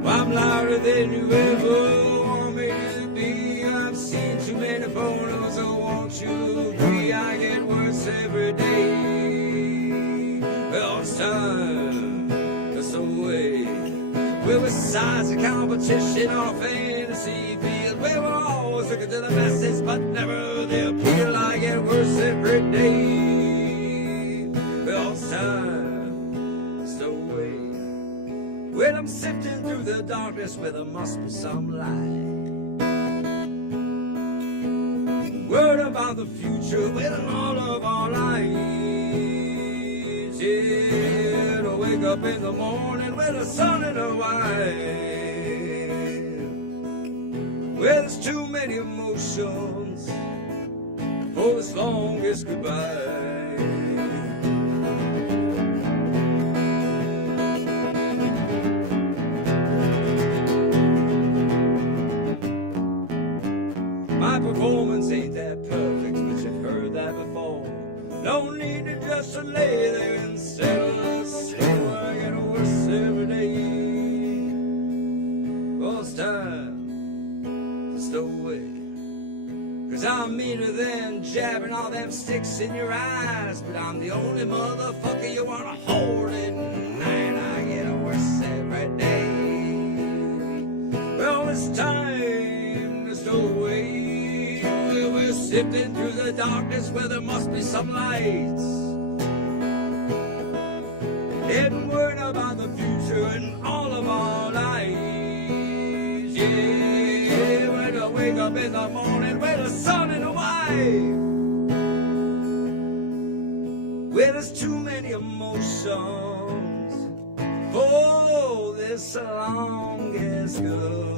I'm louder than you ever want me to be. I've seen too many photos, I want you agree I get worse every day. Well, it's time to step away. Well, besides the competition on a fantasy field, we were always looking to the masses, but never the appeal. I get worse every day. Well, it's time to step away. Well, I'm sifting through the darkness where there must be some light. Word about the future with all of our lives. Yeah, to wake up in the morning with the sun in the white. Well, there's too many emotions for this longest goodbye. My performance ain't that perfect, but you've heard that before. No need to just lay there and settle. I get worse every day. Well, it's time to stow away. 'Cause I'm meaner than jabbing all them sticks in your eyes, but I'm the only motherfucker you wanna hold at night. I get worse every day. Well, it's time to stow away. We're sifting through the darkness where there must be some lights. Getting word about the future and all of our lives. Yeah, when I wake up in the morning with the sun in the white. Well, there's too many emotions for this longest goodbye.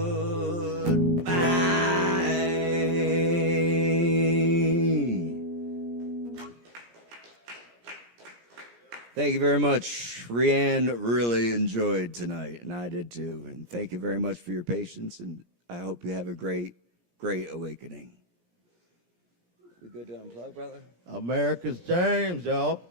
Thank you very much. Rianne really enjoyed tonight, and I did too. And thank you very much for your patience, and I hope you have a great, great awakening. We good to unplug, brother? America's James, y'all.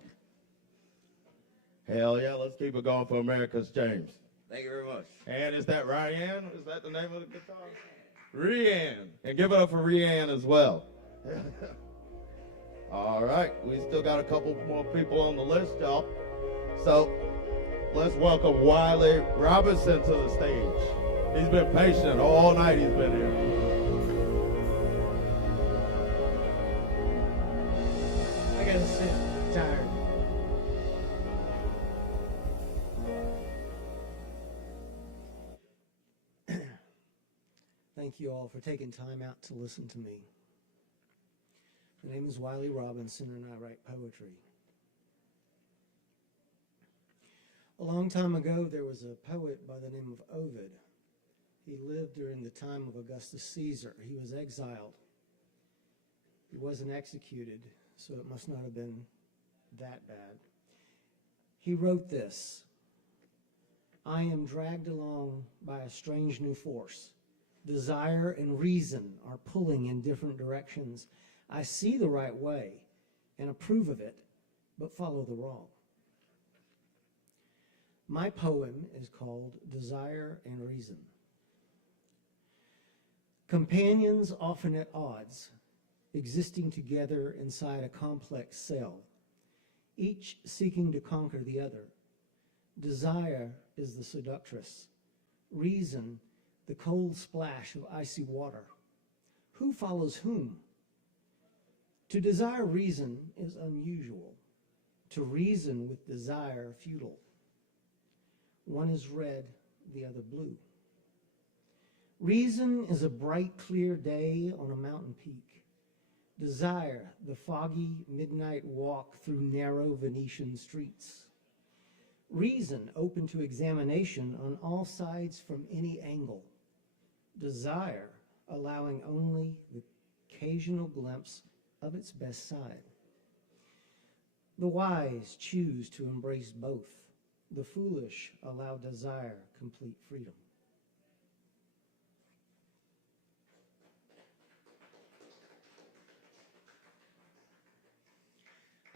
Hell yeah, let's keep it going for America's James. Thank you very much. And is that Ryan? Is that the name of the guitar? Rianne. And give it up for Rianne as well. All right, we still got a couple more people on the list, y'all. So let's welcome Wiley Robinson to the stage. He's been patient all night. He's been here. I gotta sit. I'm tired. Thank you all for taking time out to listen to me. My name is Wiley Robinson, and I write poetry. A long time ago, there was a poet by the name of Ovid. He lived during the time of Augustus Caesar. He was exiled. He wasn't executed, so it must not have been that bad. He wrote this: I am dragged along by a strange new force. Desire and reason are pulling in different directions. I see the right way and approve of it, but follow the wrong. My poem is called Desire and Reason. Companions often at odds, existing together inside a complex cell, each seeking to conquer the other. Desire is the seductress. Reason, the cold splash of icy water. Who follows whom? To desire reason is unusual. To reason with desire, futile. One is red, the other blue. Reason is a bright, clear day on a mountain peak. Desire, the foggy midnight walk through narrow Venetian streets. Reason, open to examination on all sides from any angle. Desire, allowing only the occasional glimpse of its best side. The wise choose to embrace both. The foolish allow desire complete freedom.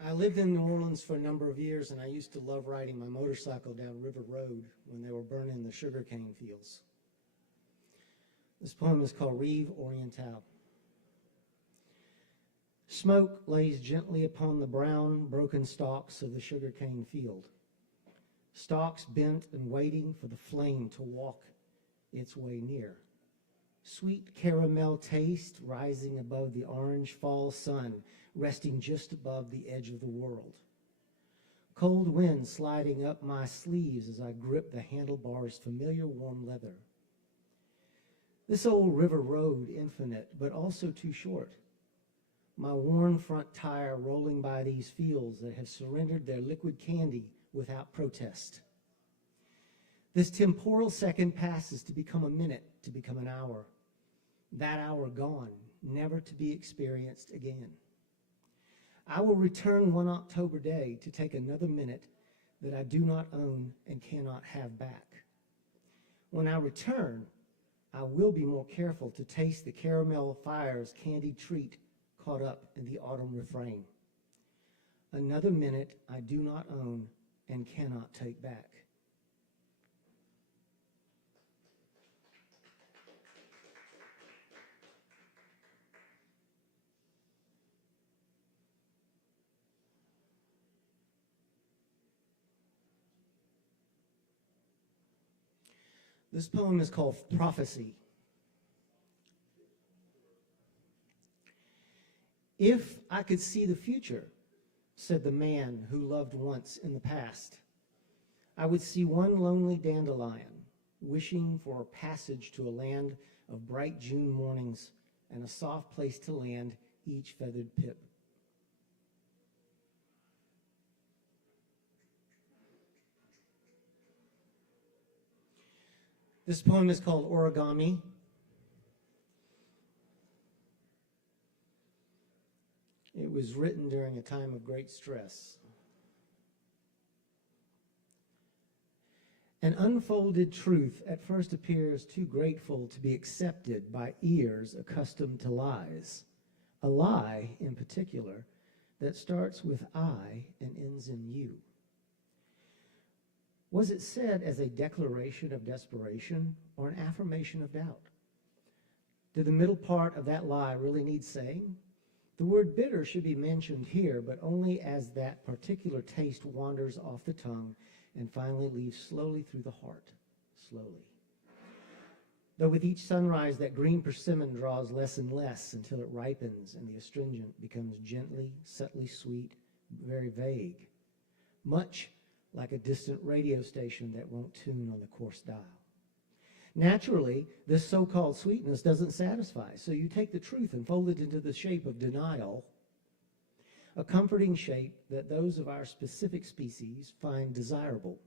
I lived in New Orleans for a number of years, and I used to love riding my motorcycle down River Road when they were burning the sugarcane fields. This poem is called Rive Orientale. Smoke lays gently upon the brown, broken stalks of the sugarcane field. Stalks bent and waiting for the flame to walk its way near. Sweet caramel taste rising above the orange fall sun, resting just above the edge of the world. Cold wind sliding up my sleeves as I grip the handlebars' familiar warm leather. This old river road, infinite, but also too short. My worn front tire rolling by these fields that have surrendered their liquid candy without protest. This temporal second passes to become a minute, to become an hour. That hour gone, never to be experienced again. I will return one October day to take another minute that I do not own and cannot have back. When I return, I will be more careful to taste the caramel fire's candied treat caught up in the autumn refrain. Another minute I do not own and cannot take back. This poem is called Prophecy. If I could see the future, said the man who loved once in the past, I would see one lonely dandelion wishing for passage to a land of bright June mornings and a soft place to land each feathered pip. This poem is called Origami. It was written during a time of great stress. An unfolded truth at first appears too grateful to be accepted by ears accustomed to lies. A lie, in particular, that starts with I and ends in you. Was it said as a declaration of desperation or an affirmation of doubt? Did the middle part of that lie really need saying? The word bitter should be mentioned here, but only as that particular taste wanders off the tongue and finally leaves slowly through the heart, slowly. Though with each sunrise that green persimmon draws less and less until it ripens and the astringent becomes gently, subtly sweet, very vague, much like a distant radio station that won't tune on the coarse dial. Naturally, this so-called sweetness doesn't satisfy, so you take the truth and fold it into the shape of denial, a comforting shape that those of our specific species find desirable.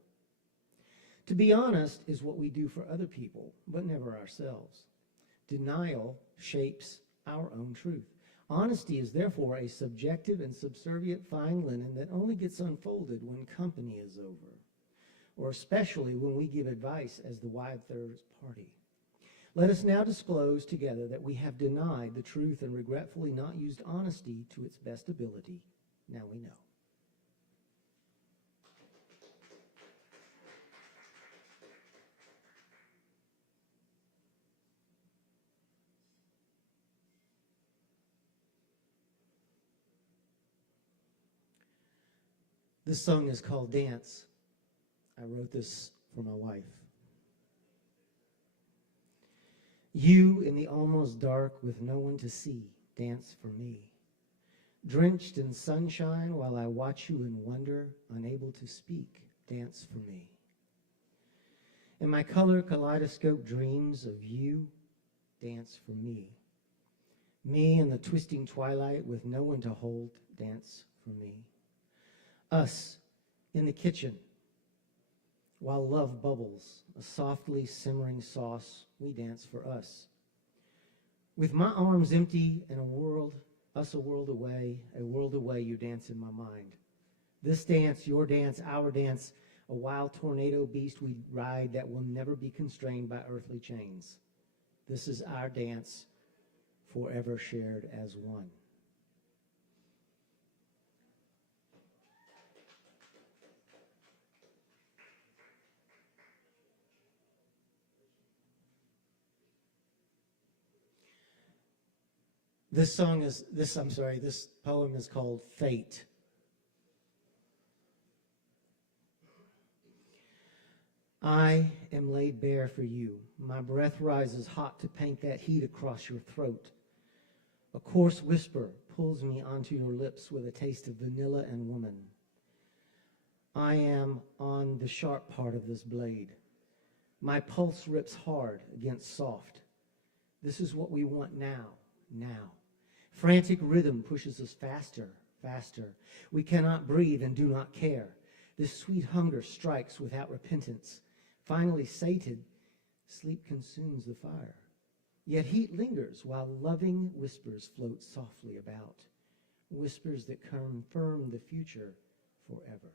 To be honest is what we do for other people, but never ourselves. Denial shapes our own truth. Honesty is therefore a subjective and subservient fine linen that only gets unfolded when company is over, or especially when we give advice as the wide third party. Let us now disclose together that we have denied the truth and regretfully not used honesty to its best ability. Now we know. This song is called Dance. I wrote this for my wife. You in the almost dark with no one to see, dance for me. Drenched in sunshine while I watch you in wonder, unable to speak, dance for me. In my color kaleidoscope dreams of you, dance for me. Me in the twisting twilight with no one to hold, dance for me. Us in the kitchen, while love bubbles, a softly simmering sauce, we dance for us. With my arms empty and a world away, you dance in my mind. This dance, your dance, our dance, a wild tornado beast we ride that will never be constrained by earthly chains. This is our dance, forever shared as one. This poem is called Fate. I am laid bare for you. My breath rises hot to paint that heat across your throat. A coarse whisper pulls me onto your lips with a taste of vanilla and woman. I am on the sharp part of this blade. My pulse rips hard against soft. This is what we want now. Frantic rhythm pushes us faster. We cannot breathe and do not care. This sweet hunger strikes without repentance. Finally sated, sleep consumes the fire. Yet heat lingers while loving whispers float softly about. Whispers that confirm the future forever.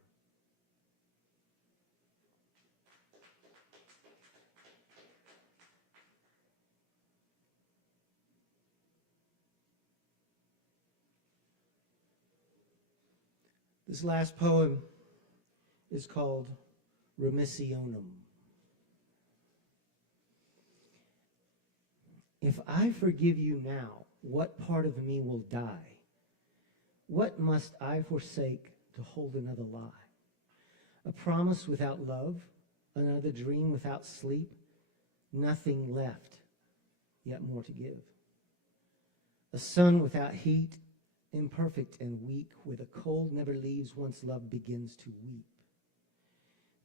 This last poem is called Remissionum. If I forgive you now, what part of me will die? What must I forsake to hold another lie? A promise without love, another dream without sleep, nothing left, yet more to give. A sun without heat, imperfect and weak, where the cold never leaves once love begins to weep.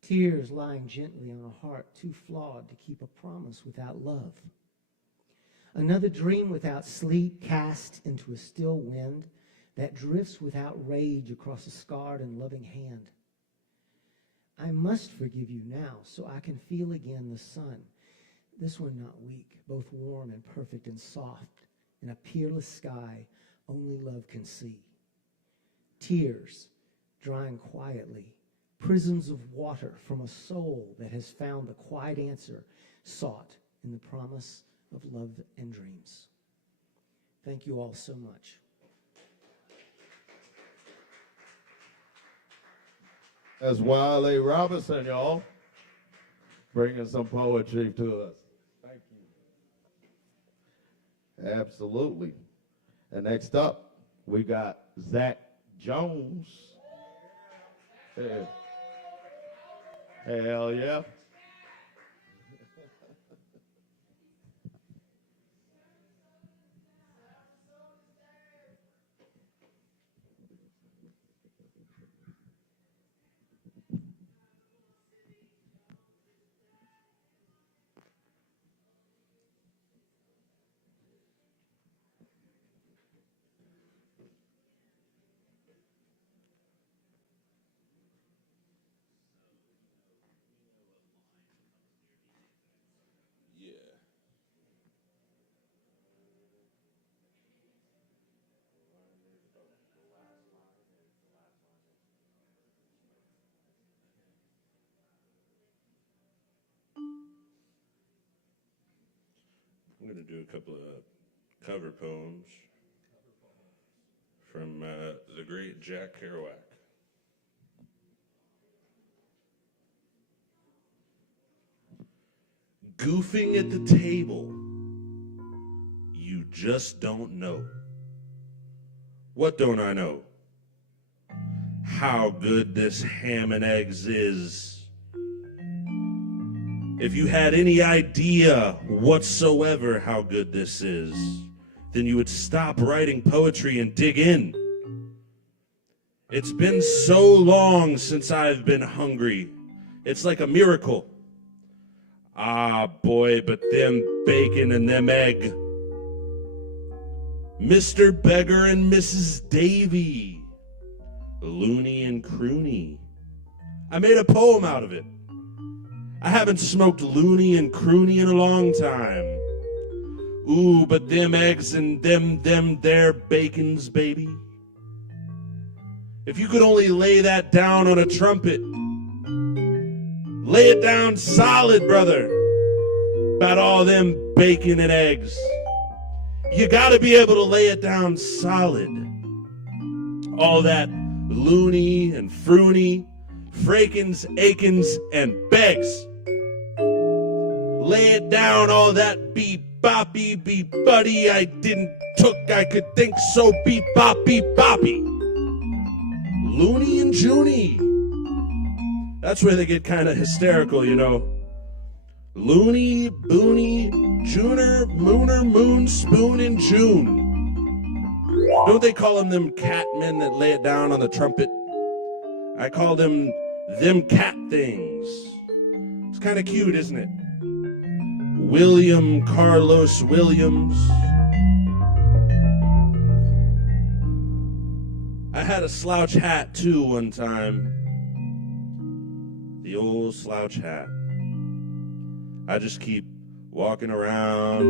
Tears lying gently on a heart too flawed to keep a promise without love. Another dream without sleep, cast into a still wind that drifts without rage across a scarred and loving hand. I must forgive you now so I can feel again the sun, this one not weak, both warm and perfect and soft, in a peerless sky only love can see. Tears drying quietly, prisms of water from a soul that has found the quiet answer sought in the promise of love and dreams. Thank you all so much. That's Wiley Robinson, y'all, bringing some poetry to us. Thank you. Absolutely. And next up, we got Zach Jones. Hey. Hell yeah. I'm going to do a couple of cover poems from the great Jack Kerouac. Goofing at the table, you just don't know. What don't I know? How good this ham and eggs is. If you had any idea whatsoever how good this is, then you would stop writing poetry and dig in. It's been so long since I've been hungry. It's like a miracle. Ah, boy, but them bacon and them egg. Mr. Beggar and Mrs. Davy. Loony and Croony. I made a poem out of it. I haven't smoked loony and croony in a long time. Ooh, but them eggs and them there bacons, baby. If you could only lay that down on a trumpet, lay it down solid, brother, about all them bacon and eggs. You gotta be able to lay it down solid. All that loony and froony, frakins, akins, and begs. Lay it down, all that beep boppy, beep buddy. I didn't took, I could think so, beep boppy boppy. Looney and Junie. That's where they get kind of hysterical, you know. Looney, Booney, Juner, Mooner, Moon, Spoon, and June. Don't they call them cat men that lay it down on the trumpet? I call them cat things. It's kind of cute, isn't it? William Carlos Williams. I had a slouch hat too one time. The old slouch hat. I just keep walking around.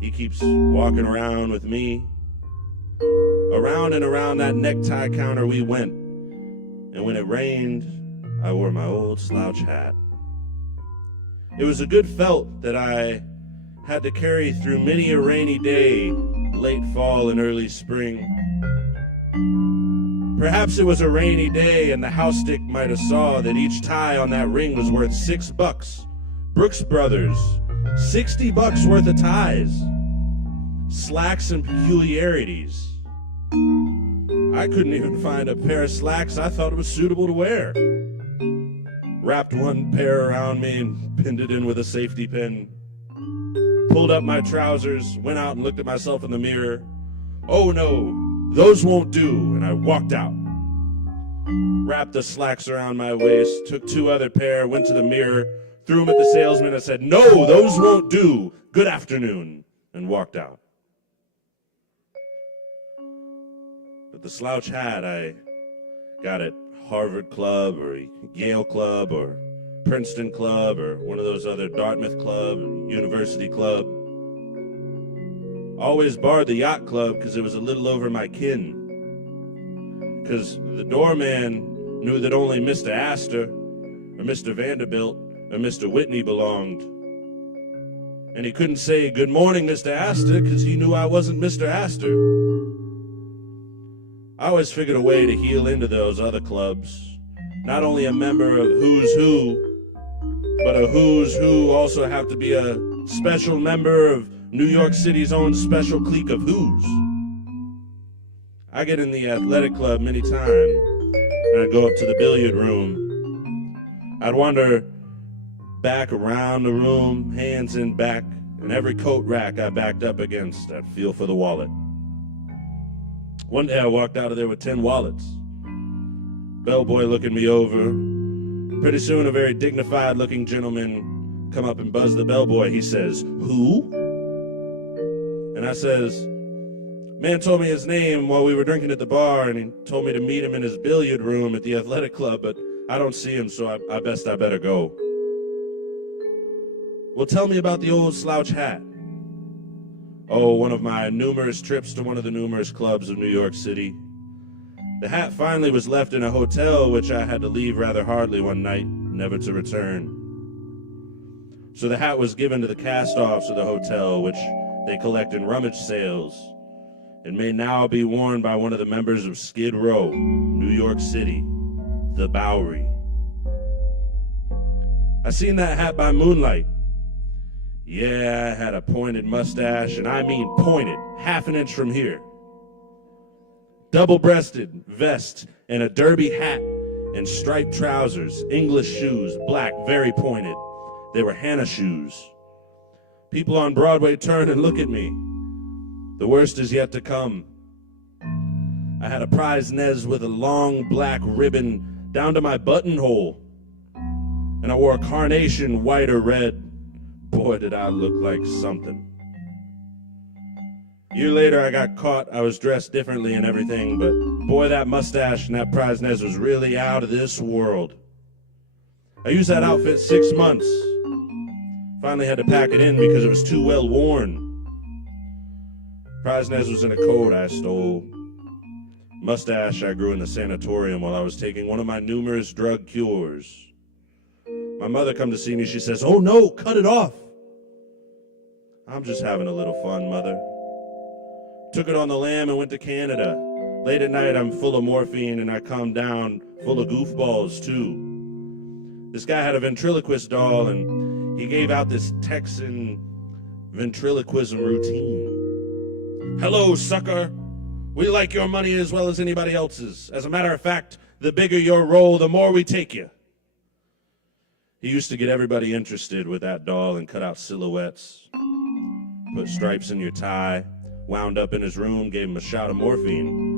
He keeps walking around with me. Around and around that necktie counter we went. And when it rained, I wore my old slouch hat. It was a good felt that I had to carry through many a rainy day, late fall and early spring. Perhaps it was a rainy day and the house stick might have saw that each tie on that ring was worth $6. Brooks Brothers, $60 worth of ties. Slacks and peculiarities. I couldn't even find a pair of slacks I thought it was suitable to wear. Wrapped one pair around me and pinned it in with a safety pin. Pulled up my trousers, went out and looked at myself in the mirror. Oh no, those won't do, and I walked out. Wrapped the slacks around my waist, took 2 other pair, went to the mirror, threw them at the salesman and said, no, those won't do, good afternoon, and walked out. But the slouch hat I got at Harvard Club or Yale Club or Princeton Club or one of those other Dartmouth Club or University Club. Always barred the yacht club because it was a little over my kin. Because the doorman knew that only Mr. Astor or Mr. Vanderbilt or Mr. Whitney belonged. And he couldn't say, good morning, Mr. Astor, because he knew I wasn't Mr. Astor. I always figured a way to heal into those other clubs. Not only a member of Who's Who, but a Who's Who also have to be a special member of New York City's own special clique of Who's. I get in the athletic club many times, and I'd go up to the billiard room. I'd wander back around the room, hands in back, and every coat rack I backed up against, I'd feel for the wallet. One day I walked out of there with 10 wallets. Bellboy looking me over. Pretty soon a very dignified looking gentleman come up and buzz the bellboy. He says, who? And I says, man told me his name while we were drinking at the bar, and he told me to meet him in his billiard room at the athletic club, but I don't see him, so I better go. Well, tell me about the old slouch hat. Oh, one of my numerous trips to one of the numerous clubs of New York City. The hat finally was left in a hotel, which I had to leave rather hardly one night, never to return. So the hat was given to the cast-offs of the hotel, which they collect in rummage sales. It may now be worn by one of the members of Skid Row, New York City, the Bowery. I seen that hat by moonlight. Yeah, I had a pointed mustache, and I mean pointed, half an inch from here. Double-breasted vest and a derby hat and striped trousers, English shoes, black, very pointed. They were Hannah shoes. People on Broadway turn and look at me. The worst is yet to come. I had a prize nez with a long black ribbon down to my buttonhole, and I wore a carnation, white or red. Boy, did I look like something. A year later, I got caught. I was dressed differently and everything, but boy, that mustache and that prize nez was really out of this world. I used that outfit 6 months. Finally had to pack it in because it was too well worn. Prize nez was in a coat I stole. Mustache I grew in the sanatorium while I was taking one of my numerous drug cures. My mother come to see me. She says, oh no, cut it off. I'm just having a little fun, Mother. Took it on the lam and went to Canada. Late at night, I'm full of morphine and I come down full of goofballs too. This guy had a ventriloquist doll and he gave out this Texan ventriloquism routine. Hello, sucker. We like your money as well as anybody else's. As a matter of fact, the bigger your role, the more we take you. He used to get everybody interested with that doll and cut out silhouettes, put stripes in your tie, wound up in his room, gave him a shot of morphine.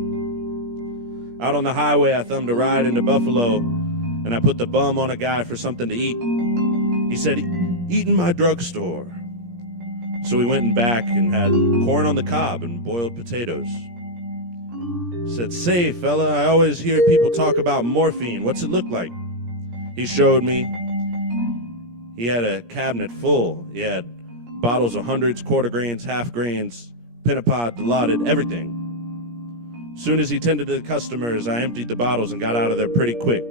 Out on the highway, I thumbed a ride into Buffalo, and I put the bum on a guy for something to eat. He said, eat in my drugstore. So we went in back and had corn on the cob and boiled potatoes. Said, say, fella, I always hear people talk about morphine. What's it look like? He showed me. He had a cabinet full. He had bottles of hundreds, quarter grains, half grains, Pennapod, Dilaudid, everything. Soon as he tended to the customers, I emptied the bottles and got out of there pretty quick.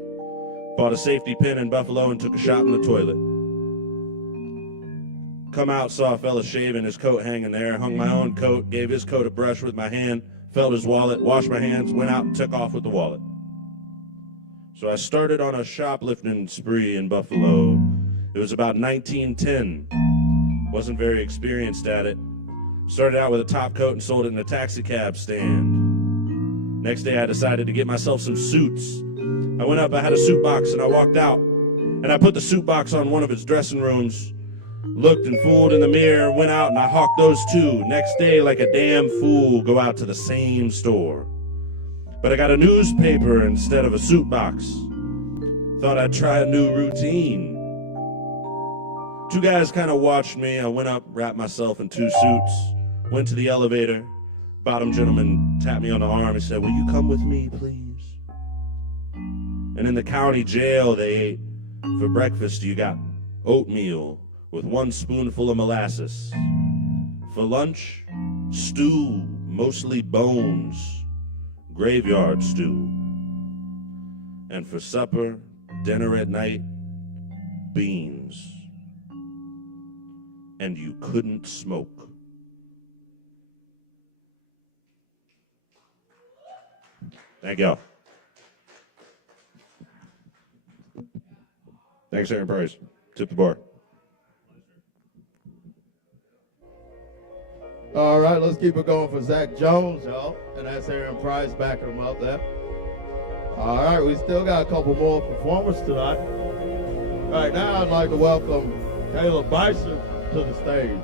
Bought a safety pin in Buffalo and took a shot in the toilet. Come out, saw a fella shaving, his coat hanging there, hung my own coat, gave his coat a brush with my hand, felt his wallet, washed my hands, went out and took off with the wallet. So I started on a shoplifting spree in Buffalo. It was about 1910. Wasn't very experienced at it. Started out with a top coat and sold it in a taxi cab stand. Next day I decided to get myself some suits. I went up, I had a suit box, and I walked out. And I put the suit box on one of his dressing rooms, looked and fooled in the mirror, went out and I hawked those too. Next day, like a damn fool, go out to the same store. But I got a newspaper instead of a suit box. Thought I'd try a new routine. Two guys kind of watched me. I went up, wrapped myself in two suits, went to the elevator. Bottom gentleman tapped me on the arm. He said, will you come with me, please? And in the county jail, they ate for breakfast, you got oatmeal with 1 spoonful of molasses. For lunch, stew, mostly bones, graveyard stew. And for supper, dinner at night, beans. And you couldn't smoke. Thank y'all. Thanks, Aaron Price. Tip the bar. All right, let's keep it going for Zach Jones, y'all. And that's Aaron Price backing him up there. All right, we still got a couple more performers tonight. Right now, I'd like to welcome Caleb Bison to the stage.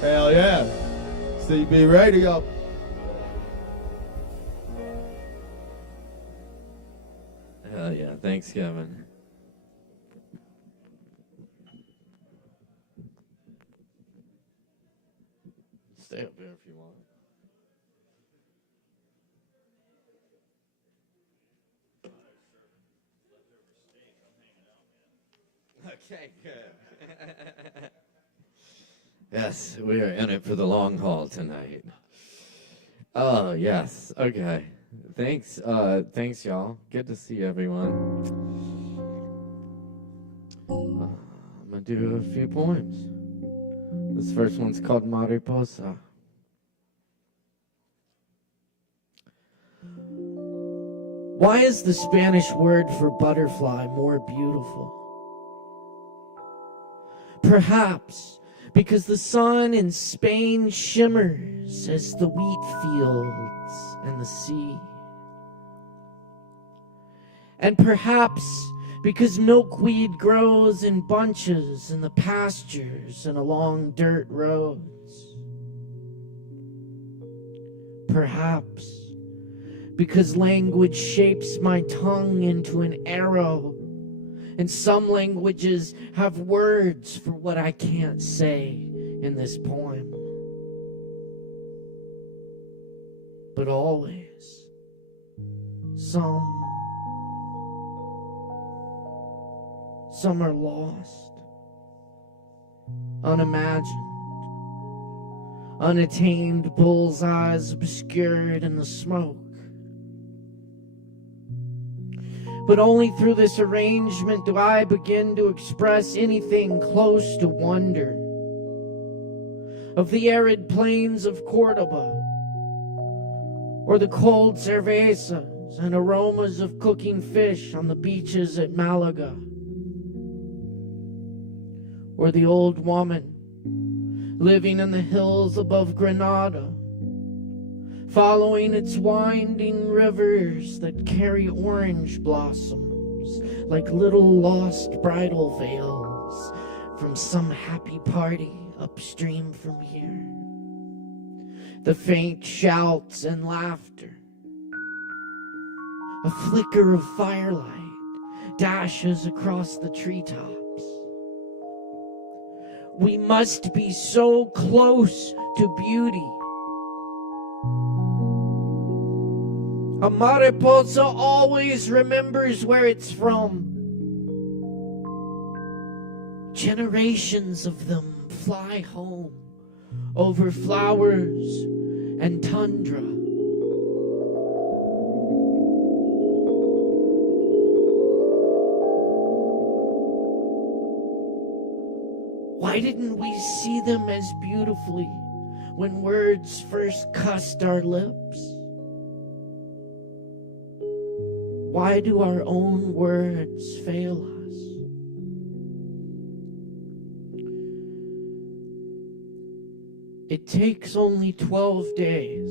Hell yeah. CB Radio. Hell yeah. Thanks, Kevin. Stay up there if you want. Okay, good. Yes, we are in it for the long haul tonight. Oh, yes. Okay. Thanks, y'all. Good to see everyone. I'm gonna do a few poems. This first one's called Mariposa. Why is the Spanish word for butterfly more beautiful? Perhaps because the sun in Spain shimmers as the wheat fields and the sea. And perhaps because milkweed grows in bunches in the pastures and along dirt roads. Perhaps because language shapes my tongue into an arrow, and some languages have words for what I can't say in this poem. But always, some are lost, unimagined, unattained bullseyes obscured in the smoke. But only through this arrangement do I begin to express anything close to wonder of the arid plains of Cordoba, or the cold cervezas and aromas of cooking fish on the beaches at Malaga, or the old woman living in the hills above Granada, following its winding rivers that carry orange blossoms like little lost bridal veils from some happy party upstream from here. The faint shouts and laughter, a flicker of firelight dashes across the treetops. We must be so close to beauty. A mariposa always remembers where it's from. Generations of them fly home over flowers and tundra. Why didn't we see them as beautifully when words first cussed our lips? Why do our own words fail us? It takes only 12 days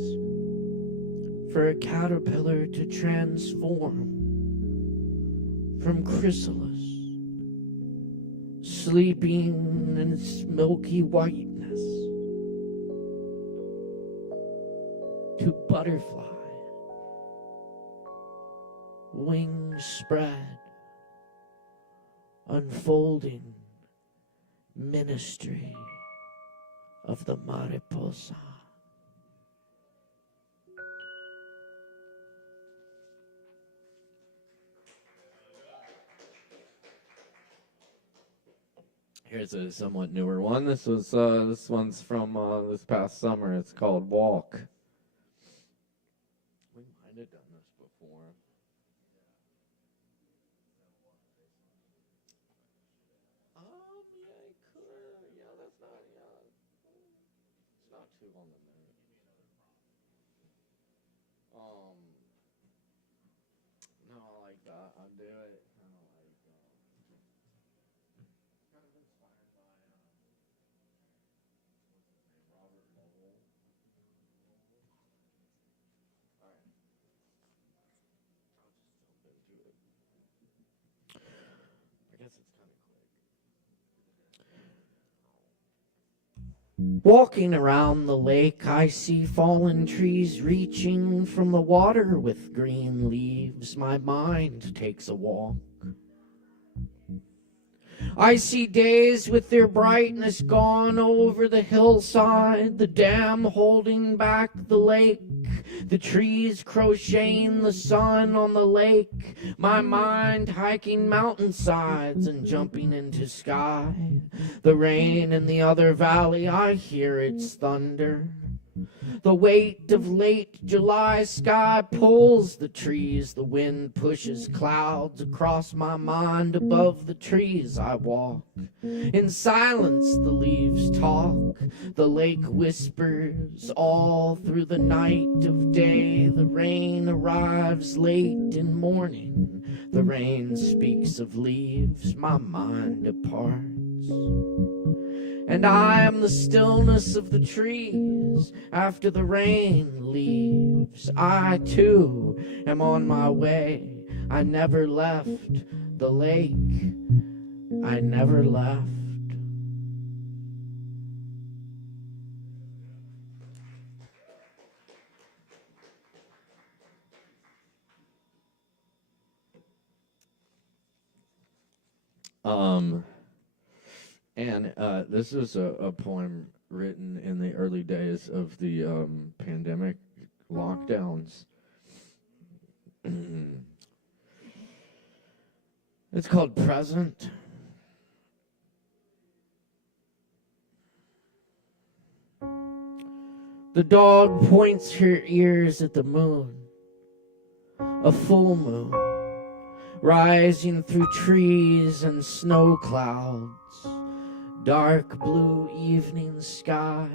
for a caterpillar to transform from chrysalis, sleeping in its milky whiteness, to butterfly, wings spread, unfolding ministry of the mariposa. Here's a somewhat newer one. This one's from this past summer. It's called Walk. We might have done this before. Yeah, that's not, it's not too long a minute. No, I like that. I'll do it. I don't like kind of inspired by Robert Lowell. All right. I'll just jump into it. I guess it's kind of quick. Walking around the lake, I see fallen trees reaching from the water with green leaves. My mind takes a walk. I see days with their brightness gone over the hillside, the dam holding back the lake, the trees crocheting the sun on the lake, my mind hiking mountainsides and jumping into sky. The rain in the other valley, I hear its thunder. The weight of late July sky pulls the trees. The wind pushes clouds across my mind. Above the trees I walk. In silence the leaves talk. The lake whispers all through the night of day. The rain arrives late in morning. The rain speaks of leaves. My mind departs. And I am the stillness of the trees after the rain leaves. I too am on my way. I never left the lake. I never left. And this is a poem written in the early days of the pandemic lockdowns. It's called Present. The dog points her ears at the moon, a full moon, rising through trees and snow clouds. Dark blue evening sky,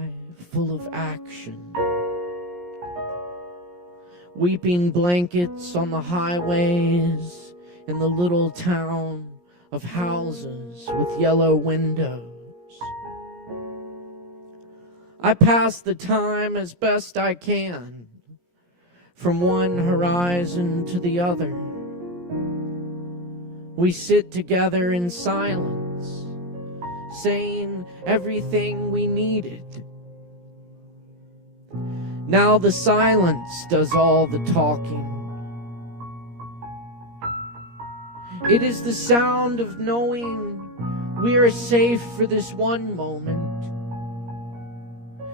full of action. Weeping blankets on the highways in the little town of houses with yellow windows. I pass the time as best I can, from one horizon to the other. We sit together in silence, saying everything we needed. Now the silence does all the talking. It is the sound of knowing we are safe for this one moment.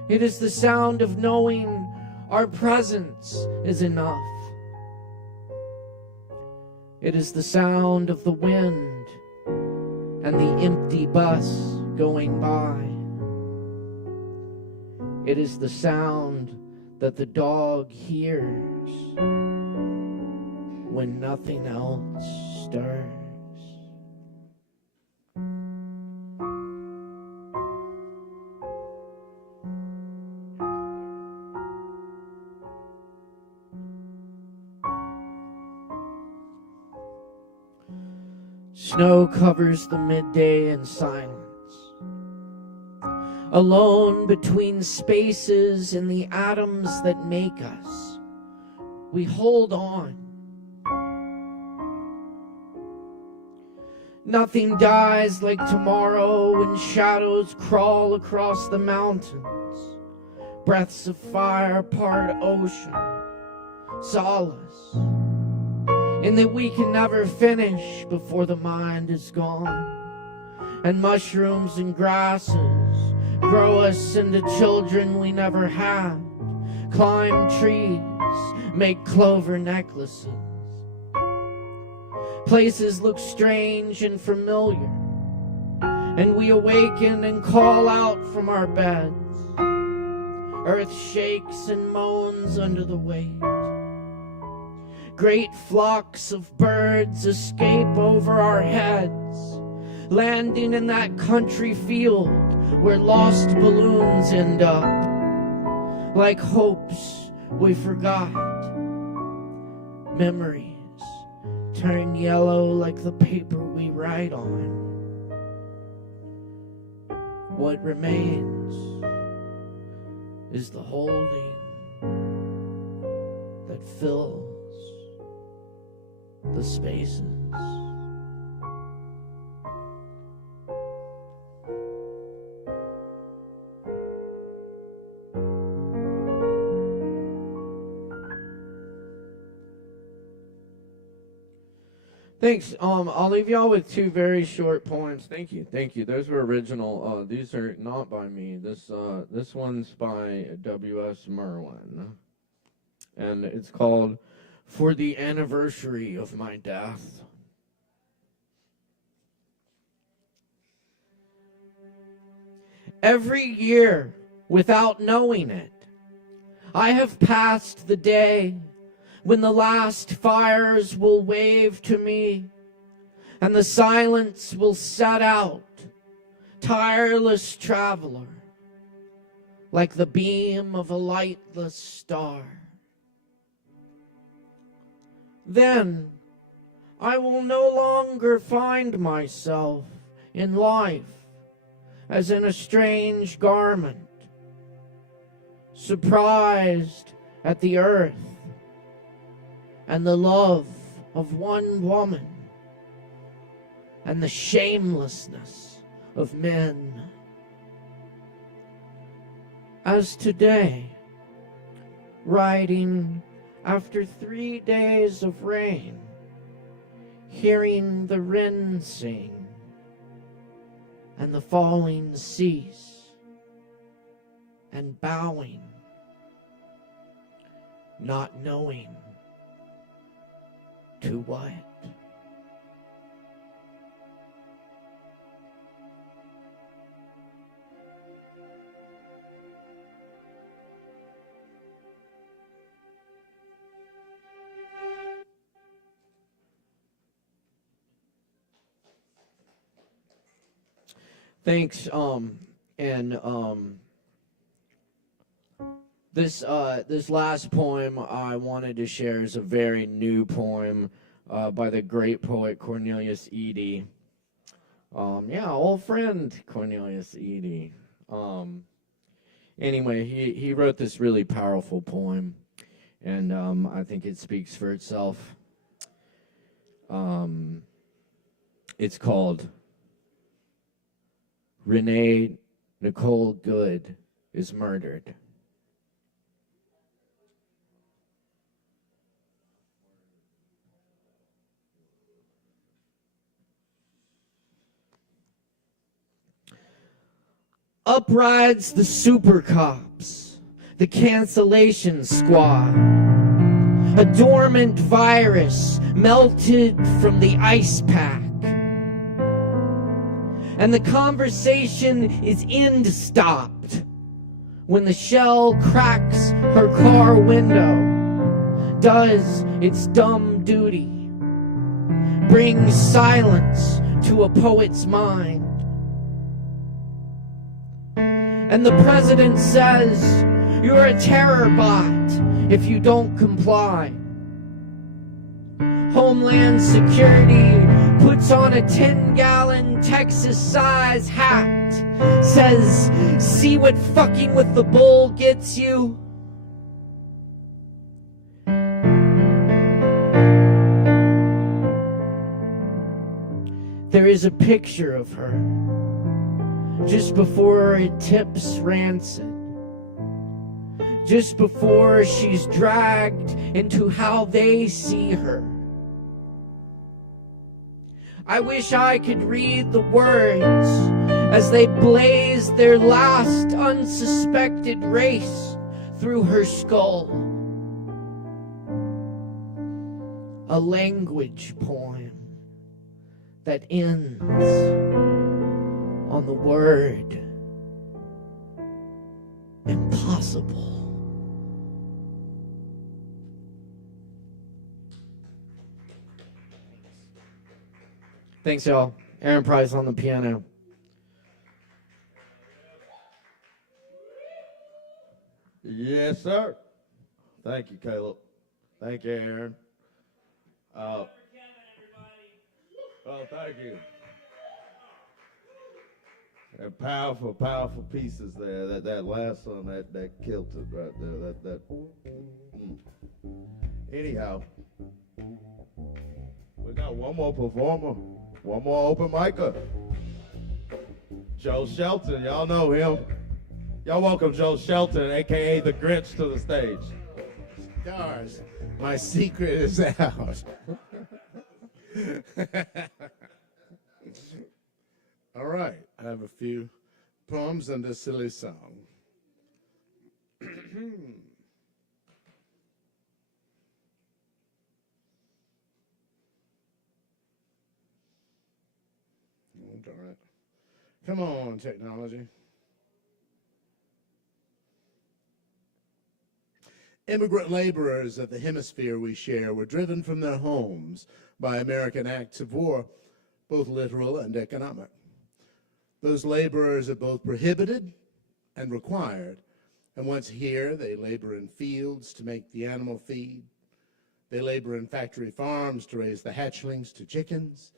It is the sound of knowing our presence is enough. It is the sound of the wind and the empty bus going by. It is the sound that the dog hears when nothing else stirs. Snow covers the midday in silence. Alone between spaces and the atoms that make us, we hold on. Nothing dies like tomorrow when shadows crawl across the mountains. Breaths of fire part ocean, solace, in that we can never finish before the mind is gone. And mushrooms and grasses grow us into children we never had. Climb trees, make clover necklaces. Places look strange and familiar, and we awaken and call out from our beds. Earth shakes and moans under the weight. Great flocks of birds escape over our heads, landing in that country field where lost balloons end up, like hopes we forgot. Memories turn yellow like the paper we write on. What remains is the holding that fills the spaces. Thanks. I'll leave y'all with two very short poems. Thank you. Those were original. These are not by me. This one's by W.S. Merwin, and it's called "For the Anniversary of My Death." Every year, without knowing it, I have passed the day when the last fires will wave to me, and the silence will set out, tireless traveler, like the beam of a lightless star. Then I will no longer find myself in life as in a strange garment, surprised at the earth and the love of one woman and the shamelessness of men. As today, riding after 3 days of rain, hearing the wren sing and the falling cease, and bowing, not knowing to what. Thanks. This last poem I wanted to share is a very new poem by the great poet Cornelius Eady. Old friend Cornelius Eady. Anyway, he wrote this really powerful poem, and I think it speaks for itself. It's called Renee Nicole Good is Murdered. Up rides the super cops, the cancellation squad. A dormant virus melted from the ice pack. And the conversation is end-stopped when the shell cracks her car window, does its dumb duty, brings silence to a poet's mind. And the president says, you're a terror bot if you don't comply. Homeland Security puts on a 10-gallon Texas-size hat, says, see what fucking with the bull gets you? There is a picture of her just before it tips rancid, just before she's dragged into how they see her. I wish I could read the words as they blaze their last unsuspected race through her skull. A language poem that ends on the word impossible. Thanks, y'all. Aaron Price on the piano. Yes, sir. Thank you, Caleb. Thank you, Aaron. Oh, thank you. And powerful, powerful pieces there. That last one, that killed it right there. Anyhow, we got one more performer, one more open micer. Joe Shelton, y'all know him. Y'all welcome Joe Shelton, a.k.a. the Grinch, to the stage. Stars, my secret is out. All right, I have a few poems and a silly song. Oh, darn it. Come on, technology. Immigrant laborers of the hemisphere we share were driven from their homes by American acts of war, both literal and economic. Those laborers are both prohibited and required, and once here, they labor in fields to make the animal feed. They labor in factory farms to raise the hatchlings to chickens.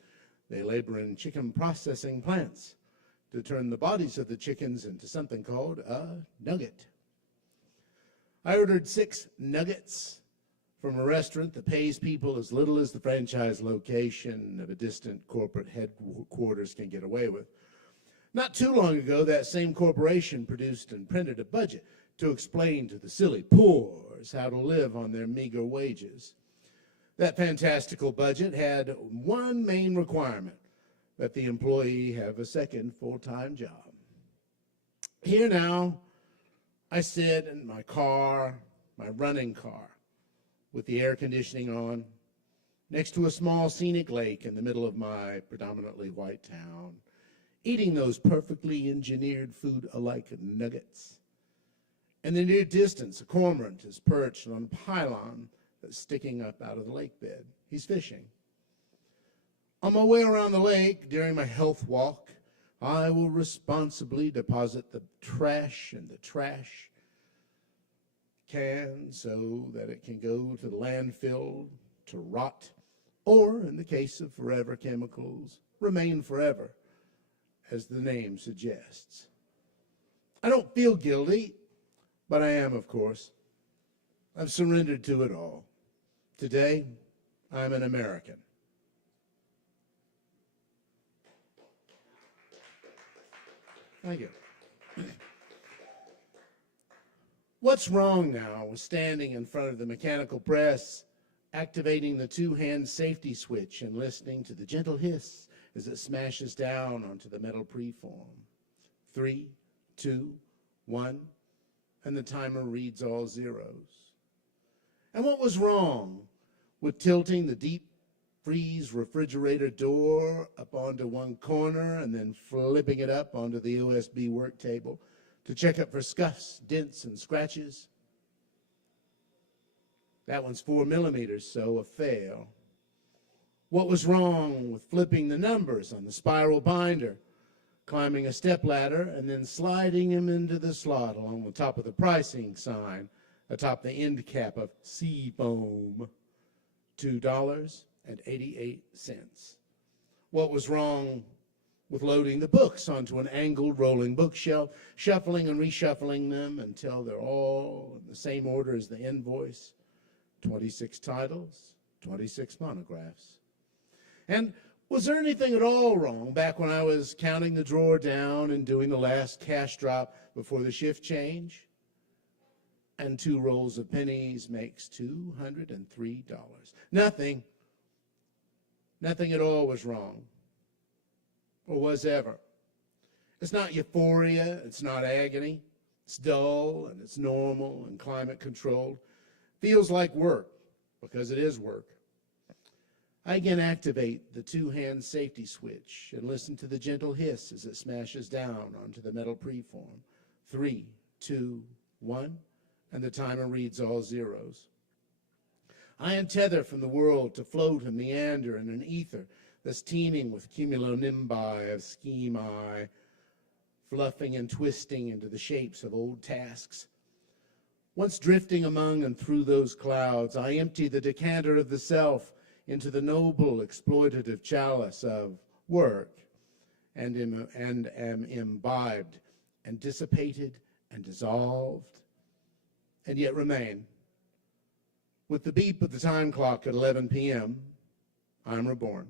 They labor in chicken processing plants to turn the bodies of the chickens into something called a nugget. I ordered 6 nuggets from a restaurant that pays people as little as the franchise location of a distant corporate headquarters can get away with. Not too long ago, that same corporation produced and printed a budget to explain to the silly poors how to live on their meager wages. That fantastical budget had one main requirement, that the employee have a second full-time job. Here now, I sit in my car, my running car, with the air conditioning on, next to a small scenic lake in the middle of my predominantly white town, eating those perfectly engineered food-alike nuggets. In the near distance, a cormorant is perched on a pylon that's sticking up out of the lake bed. He's fishing. On my way around the lake during my health walk, I will responsibly deposit the trash in the trash can so that it can go to the landfill to rot, or in the case of forever chemicals, remain forever, as the name suggests. I don't feel guilty. but I am, of course. I've surrendered to it all. Today, I'm an American. Thank you. What's wrong now with standing in front of the mechanical press, activating the two-hand safety switch and listening to the gentle hiss as it smashes down onto the metal preform? 3, 2, 1, and the timer reads all zeros. And what was wrong with tilting the deep freeze refrigerator door up onto one corner and then flipping it up onto the USB work table to check it for scuffs, dents, and scratches? That one's 4 millimeters, so a fail. What was wrong with flipping the numbers on the spiral binder, climbing a stepladder, and then sliding them into the slot along the top of the pricing sign atop the end cap of Seafoam? $2.88. What was wrong with loading the books onto an angled rolling bookshelf, shuffling and reshuffling them until they're all in the same order as the invoice? 26 titles, 26 monographs. And was there anything at all wrong back when I was counting the drawer down and doing the last cash drop before the shift change? And 2 rolls of pennies makes $203. Nothing at all was wrong, or was ever. It's not euphoria, it's not agony. It's dull and it's normal and climate controlled. Feels like work, because it is work. I again activate the two-hand safety switch and listen to the gentle hiss as it smashes down onto the metal preform. 3, 2, 1, and the timer reads all zeros. I untether from the world to float and meander in an ether that's teeming with cumulonimbi of schemi, fluffing and twisting into the shapes of old tasks. Once drifting among and through those clouds, I empty the decanter of the self into the noble exploitative chalice of work and am imbibed and dissipated and dissolved, and yet remain. With the beep of the time clock at 11 p.m., I'm reborn.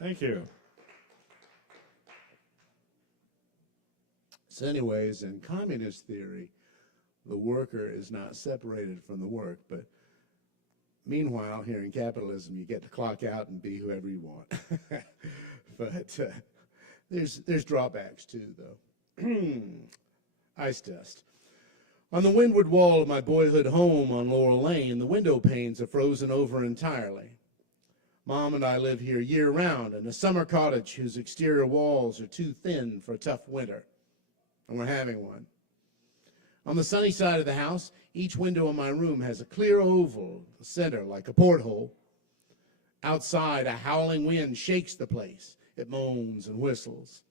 Thank you. So anyways, in communist theory, the worker is not separated from the work, but meanwhile, here in capitalism, you get to clock out and be whoever you want. But there's drawbacks too, though. Ice dust. On the windward wall of my boyhood home on Laurel Lane, the window panes are frozen over entirely. Mom and I live here year-round in a summer cottage whose exterior walls are too thin for a tough winter, and we're having one. On the sunny side of the house, each window in my room has a clear oval, the center like a porthole. Outside, a howling wind shakes the place. It moans and whistles.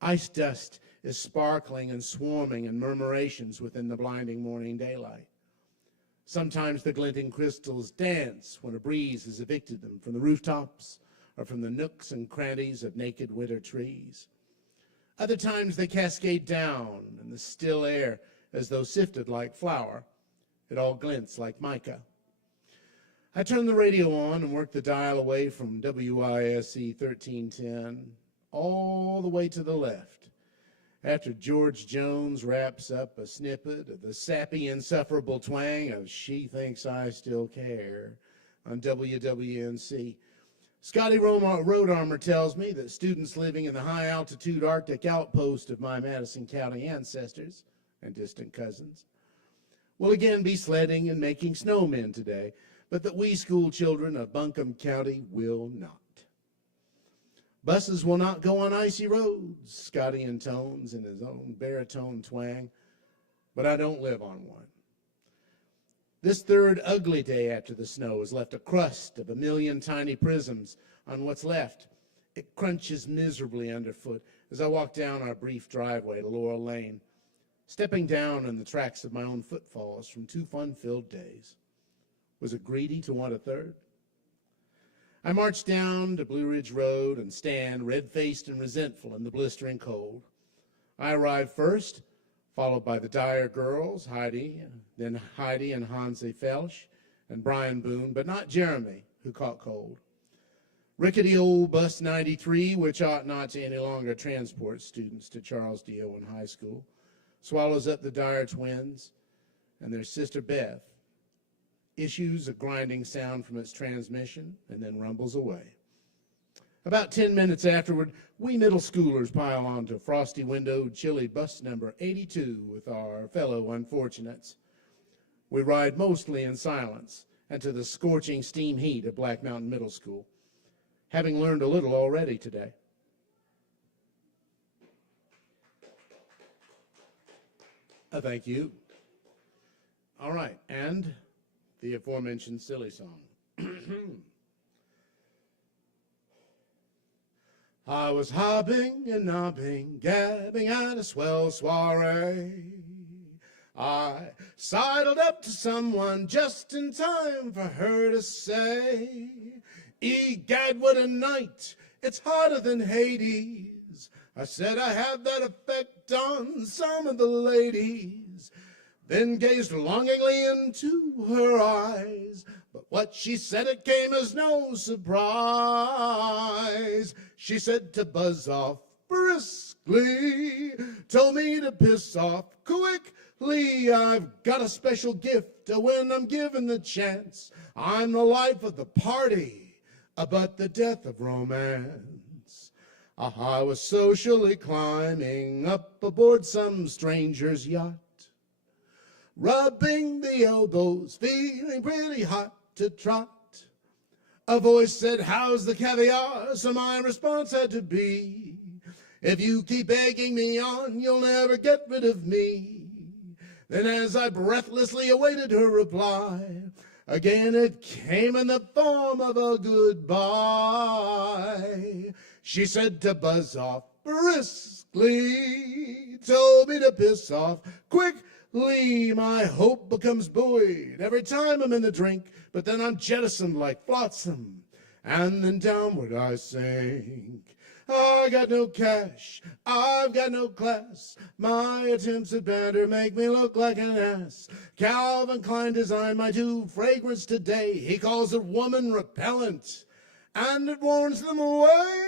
Ice dust is sparkling and swarming in murmurations within the blinding morning daylight. Sometimes the glinting crystals dance when a breeze has evicted them from the rooftops or from the nooks and crannies of naked winter trees. Other times they cascade down in the still air as though sifted like flour. It all glints like mica. I turn the radio on and work the dial away from WISE 1310 all the way to the left. After George Jones wraps up a snippet of the sappy, insufferable twang of She Thinks I Still Care on WWNC, Scotty Road Armor tells me that students living in the high-altitude Arctic outpost of my Madison County ancestors and distant cousins will again be sledding and making snowmen today, but that we school children of Buncombe County will not. Buses will not go on icy roads, Scotty intones in his own baritone twang, but I don't live on one. This third ugly day after the snow has left a crust of a million tiny prisms on what's left. It crunches miserably underfoot as I walk down our brief driveway to Laurel Lane, stepping down in the tracks of my own footfalls from 2 fun-filled days. Was it greedy to want a third? I march down to Blue Ridge Road and stand red-faced and resentful in the blistering cold. I arrive first, followed by the Dyer girls, Heidi, then Heidi and Hansi Felsch, and Brian Boone, but not Jeremy, who caught cold. Rickety old Bus 93, which ought not to any longer transport students to Charles D. Owen High School, swallows up the Dyer twins and their sister Beth, issues a grinding sound from its transmission, and then rumbles away. About 10 minutes afterward, we middle schoolers pile onto frosty-windowed, chilly bus number 82 with our fellow unfortunates. We ride mostly in silence and to the scorching steam heat of Black Mountain Middle School, having learned a little already today. Thank you. All right, and the aforementioned silly song. I was hopping and nobbing, gabbing at a swell soiree. I sidled up to someone just in time for her to say, "Egad, what a night, it's hotter than Hades." I said I had that effect on some of the ladies, then gazed longingly into her eyes. But what she said, it came as no surprise. She said to buzz off briskly, told me to piss off quickly. I've got a special gift when I'm given the chance. I'm the life of the party, but the death of romance. I was socially climbing up aboard some stranger's yacht, rubbing the elbows, feeling pretty hot to trot. A voice said, "How's the caviar?" So my response had to be, "If you keep egging me on, you'll never get rid of me." Then as I breathlessly awaited her reply, again it came in the form of a goodbye. She said to buzz off briskly, told me to piss off quickly. My hope becomes buoyed every time I'm in the drink, but then I'm jettisoned like flotsam, and then downward I sink. I got no cash, I've got no class. My attempts at banter make me look like an ass. Calvin Klein designed my two fragrance today. He calls it woman repellent, and it warns them away.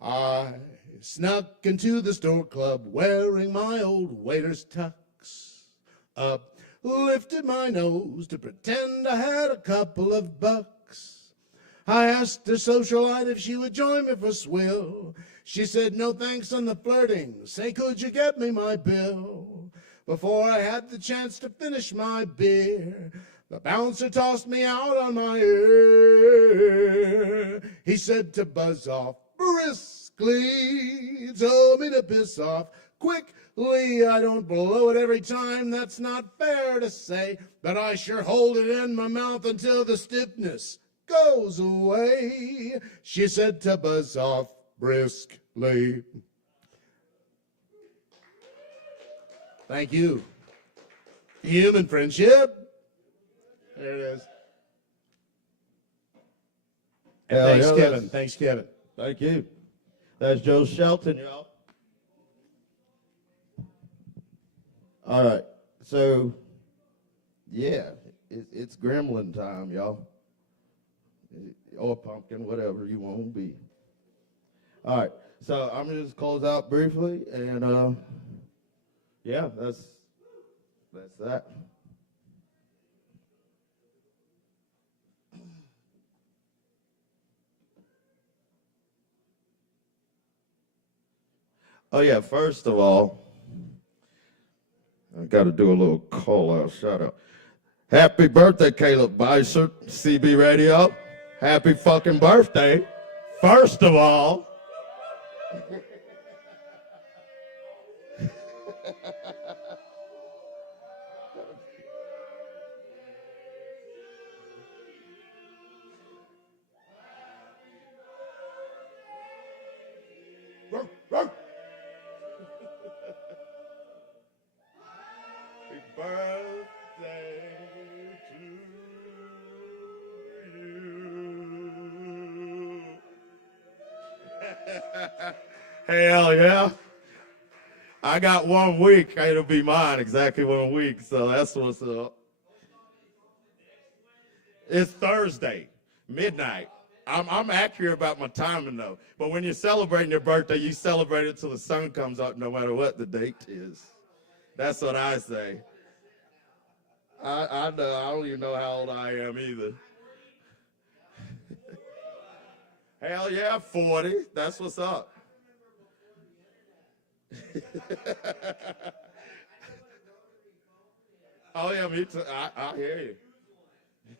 I snuck into the store club wearing my old waiter's tux up, lifted my nose to pretend I had a couple of bucks. I asked her socialite if she would join me for swill. She said, "No thanks on the flirting. Say, could you get me my bill?" Before I had the chance to finish my beer, the bouncer tossed me out on my ear. He said to buzz off briskly, told me to piss off quickly. I don't blow it every time, that's not fair to say, but I sure hold it in my mouth until the stiffness goes away. She said to buzz off briskly. Thank you. Human friendship. There it is. And Hell thanks, yeah, Kevin. that's- Thanks, Kevin. Thank you. That's Joe Shelton, y'all. All right. So, yeah, it's gremlin time, y'all. Or pumpkin, whatever you want to be. All right. So I'm going to just close out briefly. And, yeah, that's that. Oh, yeah, first of all, I got to do a little call-out, shout-out. Happy birthday, Caleb Beiser, CB Radio. Happy fucking birthday, first of all. Happy birthday to you. Hell yeah. I got 1 week. It'll be mine exactly 1 week. So that's what's up. It's Thursday, midnight. I'm accurate about my timing though. But when you're celebrating your birthday, you celebrate it till the sun comes up, no matter what the date is. That's what I say. I know. I don't even know how old I am either. Hell yeah, 40. That's what's up. Oh yeah, me too. I hear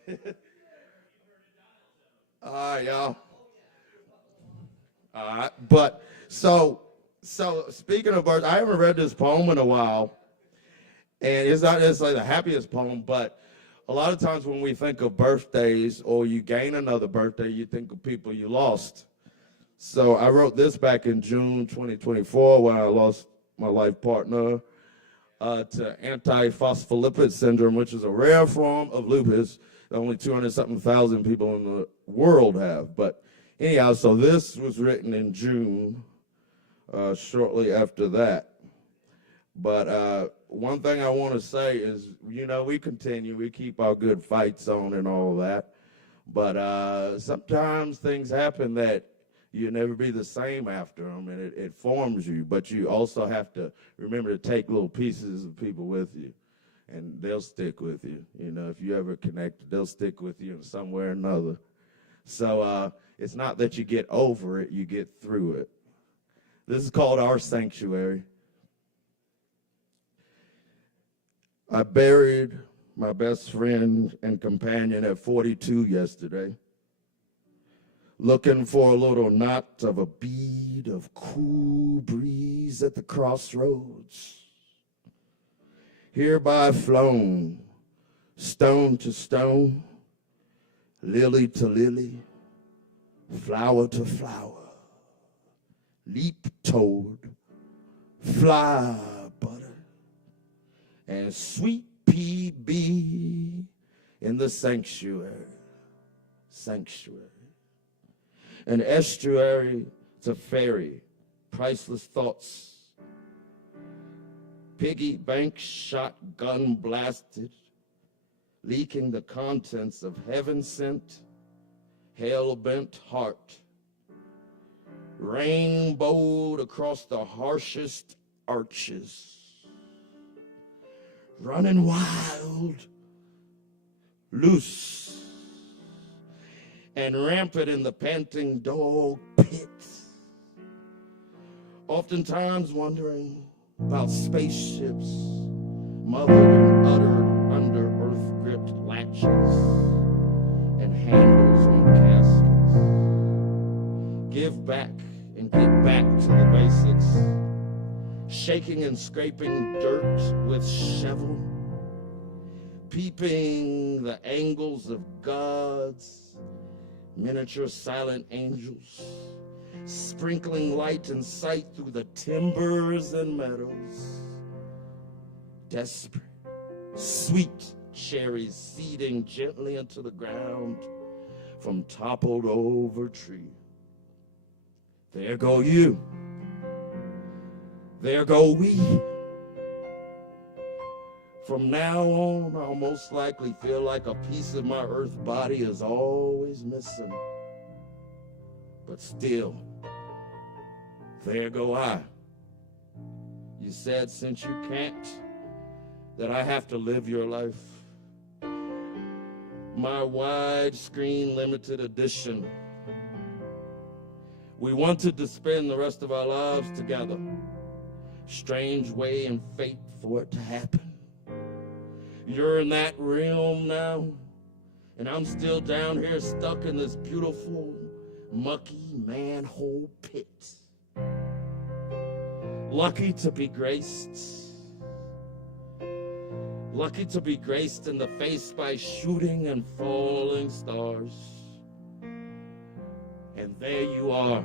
you. All right, y'all. All right, but so speaking of birds, I haven't read this poem in a while, and it's not necessarily the happiest poem, but a lot of times when we think of birthdays or you gain another birthday, you think of people you lost. So I wrote this back in June 2024 when I lost my life partner to antiphospholipid syndrome, which is a rare form of lupus that only 200-something thousand people in the world have. But anyhow, so this was written in June, shortly after that. But one thing I want to say is, you know, we continue, we keep our good fights on and all that. But sometimes things happen that you'll never be the same after them, and it forms you. But you also have to remember to take little pieces of people with you, and they'll stick with you. You know, if you ever connect, they'll stick with you in some way or another. So it's not that you get over it, you get through it. This is called Our Sanctuary. I buried my best friend and companion at 42 yesterday, looking for a little knot of a bead of cool breeze at the crossroads. Hereby flown, stone to stone, lily to lily, flower to flower, leap toad, fly butter, and sweet pea bee in the sanctuary. An estuary to ferry, priceless thoughts. Piggy bank shotgun blasted, leaking the contents of heaven-sent, hell-bent heart. Rainbowed across the harshest arches. Running wild, loose, and rampant in the panting dog pit. Oftentimes wondering about spaceships, mothered and uttered under earth-gripped latches and handles on caskets. Give back and get back to the basics. Shaking and scraping dirt with shovel. Peeping the angles of gods, miniature silent angels, sprinkling light and sight through the timbers and meadows. Desperate, sweet cherries seeding gently into the ground from toppled over tree. There go you. There go we. From now on, I'll most likely feel like a piece of my earth body is always missing. But still, there go I. You said since you can't, that I have to live your life. My widescreen limited edition. We wanted to spend the rest of our lives together. Strange way and fate for it to happen. You're in that realm now, and I'm still down here stuck in this beautiful, mucky manhole pit. Lucky to be graced. Lucky to be graced in the face by shooting and falling stars. And there you are.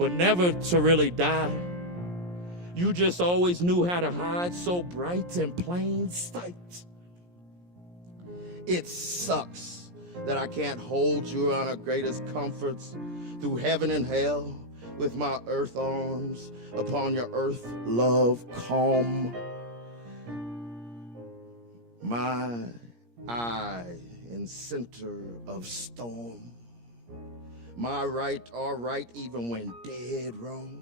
But never to really die. You just always knew how to hide so bright in plain sight. It sucks that I can't hold you on our greatest comforts through heaven and hell with my earth arms upon your earth love calm. My eye in center of storm. My right are right even when dead wrong.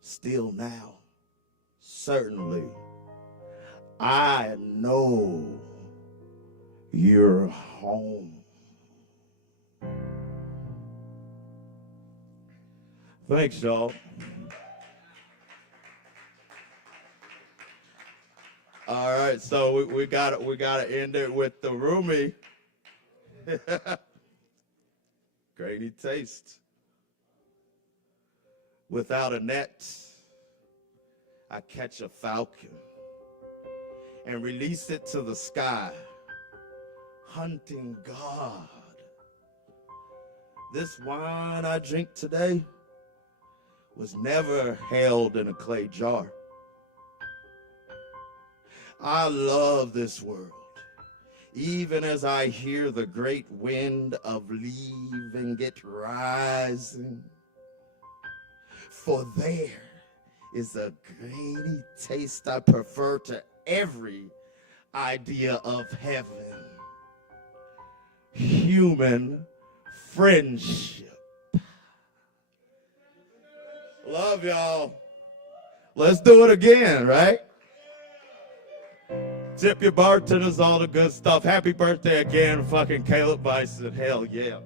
Still now, certainly, I know you're home. Thanks, y'all. All right, so we gotta end it with the roomie. Grainy taste. Without a net, I catch a falcon and release it to the sky, hunting God. This wine I drink today was never held in a clay jar. I love this world, even as I hear the great wind of leaving it rising. For there is a grainy taste I prefer to every idea of heaven. Human friendship. Love y'all. Let's do it again, right? Tip your bartenders, all the good stuff. Happy birthday again, fucking Caleb Bison. Hell yeah.